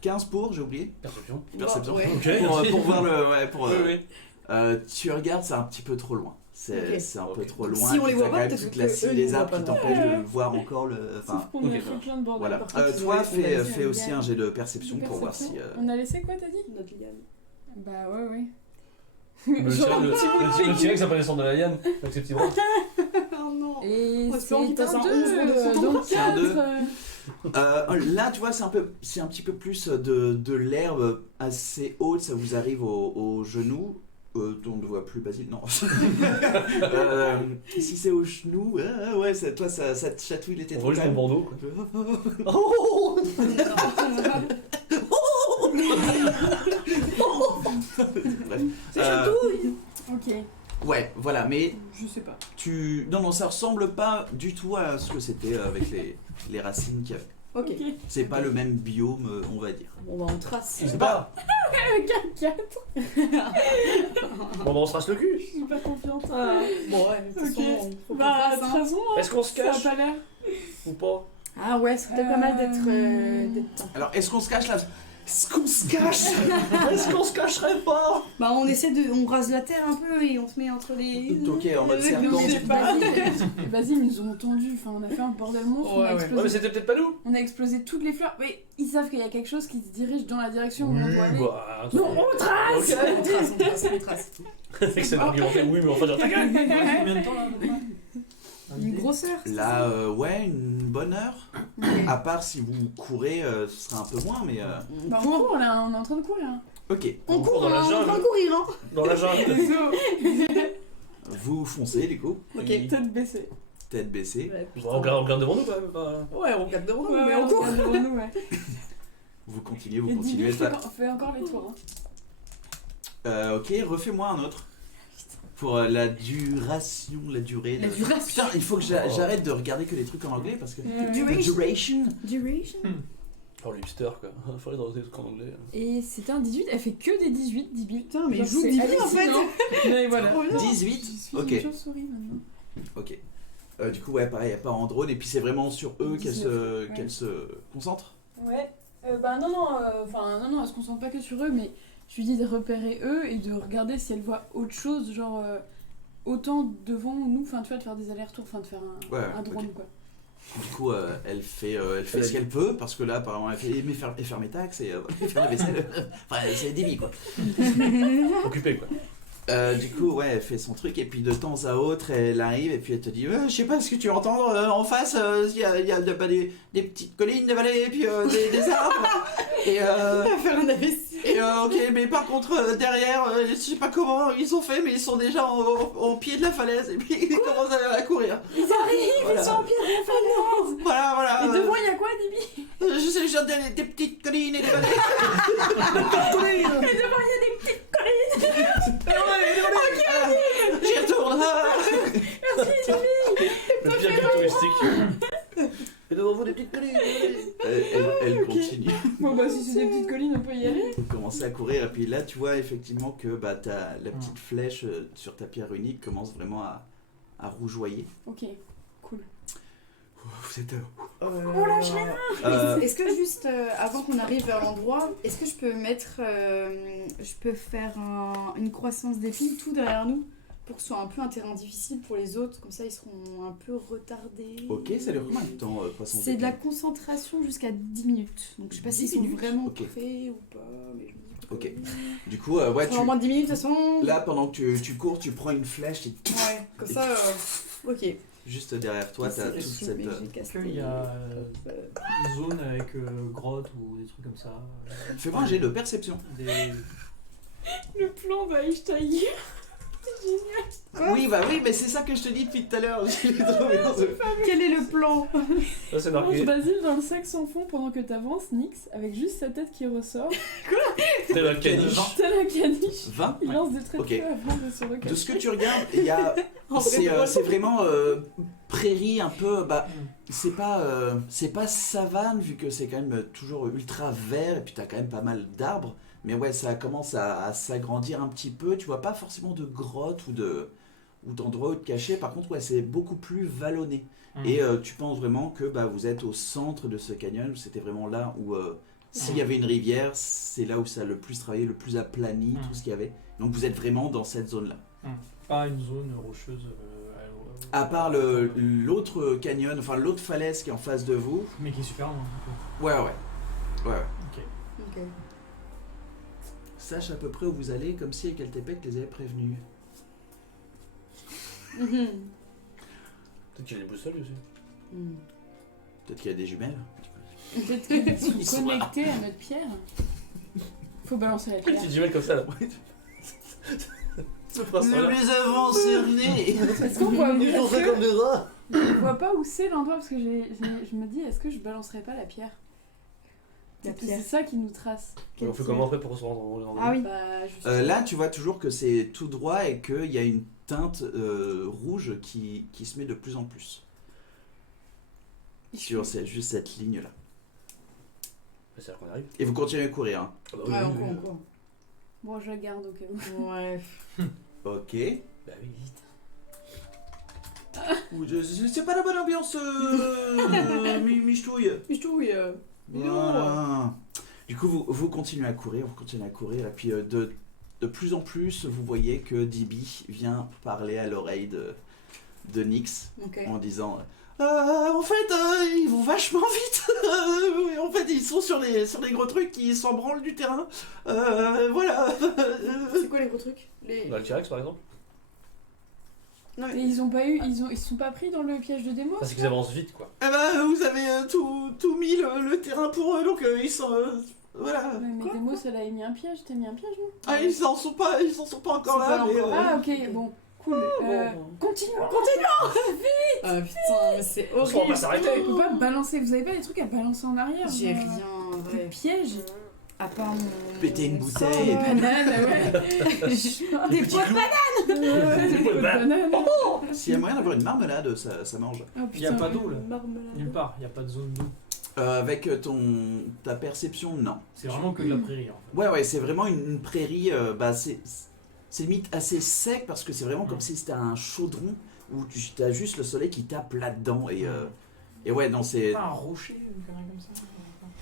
15 pour, j'ai oublié. Perception. Perception. Ouais. Ok. Pour voir le. Ouais, pour. Oui, oui. Tu regardes, c'est un petit peu trop loin. C'est Ok. c'est un peu Ok. trop loin. Si on puis les voit t'as pas, quand même peut-être toute que la eux, scie ils des voient arbres pas, qui non. t'empêche de voir encore le. Sauf Enfin, qu'on ok, a ça fait plein de bordel. voilà. Par contre, ils Toi, ont fais laissé aussi un un gars. jet de perception De pour voir si. perception. On a laissé quoi, t'as dit? Notre liane. Bah ouais, ouais. Le Genre un petit bout de T-Rex, figure. ça peut descendre de la liane avec ses petits bras. Oh non. Et On espère qu'il c'est passe un un 11 2, de donc C'est un 2. 4. Là, tu vois, c'est un petit peu plus de l'herbe assez haute, ça vous arrive au genou. On ne voit plus Basile, non. Si c'est au genou, ouais, toi, ça te chatouille les On tétons. voit juste quand mon même. bandeau. Quoi. Oh Bref. C'est chatouille. Ok, Ouais, voilà, mais je sais pas. Non, ça ressemble pas du tout à ce que c'était avec les racines qu'il y avait. Ok. C'est pas le même biome, on va dire. Bon bah on trace. Je sais pas. 4. Bon, bah, on se trace le cul. Je suis pas confiante. Bon ouais, de toute façon, Ok. faut qu'on Bah, de trace, toute hein. façon, Est-ce qu'on se ça a cache pas l'air. ou pas? Ah ouais, c'est peut-être pas mal d'être... Alors, est-ce qu'on se cache là? Est-ce qu'on se cache? Est-ce qu'on se cacherait pas? Bah on essaie de... On rase la terre un peu et on se met entre les... Ok, en mode Avec serpent. nos- Non, c'est pas. Vas-y, ils nous ont entendus. Enfin, on a fait un bordel monstre. Ouais, on, a ouais. Ouais, mais explosé... c'était peut-être pas nous. on a explosé toutes les fleurs. Mais ils savent qu'il y a quelque chose qui se dirige dans la direction où on doit aller. bah. Non, on trace. Ok. On trace. C'est que c'est argumenté, oui, mais enfin, dire ta gueule. Combien de temps là à peu près Une grosseur. c'est Là, ouais, une bonne heure. ça À part si vous courez, ce sera un peu moins, mais. Bah, on court là, on est en train de courir. Ok, On court, dans la on jungle. va courir, hein. Dans la jungle. vous foncez du coup, Ok. Tête baissée. tête baissée. On regarde devant nous quand même. Ouais, on regarde devant nous, Ouais, mais on court. regarde devant nous, ouais. Vous continuez, Et Dibi ça- fait encore les tours. Hein. Ok, refais-moi un autre. Pour la duration, la durée. La de- duration. Putain, il faut que j'arrête de regarder que les trucs en anglais parce que. Duration. Duration. Duration. Oh, le hipster quoi. Il faudrait dans des trucs en anglais. Et c'était un 18, elle fait que des 18, Dibi. Putain, mais Genre, il joue c'est Dibi en fait. hallucinant. Mais voilà. Trop bien. 18. Je suis Ok. une chauve-souris maintenant. Ok. Du coup, ouais, pareil, elle part en drone et puis c'est vraiment sur eux qu'elle 19, ouais. qu'elle se concentre. Ouais. Bah non, elle se concentre pas que sur eux, mais je lui dis de repérer eux et de regarder si elle voit autre chose, genre autant devant nous, enfin tu vois, de faire des allers-retours, enfin de faire un drone ok. quoi. Du coup, elle fait ce qu'elle peut parce que là, apparemment, elle fait et faire mes taxes et faire la vaisselle. Enfin, c'est débile quoi. Occupé quoi. Du coup, ouais, elle fait son truc et puis de temps à autre, elle arrive et puis elle te dit je sais pas ce que tu entends en face, il y a pas des petites collines, des vallées et puis des arbres. Et, On va faire un AVC. et ok, mais par contre, derrière, je sais pas comment ils ont fait, mais ils sont déjà au pied de la falaise et puis ils commencent à courir. Ils arrivent, Voilà. ils sont en pied de la falaise. Voilà. Et devant il y a quoi, Dibi? Je sais, j'ai des petites collines et des vallées. Et devant il y a des petites J'y retourne. Le pire guide touristique. Et devant vous des petites collines. Elle continue. Bon bah si c'est des petites collines, on peut y aller. Vous commencez à courir et puis là tu vois effectivement que bah, t'as la petite flèche sur ta pierre unique commence vraiment à rougeoyer. Ok, cool. Vous êtes On lâche rien. Est-ce que juste avant qu'on arrive à l'endroit, est-ce que je peux mettre, je peux faire une croissance d'épines tout derrière nous pour que ce soit un peu un terrain difficile pour les autres, comme ça ils seront un peu retardés. Ok, ça dure combien de temps croissance C'est de la d'épines concentration jusqu'à 10 minutes. Donc je sais pas 10 s'ils sont minutes vraiment Ok. prêts ou pas, mais je me dis que- Ok. Du coup, ouais, En moins de 10 minutes de toute façon. là pendant que tu cours, tu prends une flèche et Ouais, comme ça. Ok. juste derrière toi t'as C'est toute cette. Est-ce qu'il y a une zone avec grotte ou des trucs comme ça Fais-moi un jet de perception. des... Le plan va Einstein. Oui, bah oui, mais c'est ça que je te dis depuis tout à l'heure. Je l'ai trouvé dans ce- Quel est le plan? Là c'est Mange marqué. Basile dans le sac sans fond pendant que t'avances, Nyx, avec juste sa tête qui ressort. T'es la caniche. T'as la caniche. 20. Il lance des traits Ok. de feu avant de se recacher. De ce que tu regardes, il y a En vrai, c'est vraiment prairie un peu bah c'est pas savane vu que c'est quand même toujours ultra vert et puis t'as quand même pas mal d'arbres mais ouais ça commence à s'agrandir un petit peu, tu vois pas forcément de grottes ou d'endroits où te cacher, par contre ouais c'est beaucoup plus vallonné et tu penses vraiment que bah vous êtes au centre de ce canyon, c'était vraiment là où s'il y avait une rivière, c'est là où ça a le plus travaillé, le plus aplani, tout ce qu'il y avait, donc vous êtes vraiment dans cette zone là. Pas une zone rocheuse. À part l'autre canyon, enfin l'autre falaise qui est en face de vous. Mais qui est super loin. Ouais. Ok. Sache à peu près où vous allez, comme si Ekeltepec les avait prévenus. Mhm. Peut-être qu'il y a des boussoles aussi. Mhm. Peut-être qu'il y a des jumelles. Peut-être qu'ils sont connectés à notre pierre. Faut balancer la Pourquoi pierre. tu dis mal comme ça là? Ce prince là. les avons cernés. Est-ce qu'on voit, Ils font ça comme des rats. je vois pas où c'est l'endroit parce que je me dis, est-ce que je balancerai pas la pierre? La Peut-être que pierre. c'est ça qui nous trace. On fait comment après pour se rendre au Ah oui. Bah, juste Là, tu vois toujours que c'est tout droit et qu'il y a une teinte rouge qui se met de plus en plus. Sur juste cette ligne-là. C'est-à-dire qu'on arrive. Et vous continuez à courir. Hein. Ah bah oui, Ouais, oui, oui. encore. Bon, je la garde au cas où. Ouais. Ok. Bah oui, vite. C'est pas la bonne ambiance, Michtouille. Michtouille. Voilà. Du coup, vous continuez à courir, et puis de plus en plus, vous voyez que Dibi vient parler à l'oreille de Nyx Ok. en disant en fait, ils vont vachement vite. En fait, ils sont sur les gros trucs qui s'en branlent du terrain. Voilà. C'est quoi les gros trucs? Dans le T-Rex par exemple. Et ils ont pas eu, ils se sont pas pris dans le piège de Démos? Parce qu'ils avancent vite quoi. Eh ben, vous avez tout mis le terrain pour eux, donc ils sont. Voilà. Mais Demos, elle a mis un piège, t'as mis un piège, non? Ah, ils en sont pas encore là, mais... Ah, ok, bon, cool. Continuons. Ah putain, mais c'est On va horrible. pas s'arrêter. On peut pas balancer, vous avez pas des trucs à balancer en arrière? J'ai genre, rien, Des vrai. pièges? À part mon... Péter une mon bouteille. sang, Banane, ouais. Des pois de banane. Des pots de banane. S'il y a moyen d'avoir une marmelade, ça mange. Oh, Il y a putain, pas d'eau, là. marmelade. Nulle part, il n'y a pas de zone d'eau. Avec ta perception, non. C'est vraiment que de la prairie en fait. Ouais, c'est vraiment une prairie, c'est limite assez sec parce que c'est vraiment comme si c'était un chaudron où tu as juste le soleil qui tape là-dedans et ouais, non, c'est... Pas un rocher, une connerie comme ça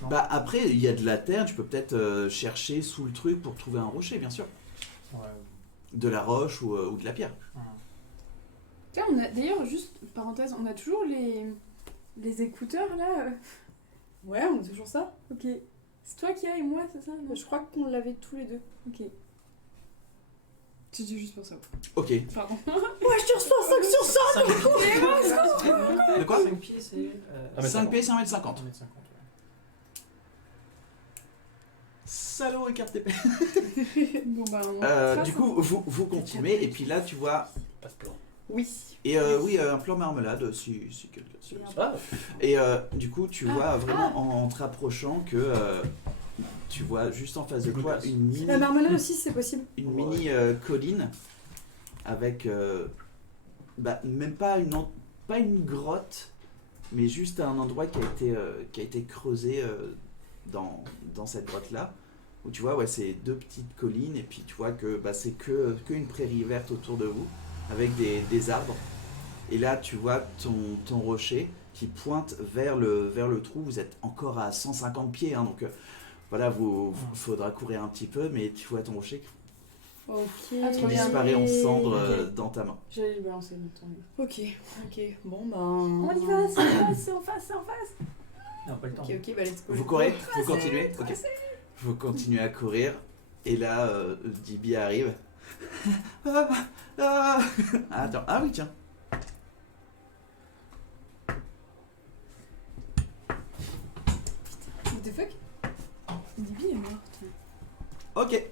non. Bah après, il y a de la terre, tu peux peut-être chercher sous le truc pour trouver un rocher, bien sûr. Ouais. De la roche ou de la pierre. Tiens, on a d'ailleurs, juste parenthèse, on a toujours les écouteurs là. Ouais, on a toujours ça. Ok. C'est toi qui as et moi, c'est ça? Non. Je crois qu'on l'avait tous les deux. Ok. C'était juste pour ça. Ok. Pardon. Ouais, je te reçois 5 sur 5. De quoi 5 pieds, c'est... 5 pieds, c'est 1m50. 1m50, ouais. Salaud, écarte épée. Bon bah on Du coup, vous continuez et puis là, tu vois... Pas de plan. Oui. Et oui, un plan marmelade, si quelqu'un... Ah, Et du coup, tu vois vraiment en te rapprochant que tu vois juste en face de toi une mini, La marmelade aussi, c'est possible. une mini colline avec même pas pas une grotte, mais juste un endroit qui a été creusé dans cette grotte là. Où tu vois, ouais, c'est deux petites collines et puis tu vois que c'est que une prairie verte autour de vous avec des arbres. Et là, tu vois ton rocher qui pointe vers le trou. Vous êtes encore à 150 pieds, hein, donc voilà, faudra courir un petit peu, mais tu vois ton rocher Ok. Ah, qui trop bien. disparaît en cendres Ok. dans ta main. J'allais le balancer le temps. Ok. Bon ben. On y va, c'est en face, c'est en face, c'est en face. Non, pas le temps. Ok, bah let's go. Vous courez, vous continuez, ok. Vous continuez à courir, et là, Dibi arrive. Attends, ah oui, tiens. What the fuck? Dibi est morte. Ok.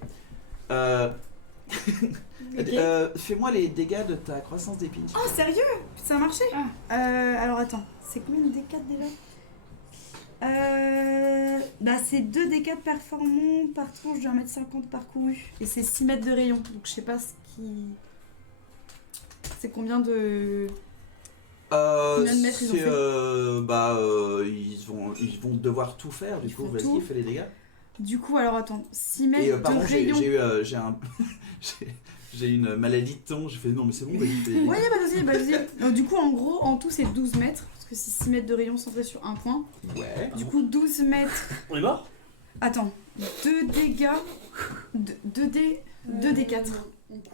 Fais-moi les dégâts de ta croissance d'épine. Oh, sérieux? Ça a marché? Alors attends, c'est combien de D4 déjà? C'est 2 D4 performants par tranche de 1m50 parcouru. Et c'est 6 mètres de rayon. Donc je sais pas ce qui. C'est combien de. Combien de mètres ils ont fait ils vont devoir tout faire, du Ils coup, font vas-y, tout. fais les dégâts. Du coup, alors attends, 6 mètres Et de pardon, rayon. j'ai une maladie de ton, j'ai fait non mais c'est bon, vas-y, fais les dégâts. Ouais, vas-y. Donc, du coup, en gros, en tout, c'est 12 mètres. Parce que c'est 6 mètres de rayon centré sur un point. Ouais. Du coup, 12 mètres. on est mort? Attends, 2 dégâts. 2 D4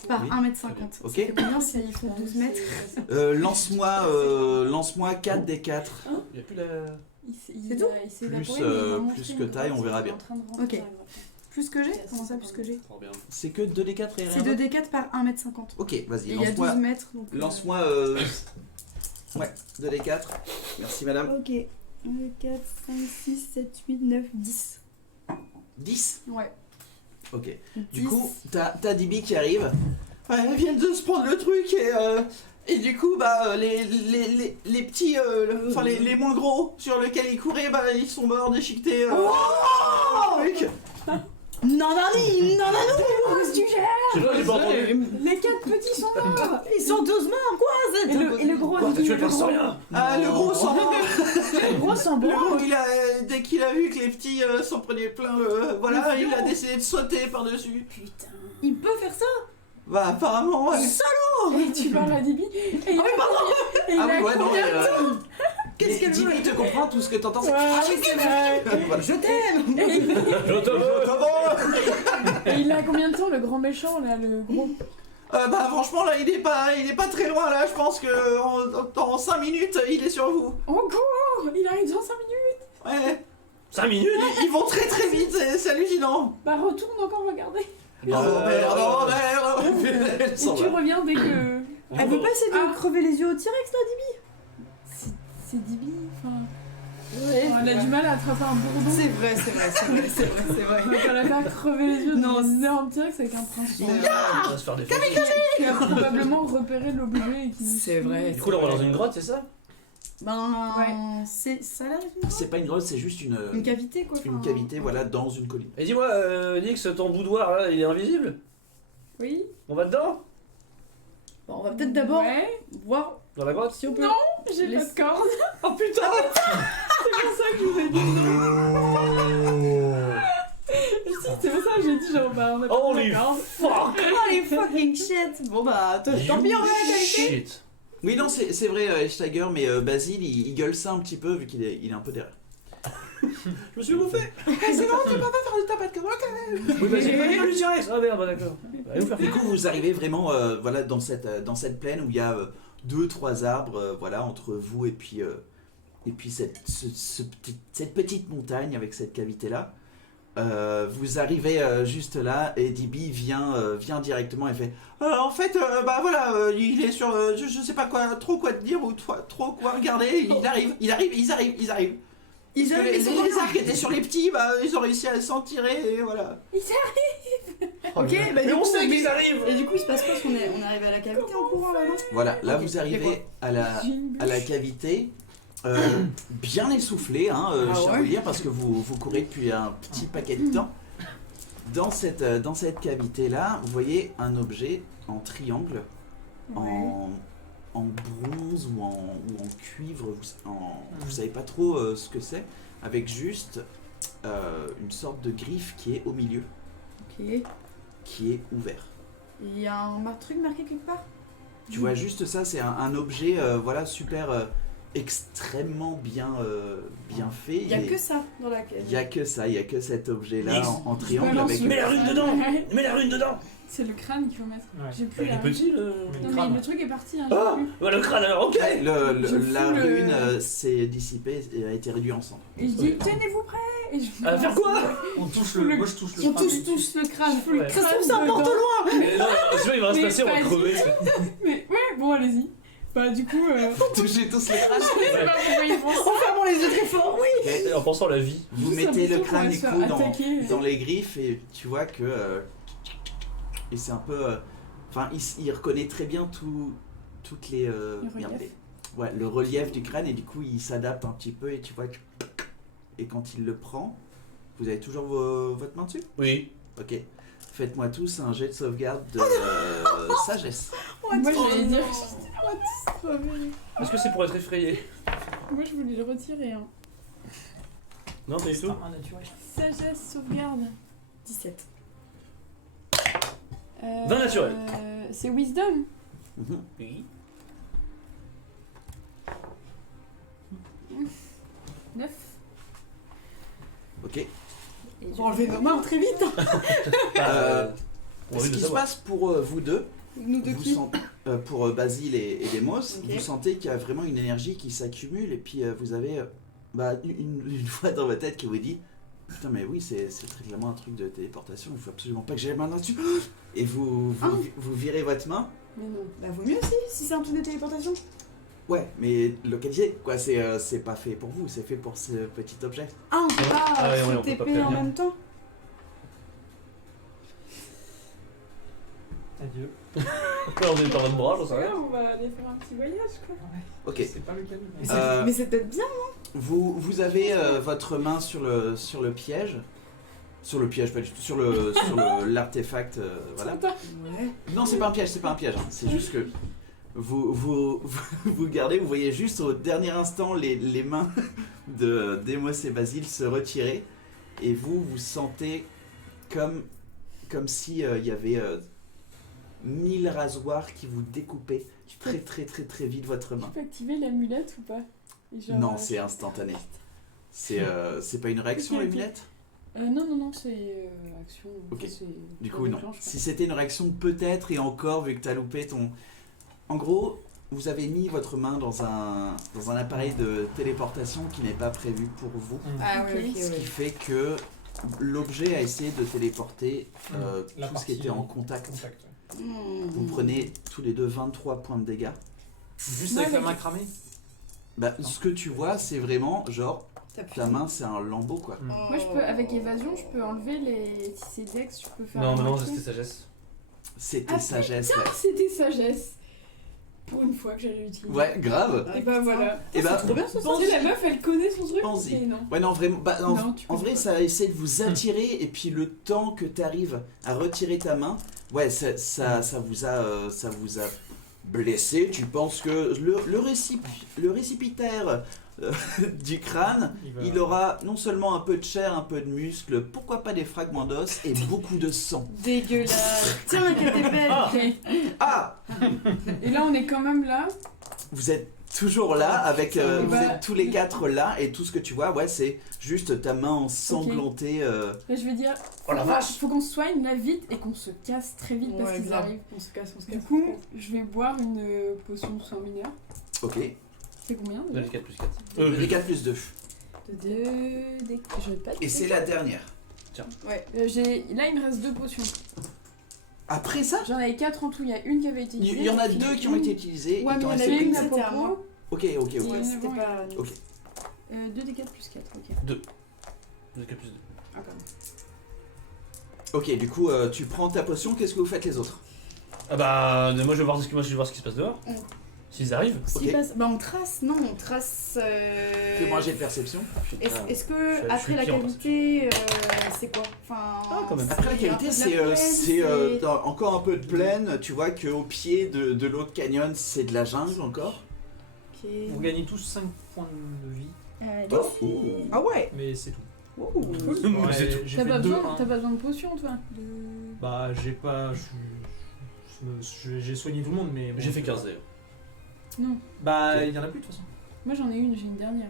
par Oui. 1m50. Ok. Ça fait combien s'ils font 12 mètres? Lance-moi 4 des 4. Il y a plus la... C'est tout? Plus que taille, on verra bien. Ok. Plus que j'ai? Comment ça, plus que j'ai? Trop bien. C'est que 2 des 4 et C'est 2 D4 par 1m50. Ok, Et vas-y, il y a 12 mètres. Donc, lance-moi 2 des 4. Merci madame. Ok. 1, 4, 5, 6, 7, 8, 9, 10. 10. Ouais. Ok. 10. Du coup, t'as Dibi qui arrive. Ouais, elle vient de se prendre le truc et du coup, les petits, les moins gros sur lesquels ils couraient, ils sont morts déchiquetés. Truc. Nanani, qu'est-ce que tu gères? Je sais pas, j'ai pas entendu. Les 4 petits sont morts. Ils sont 12 morts, quoi? Et le gros, Quoi, t'as tué le gros, historien? Ah, le gros s'en va. le gros sont Le bons. gros, dès qu'il a vu que les petits s'en prenaient plein il a décidé de sauter par-dessus. Putain. Il peut faire ça? Bah, apparemment, ouais. Et tu parles à Dibi. Et il a Ah oui, ouais, non, Qu'est-ce qu'elle veut? Dibi te comprend, tout ce que t'entends, c'est... Ah oui, c'est vrai. Voilà. Je t'aime! Je te veux. Et il a combien de temps le grand méchant là, le gros? Franchement, là, il est pas très loin, là, je pense que dans 5 minutes, il est sur vous. Oh cours! Il arrive dans 5 minutes. Ouais. 5 minutes? Ils vont très très vite, c'est hallucinant. Bah retourne encore regarder. Merde. Et tu reviens dès que... Elle veut pas essayer de crever les yeux au T-Rex, là, Dibi? C'est Dibi, enfin... Ouais. Elle a du mal à attraper un bourdon. C'est vrai. On va pas la faire crever les yeux Non, dans un énorme T-Rex avec un prince. On va se faire défoncer. Qui va probablement repérer l'objet et qui. C'est vrai. Du coup, là, on va dans une grotte, c'est ça? Ben, ça a l'air d'être C'est pas une grotte, c'est juste une cavité quoi. une cavité, voilà, dans une colline. Et dis-moi, Nix, ton boudoir, là, il est invisible? Oui. On va dedans? Bon, on va peut-être d'abord Ouais. voir. Dans la grotte, si on peut? Non. J'ai Les- pas de corde. Oh putain! C'est pour ça que je vous ai dit. Si, c'est pour ça que j'ai dit genre bah on a pas Holy de corde. fuck! Oh les fucking shit. Bon bah, tant pis, on va la qualité. Shit! Oui, non, c'est vrai, Steiger, mais Basile, il gueule ça un petit peu vu qu'il est un peu derrière. Je me suis bouffé! C'est bon, tu peux pas faire du tapas de carotte. Oui, bah j'ai pas dit le T-Rex! Ah merde, bah d'accord. Allez vous faire Du coup, vous arrivez vraiment voilà, dans cette plaine où il y a 2-3 arbres voilà, entre vous et puis cette petite montagne avec cette cavité-là. Vous arrivez juste là et DB vient directement et fait en fait bah voilà il est sur je sais pas quoi trop quoi te dire ou trop quoi regarder ils arrivent Ils Parce que arrivent, ils sont les arbres qui étaient sur les petits bah ils ont réussi à s'en tirer et voilà. Ok, bah Mais du on coup, sait qu'ils arrivent! Et du coup, il se passe quoi? On est arrivé à la cavité en courant là, non? Voilà, là Ok, vous y a arrivez à J'ai une la bûche. cavité bien essoufflé, hein, Ah je tiens à ouais. vous dire, parce que vous courez depuis un petit paquet de temps. Dans cette cavité-là, vous voyez un objet en triangle, en bronze ou en cuivre, vous savez pas trop ce que c'est, avec juste une sorte de griffe qui est au milieu, Ok. qui est ouvert. Il y a un truc marqué quelque part? Tu vois juste ça, c'est un objet voilà, super extrêmement bien fait. Il y a que ça dans la cave. Il y a que ça, il y a que cet objet-là Nix. en Je triangle balance avec. le Mets la rune dedans! Ouais. Mets la rune dedans! C'est le crâne qu'il faut mettre. Ouais. J'ai plus Il est la. petit le. Non crâne. mais le truc est parti. Hein, Ah! j'ai plus. Bah le crâne alors, ok! Je La fous le- rune s'est dissipée et a été réduite en cendres. Et je dis tenez-vous prêts. Et je À faire quoi? On touche le- Moi je touche le On crâne. touche le crâne. fous le Ouais. crâne. Ça se trouve, ça emporte dedans. loin. Mais non, sinon il va se Mais passer, on va vas-y. crever. Mais ouais bon allez-y. Bah du coup. Touchez tous le crâne. Je sais pas pourquoi ils font ça. En fermant les yeux très fort, oui. Et en pensant à la vie. Vous J'ai mettez le l'impression qu'on crâne va du se coup faire attaquer. dans les griffes et tu vois que. Et c'est un peu. Enfin, il reconnaît très bien toutes les. relief. merde, ouais, le relief du crâne et du coup il s'adapte un petit peu et tu vois que. Et quand il le prend, vous avez toujours votre main dessus? Oui. Ok. Faites-moi tous un jet de sauvegarde de sagesse. Moi j'allais dire. Est-ce que c'est pour être effrayé? Moi je voulais le retirer. Hein. Non, pas du tout. Un naturel. Sagesse sauvegarde. 17. 20 naturel. C'est wisdom. Mhm. Oui. 9. Ok. On va enlever nos mains très vite. On va Ce le qui se savoir. passe pour vous deux, Nous deux vous qui? pour Basile et Demos, Ok. vous sentez qu'il y a vraiment une énergie qui s'accumule et puis vous avez une voix dans votre tête qui vous dit putain mais oui c'est très clairement un truc de téléportation, il faut absolument pas que j'ai la main là-dessus et vous virez votre main. Mais non. Bah vaut mieux si c'est un truc de téléportation. Ouais mais localisé quoi, c'est pas fait pour vous, c'est fait pour ce petit objet. Ah, on peut pas Ah ouais, on peut se pas TP en prévenir. même temps. Adieu. On est dans notre bras, j'en sais rien. On va aller faire un petit voyage quoi. Ok. C'est pas le cas. Mais c'est peut-être bien. Vous avez votre main sur le piège. Sur le piège, pas du tout. Sur l'artefact, voilà. Ouais. Non, c'est pas un piège, hein. C'est juste que vous gardez, vous voyez juste au dernier instant les mains de Demos et Basile se retirer. Et vous sentez comme si il y avait 1000 rasoirs qui vous découpaient très vite votre main. Tu peux activer l'amulette ou pas? Et genre, Non, c'est instantané. C'est pas une réaction, Ok, ok. l'amulette? Non, c'est action. Ok. Enfin, c'est- Du ça coup, non. déclenche, quoi. Si c'était une réaction, peut-être, et encore, vu que t'as loupé ton... En gros, vous avez mis votre main dans un appareil de téléportation qui n'est pas prévu pour vous. Ah ouais, ok, Ce qui fait que l'objet a essayé de téléporter La tout ce qui partie était en contact. Contact. Ouais. Vous prenez tous les deux 23 points de dégâts. Juste avec la main cramée. Bah, ce que tu vois, c'est vraiment genre Ta main, c'est un lambeau, quoi. Moi, je peux, avec évasion, je peux enlever les. Si c'est Dex, je peux faire. Non, mais non, remarquer. c'était sagesse. C'était Ah, sagesse, putain, ouais. c'était sagesse. Pour une fois que j'allais l'utiliser. Ouais, grave. Et bah voilà. Et bah, trop bien ce Tu sais, la meuf, elle connaît son truc. Pense-y. Mais non. ouais, non, vraiment. Bah, Non, tu en connais vrai, pas. ça essaie de vous attirer, et puis le temps que tu arrives à retirer ta main, ouais, ça vous a blessé. Tu penses que le récipitaire du crâne, il aura non seulement un peu de chair, un peu de muscle, pourquoi pas des fragments d'os et beaucoup de sang. Dégueulasse. Tiens, qu'elle était belle. Ok. Ah, Et là, on est quand même là. vous êtes toujours là avec vous Bah, êtes tous les quatre là, et tout ce que tu vois, ouais, c'est juste ta main ensanglantée. Là, je vais dire. Oh la vache. Faut qu'on se soigne là vite et qu'on se casse très vite parce Ouais, qu'ils grave. arrivent. On se casse. Du coup, je vais boire une potion de soin mineur. Ok. C'est combien Dans déjà les 4 plus 4. Les 4 plus 2. Je vais pas Et c'est la dernière. Ouais. Là, il me reste 2 potions. Après ça, J'en avais 4 en tout. Il y a une qui avait été utilisée. il y en a puis 2 qui ont été utilisées. Ouais, il mais t'en il y en restait avait une une. à C'était à propos. moi. Ok, ok, ok. Ouais, c'était pas. Ok. 2 des 4 plus 4, ok. 2. Les 4 plus 2. Ah, pardon. Ok, du coup, tu prends ta potion, qu'est-ce que vous faites les autres? Ah bah, moi je vais voir ce qui se passe dehors. Mm. S'ils arrivent. Ce qui Ok. passe. Bah, on trace. Non, on trace. Fais-moi un jet de perception. Est-ce que je suis après la pire en qualité, c'est quoi? Enfin. Ah, quand même. Après la c'est un peu qualité, de la plaine, c'est- encore un peu de plaine. Tu vois qu'au pied de l'autre canyon, c'est de la jungle encore. Ok. Vous gagnez tous 5 points de vie, Oh. Ah ouais. mais c'est tout. Ouh. Ouais, C'est tout. j'ai T'as fait pas, 2, besoin, t'as pas besoin de potions, toi Bah, j'ai pas. J'ai soigné tout le monde, mais. bon, J'ai fait 15 d'ailleurs. Non. Bah, il y en a plus de toute façon. Moi, j'en ai une, j'ai une dernière.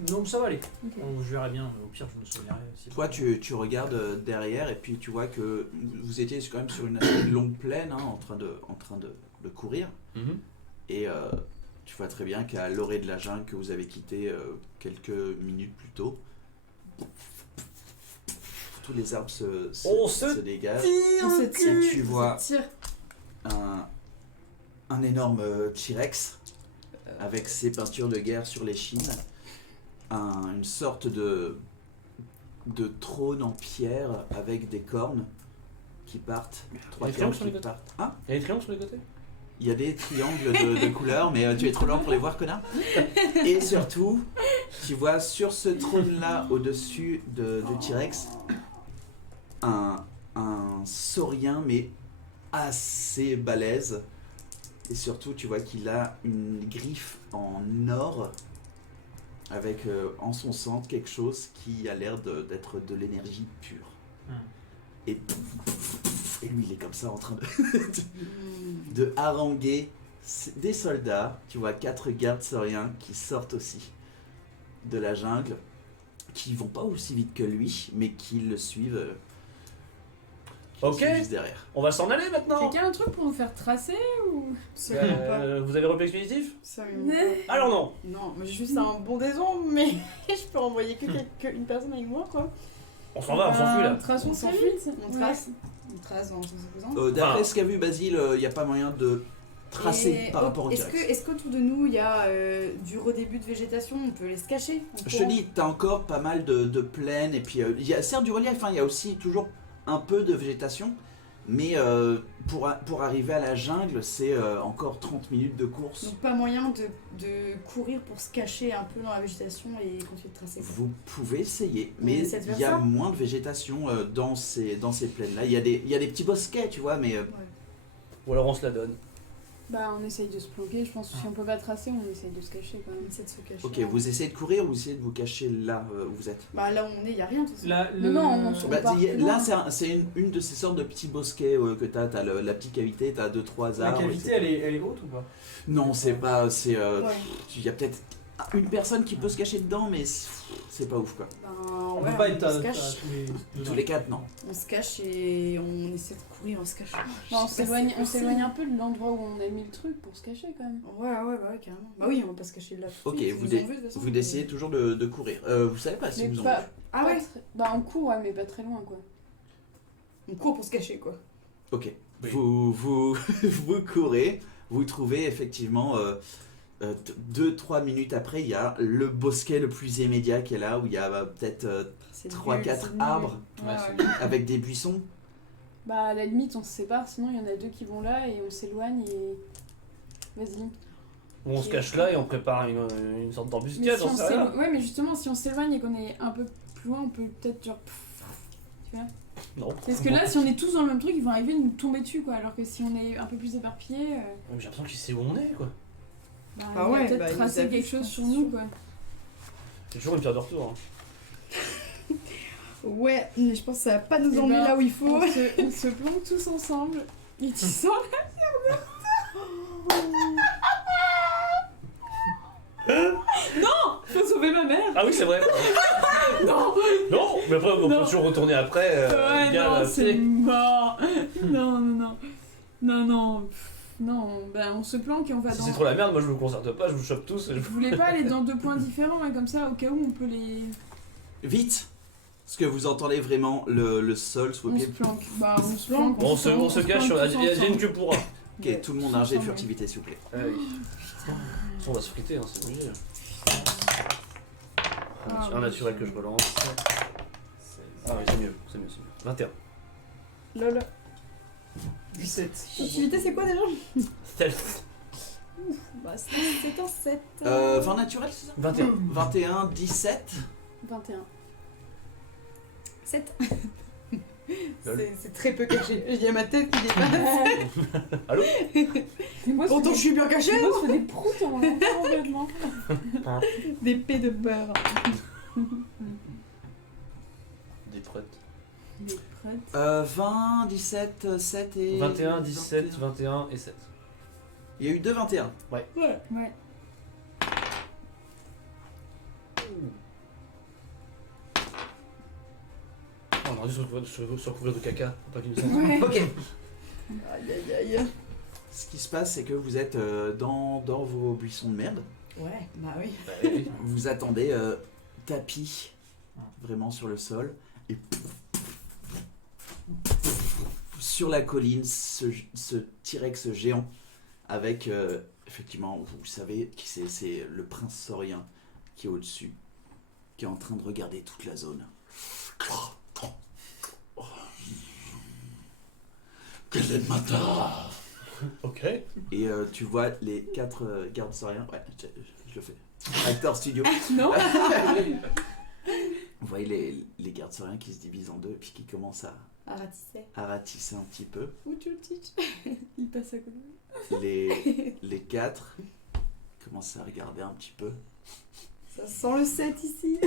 Donc ça va aller. Ok. Je verrai bien, au pire, je me soignerai. Si Toi, tu regardes derrière et puis tu vois que vous étiez quand même sur une assez longue plaine, hein, en train de courir. Mhm. Et tu vois très bien qu'à l'orée de la jungle que vous avez quitté quelques minutes plus tôt, tous les arbres On se dégagent. On se tire. Et tu vois Tire. un énorme T-Rex avec ses peintures de guerre sur l'échine, une sorte de trône en pierre avec des cornes qui partent, trois Il y a des cornes triangles sur les qui côtés partent. Hein? Il y a des triangles sur les côtés. Il y a des triangles de couleurs, mais tu es trop lent pour les voir, connard. Et surtout, tu vois sur ce trône-là, au-dessus du T-Rex, un saurien, mais assez balèze. Et surtout, tu vois qu'il a une griffe en or, avec en son centre quelque chose qui a l'air d'être de l'énergie pure. Et lui, il est comme ça en train de haranguer des soldats. Tu vois 4 gardes sauriens qui sortent aussi de la jungle, qui vont pas aussi vite que lui, mais qui le suivent. Ok. Juste derrière. On va s'en aller maintenant. Quelqu'un a un truc pour nous faire tracer ou Absolument pas. Vous avez repris expéditif? Absolument pas. Alors non. Non, mais j'ai juste un bon des ombres, mais je peux envoyer qu'une personne avec moi, quoi. On s'en va, on s'enfuit là. Traçons On très s'enfuit, vite. on trace. On trace dans le sens opposant. D'après Enfin, ce qu'a vu Basile, il n'y a pas moyen de tracer Et par rapport au est-ce T-Rex. qu'autour de nous, il y a du redébut de végétation? On peut aller se cacher en Je te courant. dis, t'as encore pas mal de plaines, et puis il y a certes du relief, hein, il y a aussi toujours un peu de végétation, mais pour arriver à la jungle, c'est encore 30 minutes de course. Donc pas moyen de courir pour se cacher un peu dans la végétation et continuer de tracer. Vous pouvez essayer, On mais essaie de faire il y a ça moins de végétation dans ces plaines-là. Il y a des petits bosquets, tu vois, mais Ou alors on se la donne. Bah, on essaye de se planquer. Je pense que si on peut pas tracer, on essaye de se cacher quand On même. essaie de se cacher. ok, vous essayez de courir ou vous essayez de vous cacher là où vous êtes? Bah là où on est, il y a rien de toute façon. Là, Non, on se- Bah, part plus loin. là, c'est une de ces sortes de petits bosquets que t'as. T'as la petite cavité, t'as 2-3 la arbres. cavité, etc. elle est haute ou pas? Non, c'est pas. Ouais. Il y a peut-être une personne qui peut se cacher dedans, mais c'est pas ouf quoi. Ben, On ouais, peut pas on être se à cache. Tous les 4, non. On se cache et on essaie de courir en se cachant. Enfin, on Je sais pas s'éloigne si on c'est s'éloigne un peu de l'endroit où on a mis le truc pour se cacher quand même. Ouais, carrément. Bah oui, on va pas se cacher de là. tout de Ok, suite, vous, ils nous ont vu, de toute façon. vous décidez toujours de courir. Vous savez pas si Mais vous ont pas, vu. Ah ouais. Bah, on court, ouais, mais pas très loin quoi. On court pour se cacher, quoi. Ok. Oui. Vous courez, vous trouvez effectivement 2-3 minutes après, il y a le bosquet le plus immédiat qui est là, où il y a peut-être C'est 3-4 nul, arbres Ouais, Ouais, ouais. avec des buissons. Bah, à la limite, on se sépare, sinon il y en a deux qui vont là et on s'éloigne et. Vas-y. On se cache là et on prépare une sorte Mais d'embuscade, si j'en on sais rien. ouais, mais justement, si on s'éloigne et qu'on est un peu plus loin, on peut peut-être genre. Tu vois? Non. Parce que là, si on est tous dans le même truc, ils vont arriver et nous tomber dessus, quoi. Alors que si on est un peu plus éparpillés, J'ai l'impression qu'il sait où on est, quoi. bah, Ah il ouais, va peut-être bah, il nous a tracer vu, quelque je chose pense, sur c'est nous, sûr. quoi. C'est toujours une pierre de retour. Hein. Ouais, mais je pense que ça va pas nous Eh emmener ben, là où il faut. On se plante tous ensemble. Et tu sens Non, faut sauver ma mère. Ah oui, c'est vrai. Non. Non, mais après, on Non. peut toujours retourner après. Ouais, bien, non, là, c'est tu sais. mort. Non, non, non. Non, non. Pff, non, ben on se planque et on va Si dans. c'est trop la merde, moi je vous concerte pas, je vous chope tous. Et je... Je voulais pas aller dans deux points différents, et comme ça, au cas où, on peut les. Vite! Parce que vous entendez vraiment le sol sous vos On se pieds. planque. Bah, on se planque. On se cache sur la planque tous dizaine ensemble. que pourra. Ok, tout le monde a un jet de Ensemble, furtivité, s'il vous plaît. Ah oui. On va se friter, hein, c'est obligé. Ah, Un oui. naturel que je relance. Ah oui, c'est mieux, c'est mieux, c'est mieux. 21. Lol. 17. Activité, c'est quoi déjà? Stealth. Bah, c'est un 7. Vin naturel, c'est ça? 21. 21, 17. 21. 7. Lol. C'est très peu caché. Il y a ma tête qui dépasse. Allô? Mais moi, Pourtant, je suis bien caché. Moi, je fais des proutes en complètement. Des pets de peur. Des prêtes. Des prêtes. 20, 17, 7 et... 21, 17, 21 et 7. Il y a eu 2 21. Ouais. Ouais. On aurait dû se recouvrir de caca, pas d'innocence. Ouais. Ok. Aïe aïe aïe. Ce qui se passe, c'est que vous êtes dans vos buissons de merde. Ouais, bah oui. Bah oui. Vous attendez tapis vraiment sur le sol. Et sur la colline, ce T-Rex géant avec, effectivement, vous savez qui c'est le prince saurien qui est au-dessus, qui est en train de regarder toute la zone. Quel est le matin? Ok. Et tu vois les 4 gardes sauriens. Ouais, je le fais. Acteur studio. Non. Vous voyez les gardes sauriens qui se divisent en deux et puis qui commencent À ratisser. à ratisser un petit peu. Où tu le teach? Il passe à côté. Les 4 commencent à regarder un petit peu. Ça sent le 7 ici.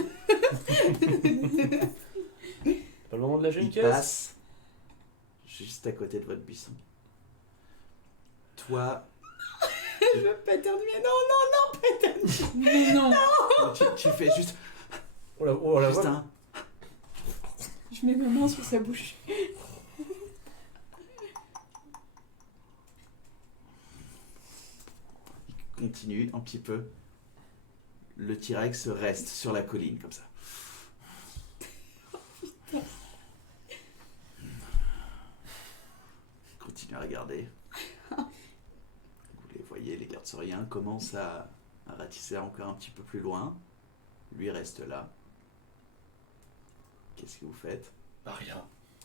Pas le moment de lâcher une Ils caisse. passent juste à côté de votre buisson. Toi, Je veux pas éternuer. Non, pas éternuer. Mais non. tu fais juste, Oh la juste voix. un. Je mets ma main sur sa bouche. Continue un petit peu. Le T-Rex reste sur la colline comme ça. Continue à regarder. Vous les voyez, les gardes sauriens commencent à ratisser encore un petit peu plus loin. Lui reste là. Qu'est-ce que vous faites? Bah rien.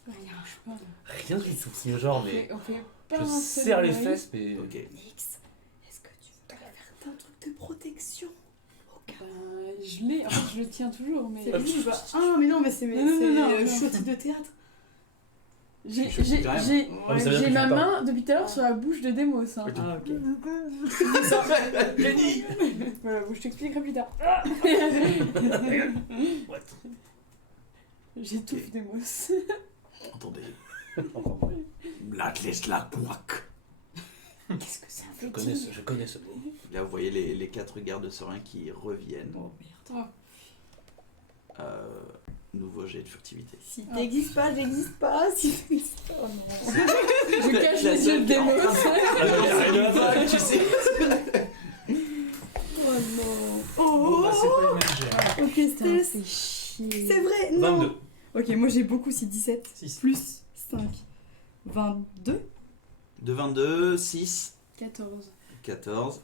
Rien. Rien du tout. C'est genre, mais. On fait pas Je un seul serre les bruit. fesses, mais. Ok. Nix, est-ce que tu voudrais faire un truc de protection? Je l'ai. En fait, je le tiens toujours, mais. C'est lui, bah. Ah, mais non, mais c'est Non, je non. suis au type de théâtre. J'ai Je suis quand même. j'ai- Ah, mais ça veut dire j'ai que ma tu main depuis tout à l'heure sur la bouche de Demos. Hein. Ah, ok. Génie. Voilà, bon, je t'expliquerai plus tard. What? J'étouffe Demos. Entendez. Encore moins. Blatless la couac. Qu'est-ce que ça Je veut connais dire? ce, je connais ce mot. Là, vous voyez les 4 gardes sauriens qui reviennent. Oh merde. Nouveau jet de furtivité. Si t'existes pas, j'existe pas. Si t'existes pas, oh non. Je cache La les yeux seule de qui est en Demos. train Ah, non, y a rien de la vague, tu sais. Oh non. Bon, Oh, bah, c'est pas le même jet. ok, Putain, Stess. c'est chier. C'est vrai, non. 22. Ok, moi j'ai beaucoup, c'est 17. 6. Plus 5. 22. De 22, 6, 14. 14.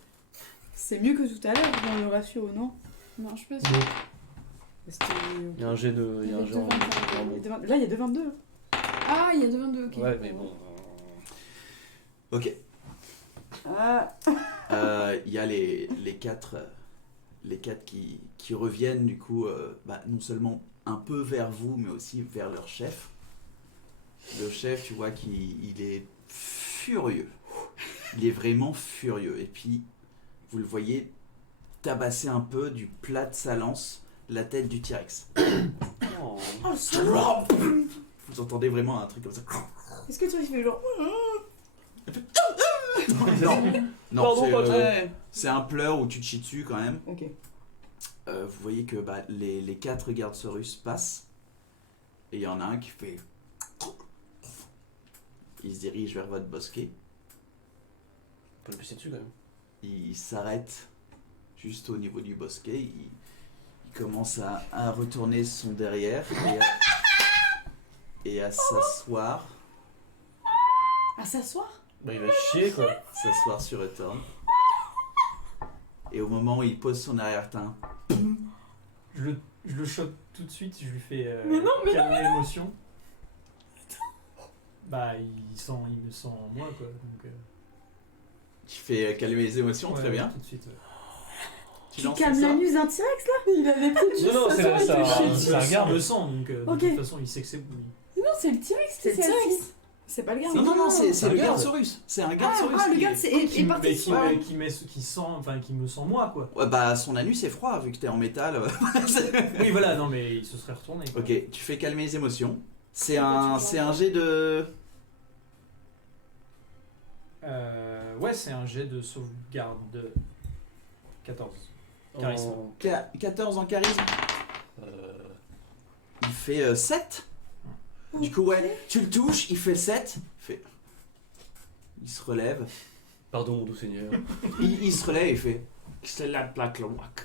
C'est mieux que tout à l'heure dans le ratio, non? Non, je suis pas sûre. Donc, Il y a un jet de. Il y a un jet en. Là, il y a 2,22. Ah, il y a 2,22, ok. Ouais, mais bon. Ok. Ah. Il y a les quatre qui reviennent du coup, non seulement un peu vers vous, mais aussi vers leur chef. Le chef, tu vois qu'il est furieux. Il est vraiment furieux. Et puis, vous le voyez tabasser un peu du plat de sa lance la tête du T-Rex. Oh. Oh, le salaud. Vous entendez vraiment un truc comme ça. Est-ce que tu fais genre... Non, Pardon, c'est, patron. c'est un pleur où tu te chies dessus quand même. Ok. Vous voyez que les 4 gardes Saurus passent. Et il y en a un qui fait... Il se dirige vers votre bosquet. On peut le pisser dessus quand même. Il s'arrête juste au niveau du bosquet. Il commence à retourner son derrière et à s'asseoir. À s'asseoir? Bah, il va chier quoi. S'asseoir sur Return. Et au moment où il pose son arrière-teint, je le choque tout de suite, je lui fais Mais non, calmer l'émotion. Bah, il me sent en moi, quoi. Donc, il fait calmer les émotions, ouais, très bien. Tout de suite. Tu Tu lances calmes ça. la muse d'un T-Rex là? Il a des petits Non, non, c'est un Il garde. me sent, donc de Ok. toute façon, il sait que c'est. Non, c'est le T-Rex, C'est le T-Rex. C'est pas le garde. Non, c'est un le garde garde. Saurus. C'est un garde Saurus. Ah, le qui- garde c'est Qui, est parti. qui me sent moi, quoi. Ouais, bah son anus est froid vu que t'es en métal. Oui, voilà, non, mais il se serait retourné. Quoi. Ok, tu fais calmer les émotions. C'est un jet de... Ouais, c'est un jet de sauvegarde de 14. Charisme. 14 en charisme. Euh, Il fait 7. Du coup, ouais, tu le touches, il fait 7. Il se relève. Pardon, mon doux seigneur. Il se relève et il fait... C'est la plaque, le wack.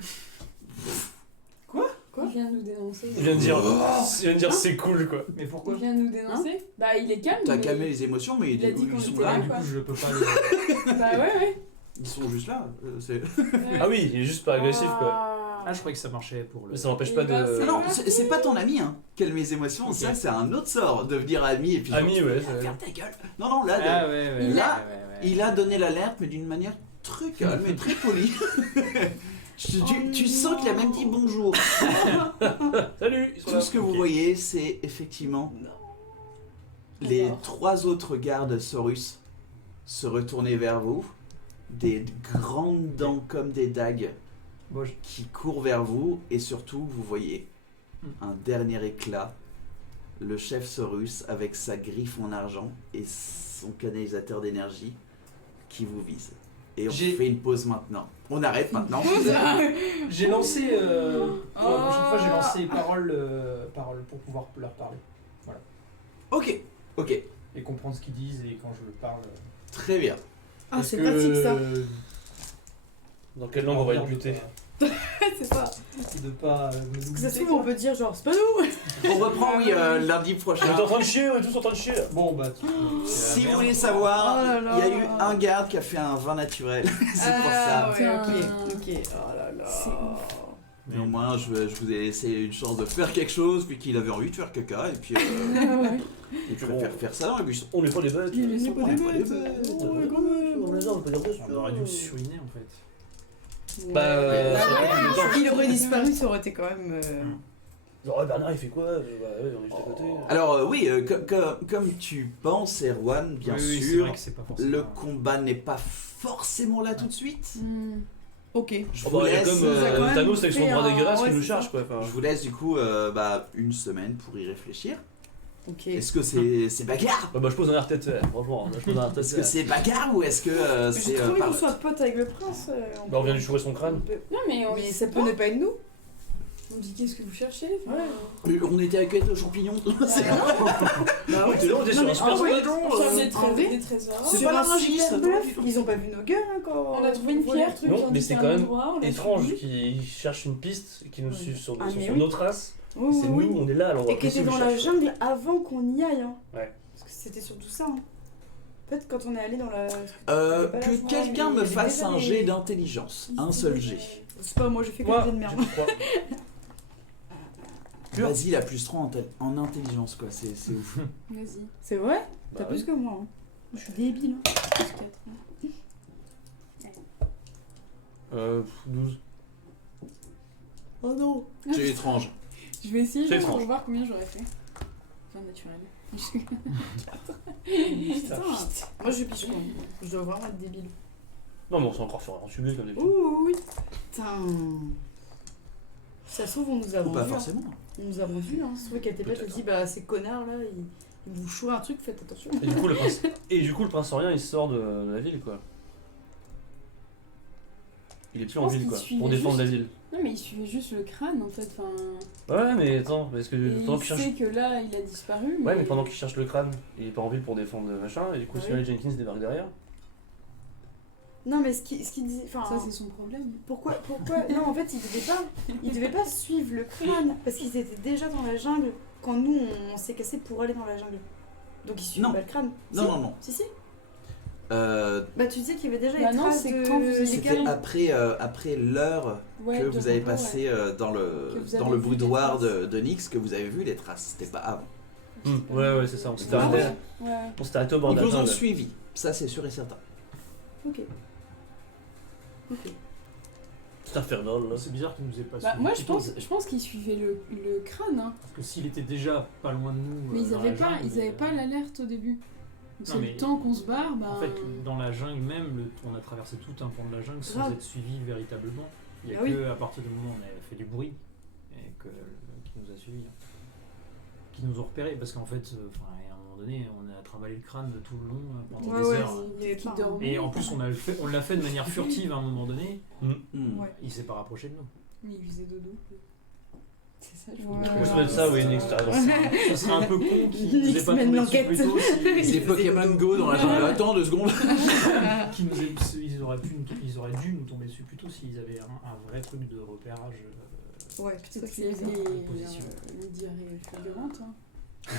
Il vient de nous dénoncer. Il vient de dire c'est cool quoi. Mais Il pourquoi vient de nous dénoncer. Bah, il est calme. T'as mais- calmé les émotions, mais Il a dit qu'on ils sont était là. là. Du quoi. coup, je peux pas le. Bah, ouais. Ils sont juste là. C'est... Ah oui, il est juste pas agressif quoi. Ah, je croyais que ça marchait pour le. Mais ça n'empêche Et pas bah, de. c'est Non, vrai. c'est pas ton ami, hein. Calmer les émotions, Ok. ça c'est un autre sort. Devenir ami et puis... Ami, genre, ouais, tu vas c'est- Ferme ta gueule. Non, là, Ah, ouais. Il a- ouais. il a donné l'alerte, mais d'une manière très calme et très polie. Tu sens qu'il a même dit bonjour. Salut ils sont Tout là. ce que vous Ok. voyez, c'est effectivement les Alors. 3 autres gardes Saurus se retourner vers vous. Des grandes dents comme des dagues Bon, qui courent vers vous. Et surtout, vous voyez un dernier éclat. Le chef Saurus avec sa griffe en argent et son canalisateur d'énergie qui vous vise. Et on J'ai- fait une pause maintenant. On arrête maintenant. j'ai lancé. Pour la prochaine fois, j'ai lancé parole pour pouvoir leur parler. Ok, Et comprendre ce qu'ils disent et quand je le parle. très bien. Ah, Est-ce c'est que- pratique ça. Dans quelle langue on va être buté? C'est ça. De pas me Parce que ça se douter, trouve, on quoi. peut dire genre, c'est pas nous. On reprend, oui, lundi prochain. On est en train de chier, on est tous en train de chier là. Bon, bah. Si vous voulez Oh savoir, là là. il y a eu un garde qui a fait un vin naturel. C'est pour Ah ça. ouais, Putain. ok. Oh là là. C'est ouf. Mais au moins, je vous ai laissé une chance de faire quelque chose, puis qu'il avait envie de faire caca, et puis il préfère faire ça dans la buisson. On n'est pas des bêtes. Il est On pas est des pas des bêtes. bêtes. On est comme les autres, on peut dire On aurait dû le suriner en fait. Bah, Il aurait disparu, ça aurait été quand même. genre, Bernard il fait quoi? Bah ouais, on est juste à côté. Alors oui, comme tu penses, Erwan, bien Oui, c'est sûr, vrai que c'est pas forcément. le combat n'est pas forcément là tout de suite. Hmm. Ok. Je Oh, vous bah, il y a laisse, comme nous a quand même Thanos avec son fait bras un- dégueulasse ouais, qui nous c'est charge ça. quoi. Enfin, je vous laisse du coup une semaine pour y réfléchir. Ok. Est-ce que c'est bagarre? bah, je pose un air tête, franchement. Je pose un air tête. Est-ce que c'est bagarre ou est-ce que J'ai c'est trop envie par- qu'on soit potes avec le prince. Bah, on vient de lui chourer son crâne. Non, mais on Mais sait ça pas. peut ne pas être nous. On dit qu'est-ce que vous cherchez? Enfin, On était avec le champignon. C'est- Bah ouais. T'es là, on était Non, sur mais un super en vrai, squadron. on cherche des en vrai, des trésors. C'est Sur pas un l'arrangiste. super bluff, ils ont pas vu nos gueules hein, quand. On a trouvé une pierre, truc, Non, on mais dit c'est un quand même endroit, on l'a étrange suivi. qu'ils cherchent une piste et qu'ils nous Ouais. suivent sur, Ah, sur mais nos traces. Oui, C'est oui, nous, oui. on est là à l'endroit Et qui était précis où dans ils la cherchent. jungle avant qu'on y aille. Hein. Ouais. Parce que c'était surtout ça. Hein. En fait, quand on est allé dans la. Que quelqu'un me fasse un jet d'intelligence. Un seul jet. C'est pas moi, j'ai fait que Moi, des de merde. je crois. Pur. Vas-y, la plus 3 en intelligence, quoi. C'est ouf. Vas-y. C'est vrai? Bah T'as oui. plus que moi. Hein. Je suis débile. Hein. Plus 4. 12. Oh non. C'est étrange. Je vais essayer C'est juste pour étrange. voir combien j'aurais fait. Enfin, naturel. Putain. Moi, je suis pichon. Je dois vraiment être débile. Non, mais on s'est encore fait entuber comme d'habitude. Ouh, oui. Putain. Ça se trouve, on nous a Ou vendu. pas hein. forcément. On nous a vendu. Hein. Ça se trouve qu'elle était bête, elle Peut-être. dit bah, ces connards là, ils vous chouent un truc, faites attention. Et du coup, le prince orient, il sort de la ville, quoi. Il est plus en pense ville, qu'il quoi. suivait Pour défendre la juste- ville. Non, mais il suivait juste le crâne en fait. Enfin, Ouais, mais attends, parce que et pendant il qu'il sait cherche. que là, il a disparu. Ouais, mais pendant qu'il cherche le crâne, il est pas en ville pour défendre le machin, et du coup, Ah Samuel oui. Jenkins débarque derrière. Non, mais ce qu'il disait. Enfin, Ça, c'est son problème. pourquoi non, en fait, ils devaient pas suivre le crâne parce qu'ils étaient déjà dans la jungle quand nous on s'est cassé pour aller dans la jungle. Donc ils suivent Non. pas le crâne. Non, Si non, non. Si. Euh, Bah tu disais qu'il y avait déjà Bah les non, traces c'est de quand vous étiez- C'était Lesquels après l'heure Ouais, que de vous avez repos, ouais. passé dans Que le, vous dans avez le vu boudoir les traces. de Nyx que vous avez vu les traces. C'était pas avant. Ouais, c'est ça, on s'était Ah arrêté. ouais. Ouais. On s'était arrêté au bord Ils de la vous ont jungle. suivi. Ça, c'est sûr et certain. Ok. C'est infernal, là. C'est bizarre qu'il nous ait pas Bah, suivi moi, plus tôt, je pense qu'ils suivaient le crâne. Hein. Parce que s'il était déjà pas loin de nous. Mais ils dans avaient la pas, jungle, ils avaient pas l'alerte au début. Donc Non, c'est mais- le temps qu'on se barre. Bah... En fait, dans la jungle même, on a traversé tout un pan de la jungle sans Grave. être suivi véritablement. Il y a Ah oui. que à partir du moment où on a fait du bruit et qui nous a suivis, qui nous ont repérés. Parce qu'en fait, à un moment donné, on a travaillé le crâne tout le long pendant des heures. il y avait Qui pas. dorment. Et en plus, on l'a fait de manière furtive à un moment donné. Hmm. Ouais. Il s'est pas rapproché de nous. Mais il faisait dodo. C'est ça, je Ouais. crois. Ça doit être ça, oui, Nyx, t'as raison. Ce serait un peu con qu'il nous Nyx ait pas mène tombé l'enquête. dessus plus tôt. C'est Pokémon Go dans la jungle. Attends 2 secondes. Ils auraient dû nous tomber dessus plus tôt s'ils avaient un vrai truc de repérage. Ouais, Peut-être peut-être qu'il y que avait position. une diarrhée fulgurante. Hein.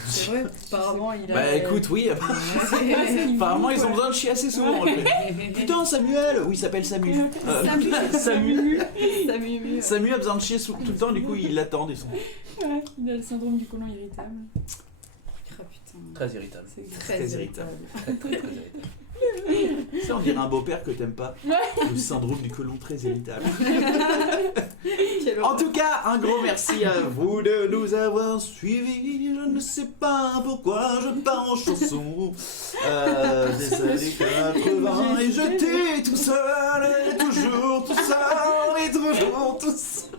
c'est vrai. Apparemment, il a. Bah écoute, oui. Apparemment, ils ont besoin de chier assez souvent. Putain, Samuel. Oui, il s'appelle Samu. Samu. Samu a besoin de chier tout le temps. Du coup, ils l'attendent. Ils sont. Ouais, il a le syndrome du côlon irritable. Ah putain. Très irritable. C'est Très Très irritable. Très, très irritable. Ça, on dirait un beau-père que t'aimes pas. Le syndrome du côlon très irritable. Quelle En tout cas, un gros merci à vous de nous avoir suivis. Je ne sais pas pourquoi je pars en chanson des années 80 et j'étais tout seul et toujours tout seul et toujours tout seul.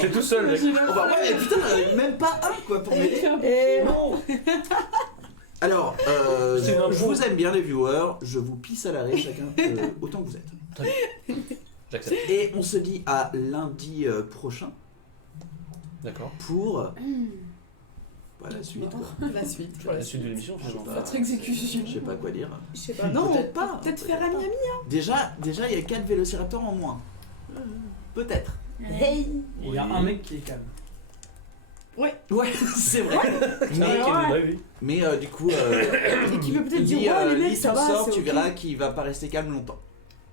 T'es tout seul, mec. Oh bah ouais, mais putain, même pas un quoi pour m'aider. Et bon. Alors, C'est une je info. vous aime bien les viewers, je vous pisse à l'arrêt chacun autant que vous êtes. J'accepte. Et on se dit à lundi prochain D'accord. pour la suite. Quoi. La suite. La suite de l'émission, finalement. Bah, Votre exécution. Je sais pas quoi dire. Je sais pas. Non, Peut-être pas. Peut-être faire ami-ami. Déjà, il y a 4 vélociraptors en moins. Peut-être. Hey. Il y a un mec qui est calme. Ouais, c'est vrai. Mais, ouais. Mais du coup, Et qui veut peut-être il dit dire ouais, les mecs, lis ça ton va. sort, c'est tu ok. verras qu'il va pas rester calme longtemps.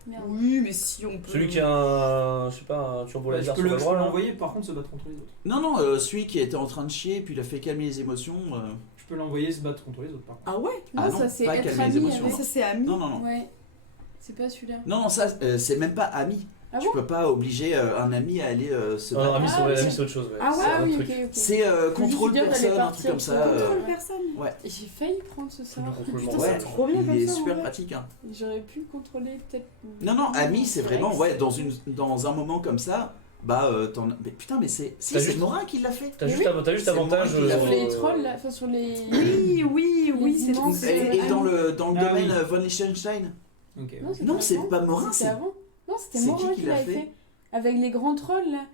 Merde. Oui, mais si on peut. Celui qui a un. Je sais pas, un turbo Je laser peux sur le bras, là. l'envoyer, par contre, se battre contre les autres. Non, celui qui était en train de chier, puis il a fait calmer les émotions. Je peux l'envoyer se battre contre les autres, par contre. Ah ouais. Non, Ah non, ça c'est pas être calmer les ami émotions, avec. Ça c'est ami. Non. Ouais. C'est pas celui-là. Non, ça, c'est même pas ami. Ah Tu bon peux pas obliger un ami à aller se Ah, battre. ami, Ah, oui. c'est autre chose. Ouais. Ah ouais, C'est un Ah oui, truc. ok, ok. C'est contrôle dire d'aller personne, un truc partir comme sur ça. Contrôle personne. Et j'ai failli prendre ce sort. Contrôle Putain, mental. c'est trop bien il comme est ça, en super vrai. pratique. Hein. J'aurais pu contrôler peut-être. Non, ami, c'est vraiment, Rex. ouais, dans un moment comme ça, bah, mais putain, mais c'est T'as c'est juste- Morin qui l'a fait. T'as juste, Oui. t'as juste C'est avantage. moi qui l'a Sur fait. les trolls là, enfin sur les. Oui, c'est Non, trop. c'est- Et dans le Ah domaine oui. von Liechtenstein. Ok. Non, c'est avant. pas Morin, C'était c'est. avant. Non, c'était c'est Morin qui qui l'a l'a fait fait. Avec les grands trolls là.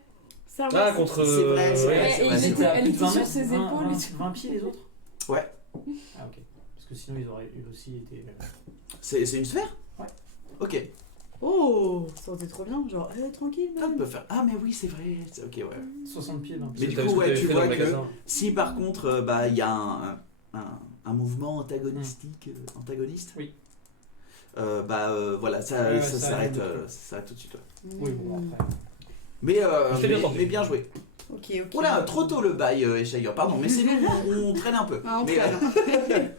Ça Ah, ouais, contre. C'est vrai, c'est vrai, Ouais, c'est et vrai, il c'est était- vrai. elle était sur ses épaules et tout. 20 pieds les autres. Ouais. Ah, ok. Parce que sinon, ils auraient aussi été. C'est une sphère. Ouais. Ok. Oh, ça aurait été trop bien. Genre, tranquille, Toi, on man. peut faire. Ah, mais oui, c'est vrai. Ok, ouais. 60 pieds, 20 Mais pieds. du T'avais coup, ce que ouais, t'avais tu fait dans vois le que magasin. si par contre, bah, il y a un mouvement antagoniste. Oui. Voilà, ça Ouais, ça ça s'arrête arrive. tout de suite. Ouais. Oui, bon, après. Je t'ai bien entendu. Mais bien joué. Ok, ok. Oula, trop tôt le bail, Echayer, pardon, mais c'est nous, on traîne un peu. Ah, on mais, traîne.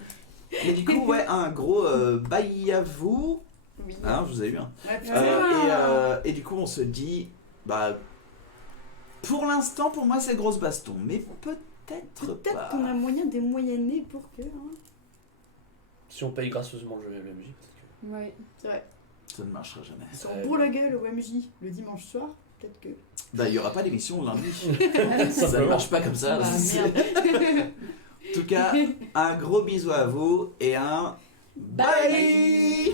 mais du coup, ouais, un gros bail à vous. Oui. Hein, je vous ai eu. Hein. Ouais, putain. Et du coup, on se dit, pour l'instant, pour moi, c'est grosse baston, mais peut-être Peut-être pas. qu'on a moyen de moyenner pour que. Hein. Si on paye gracieusement le jeu MJ, peut-être que. Ouais. C'est vrai. Ça ne marchera jamais. Ils sont pour la gueule au MJ le dimanche soir. Peut-être que. Il n'y aura pas d'émission lundi. ça Simplement. ne marche pas comme ça. Bah, merde. En tout cas, un gros bisou à vous et un bye.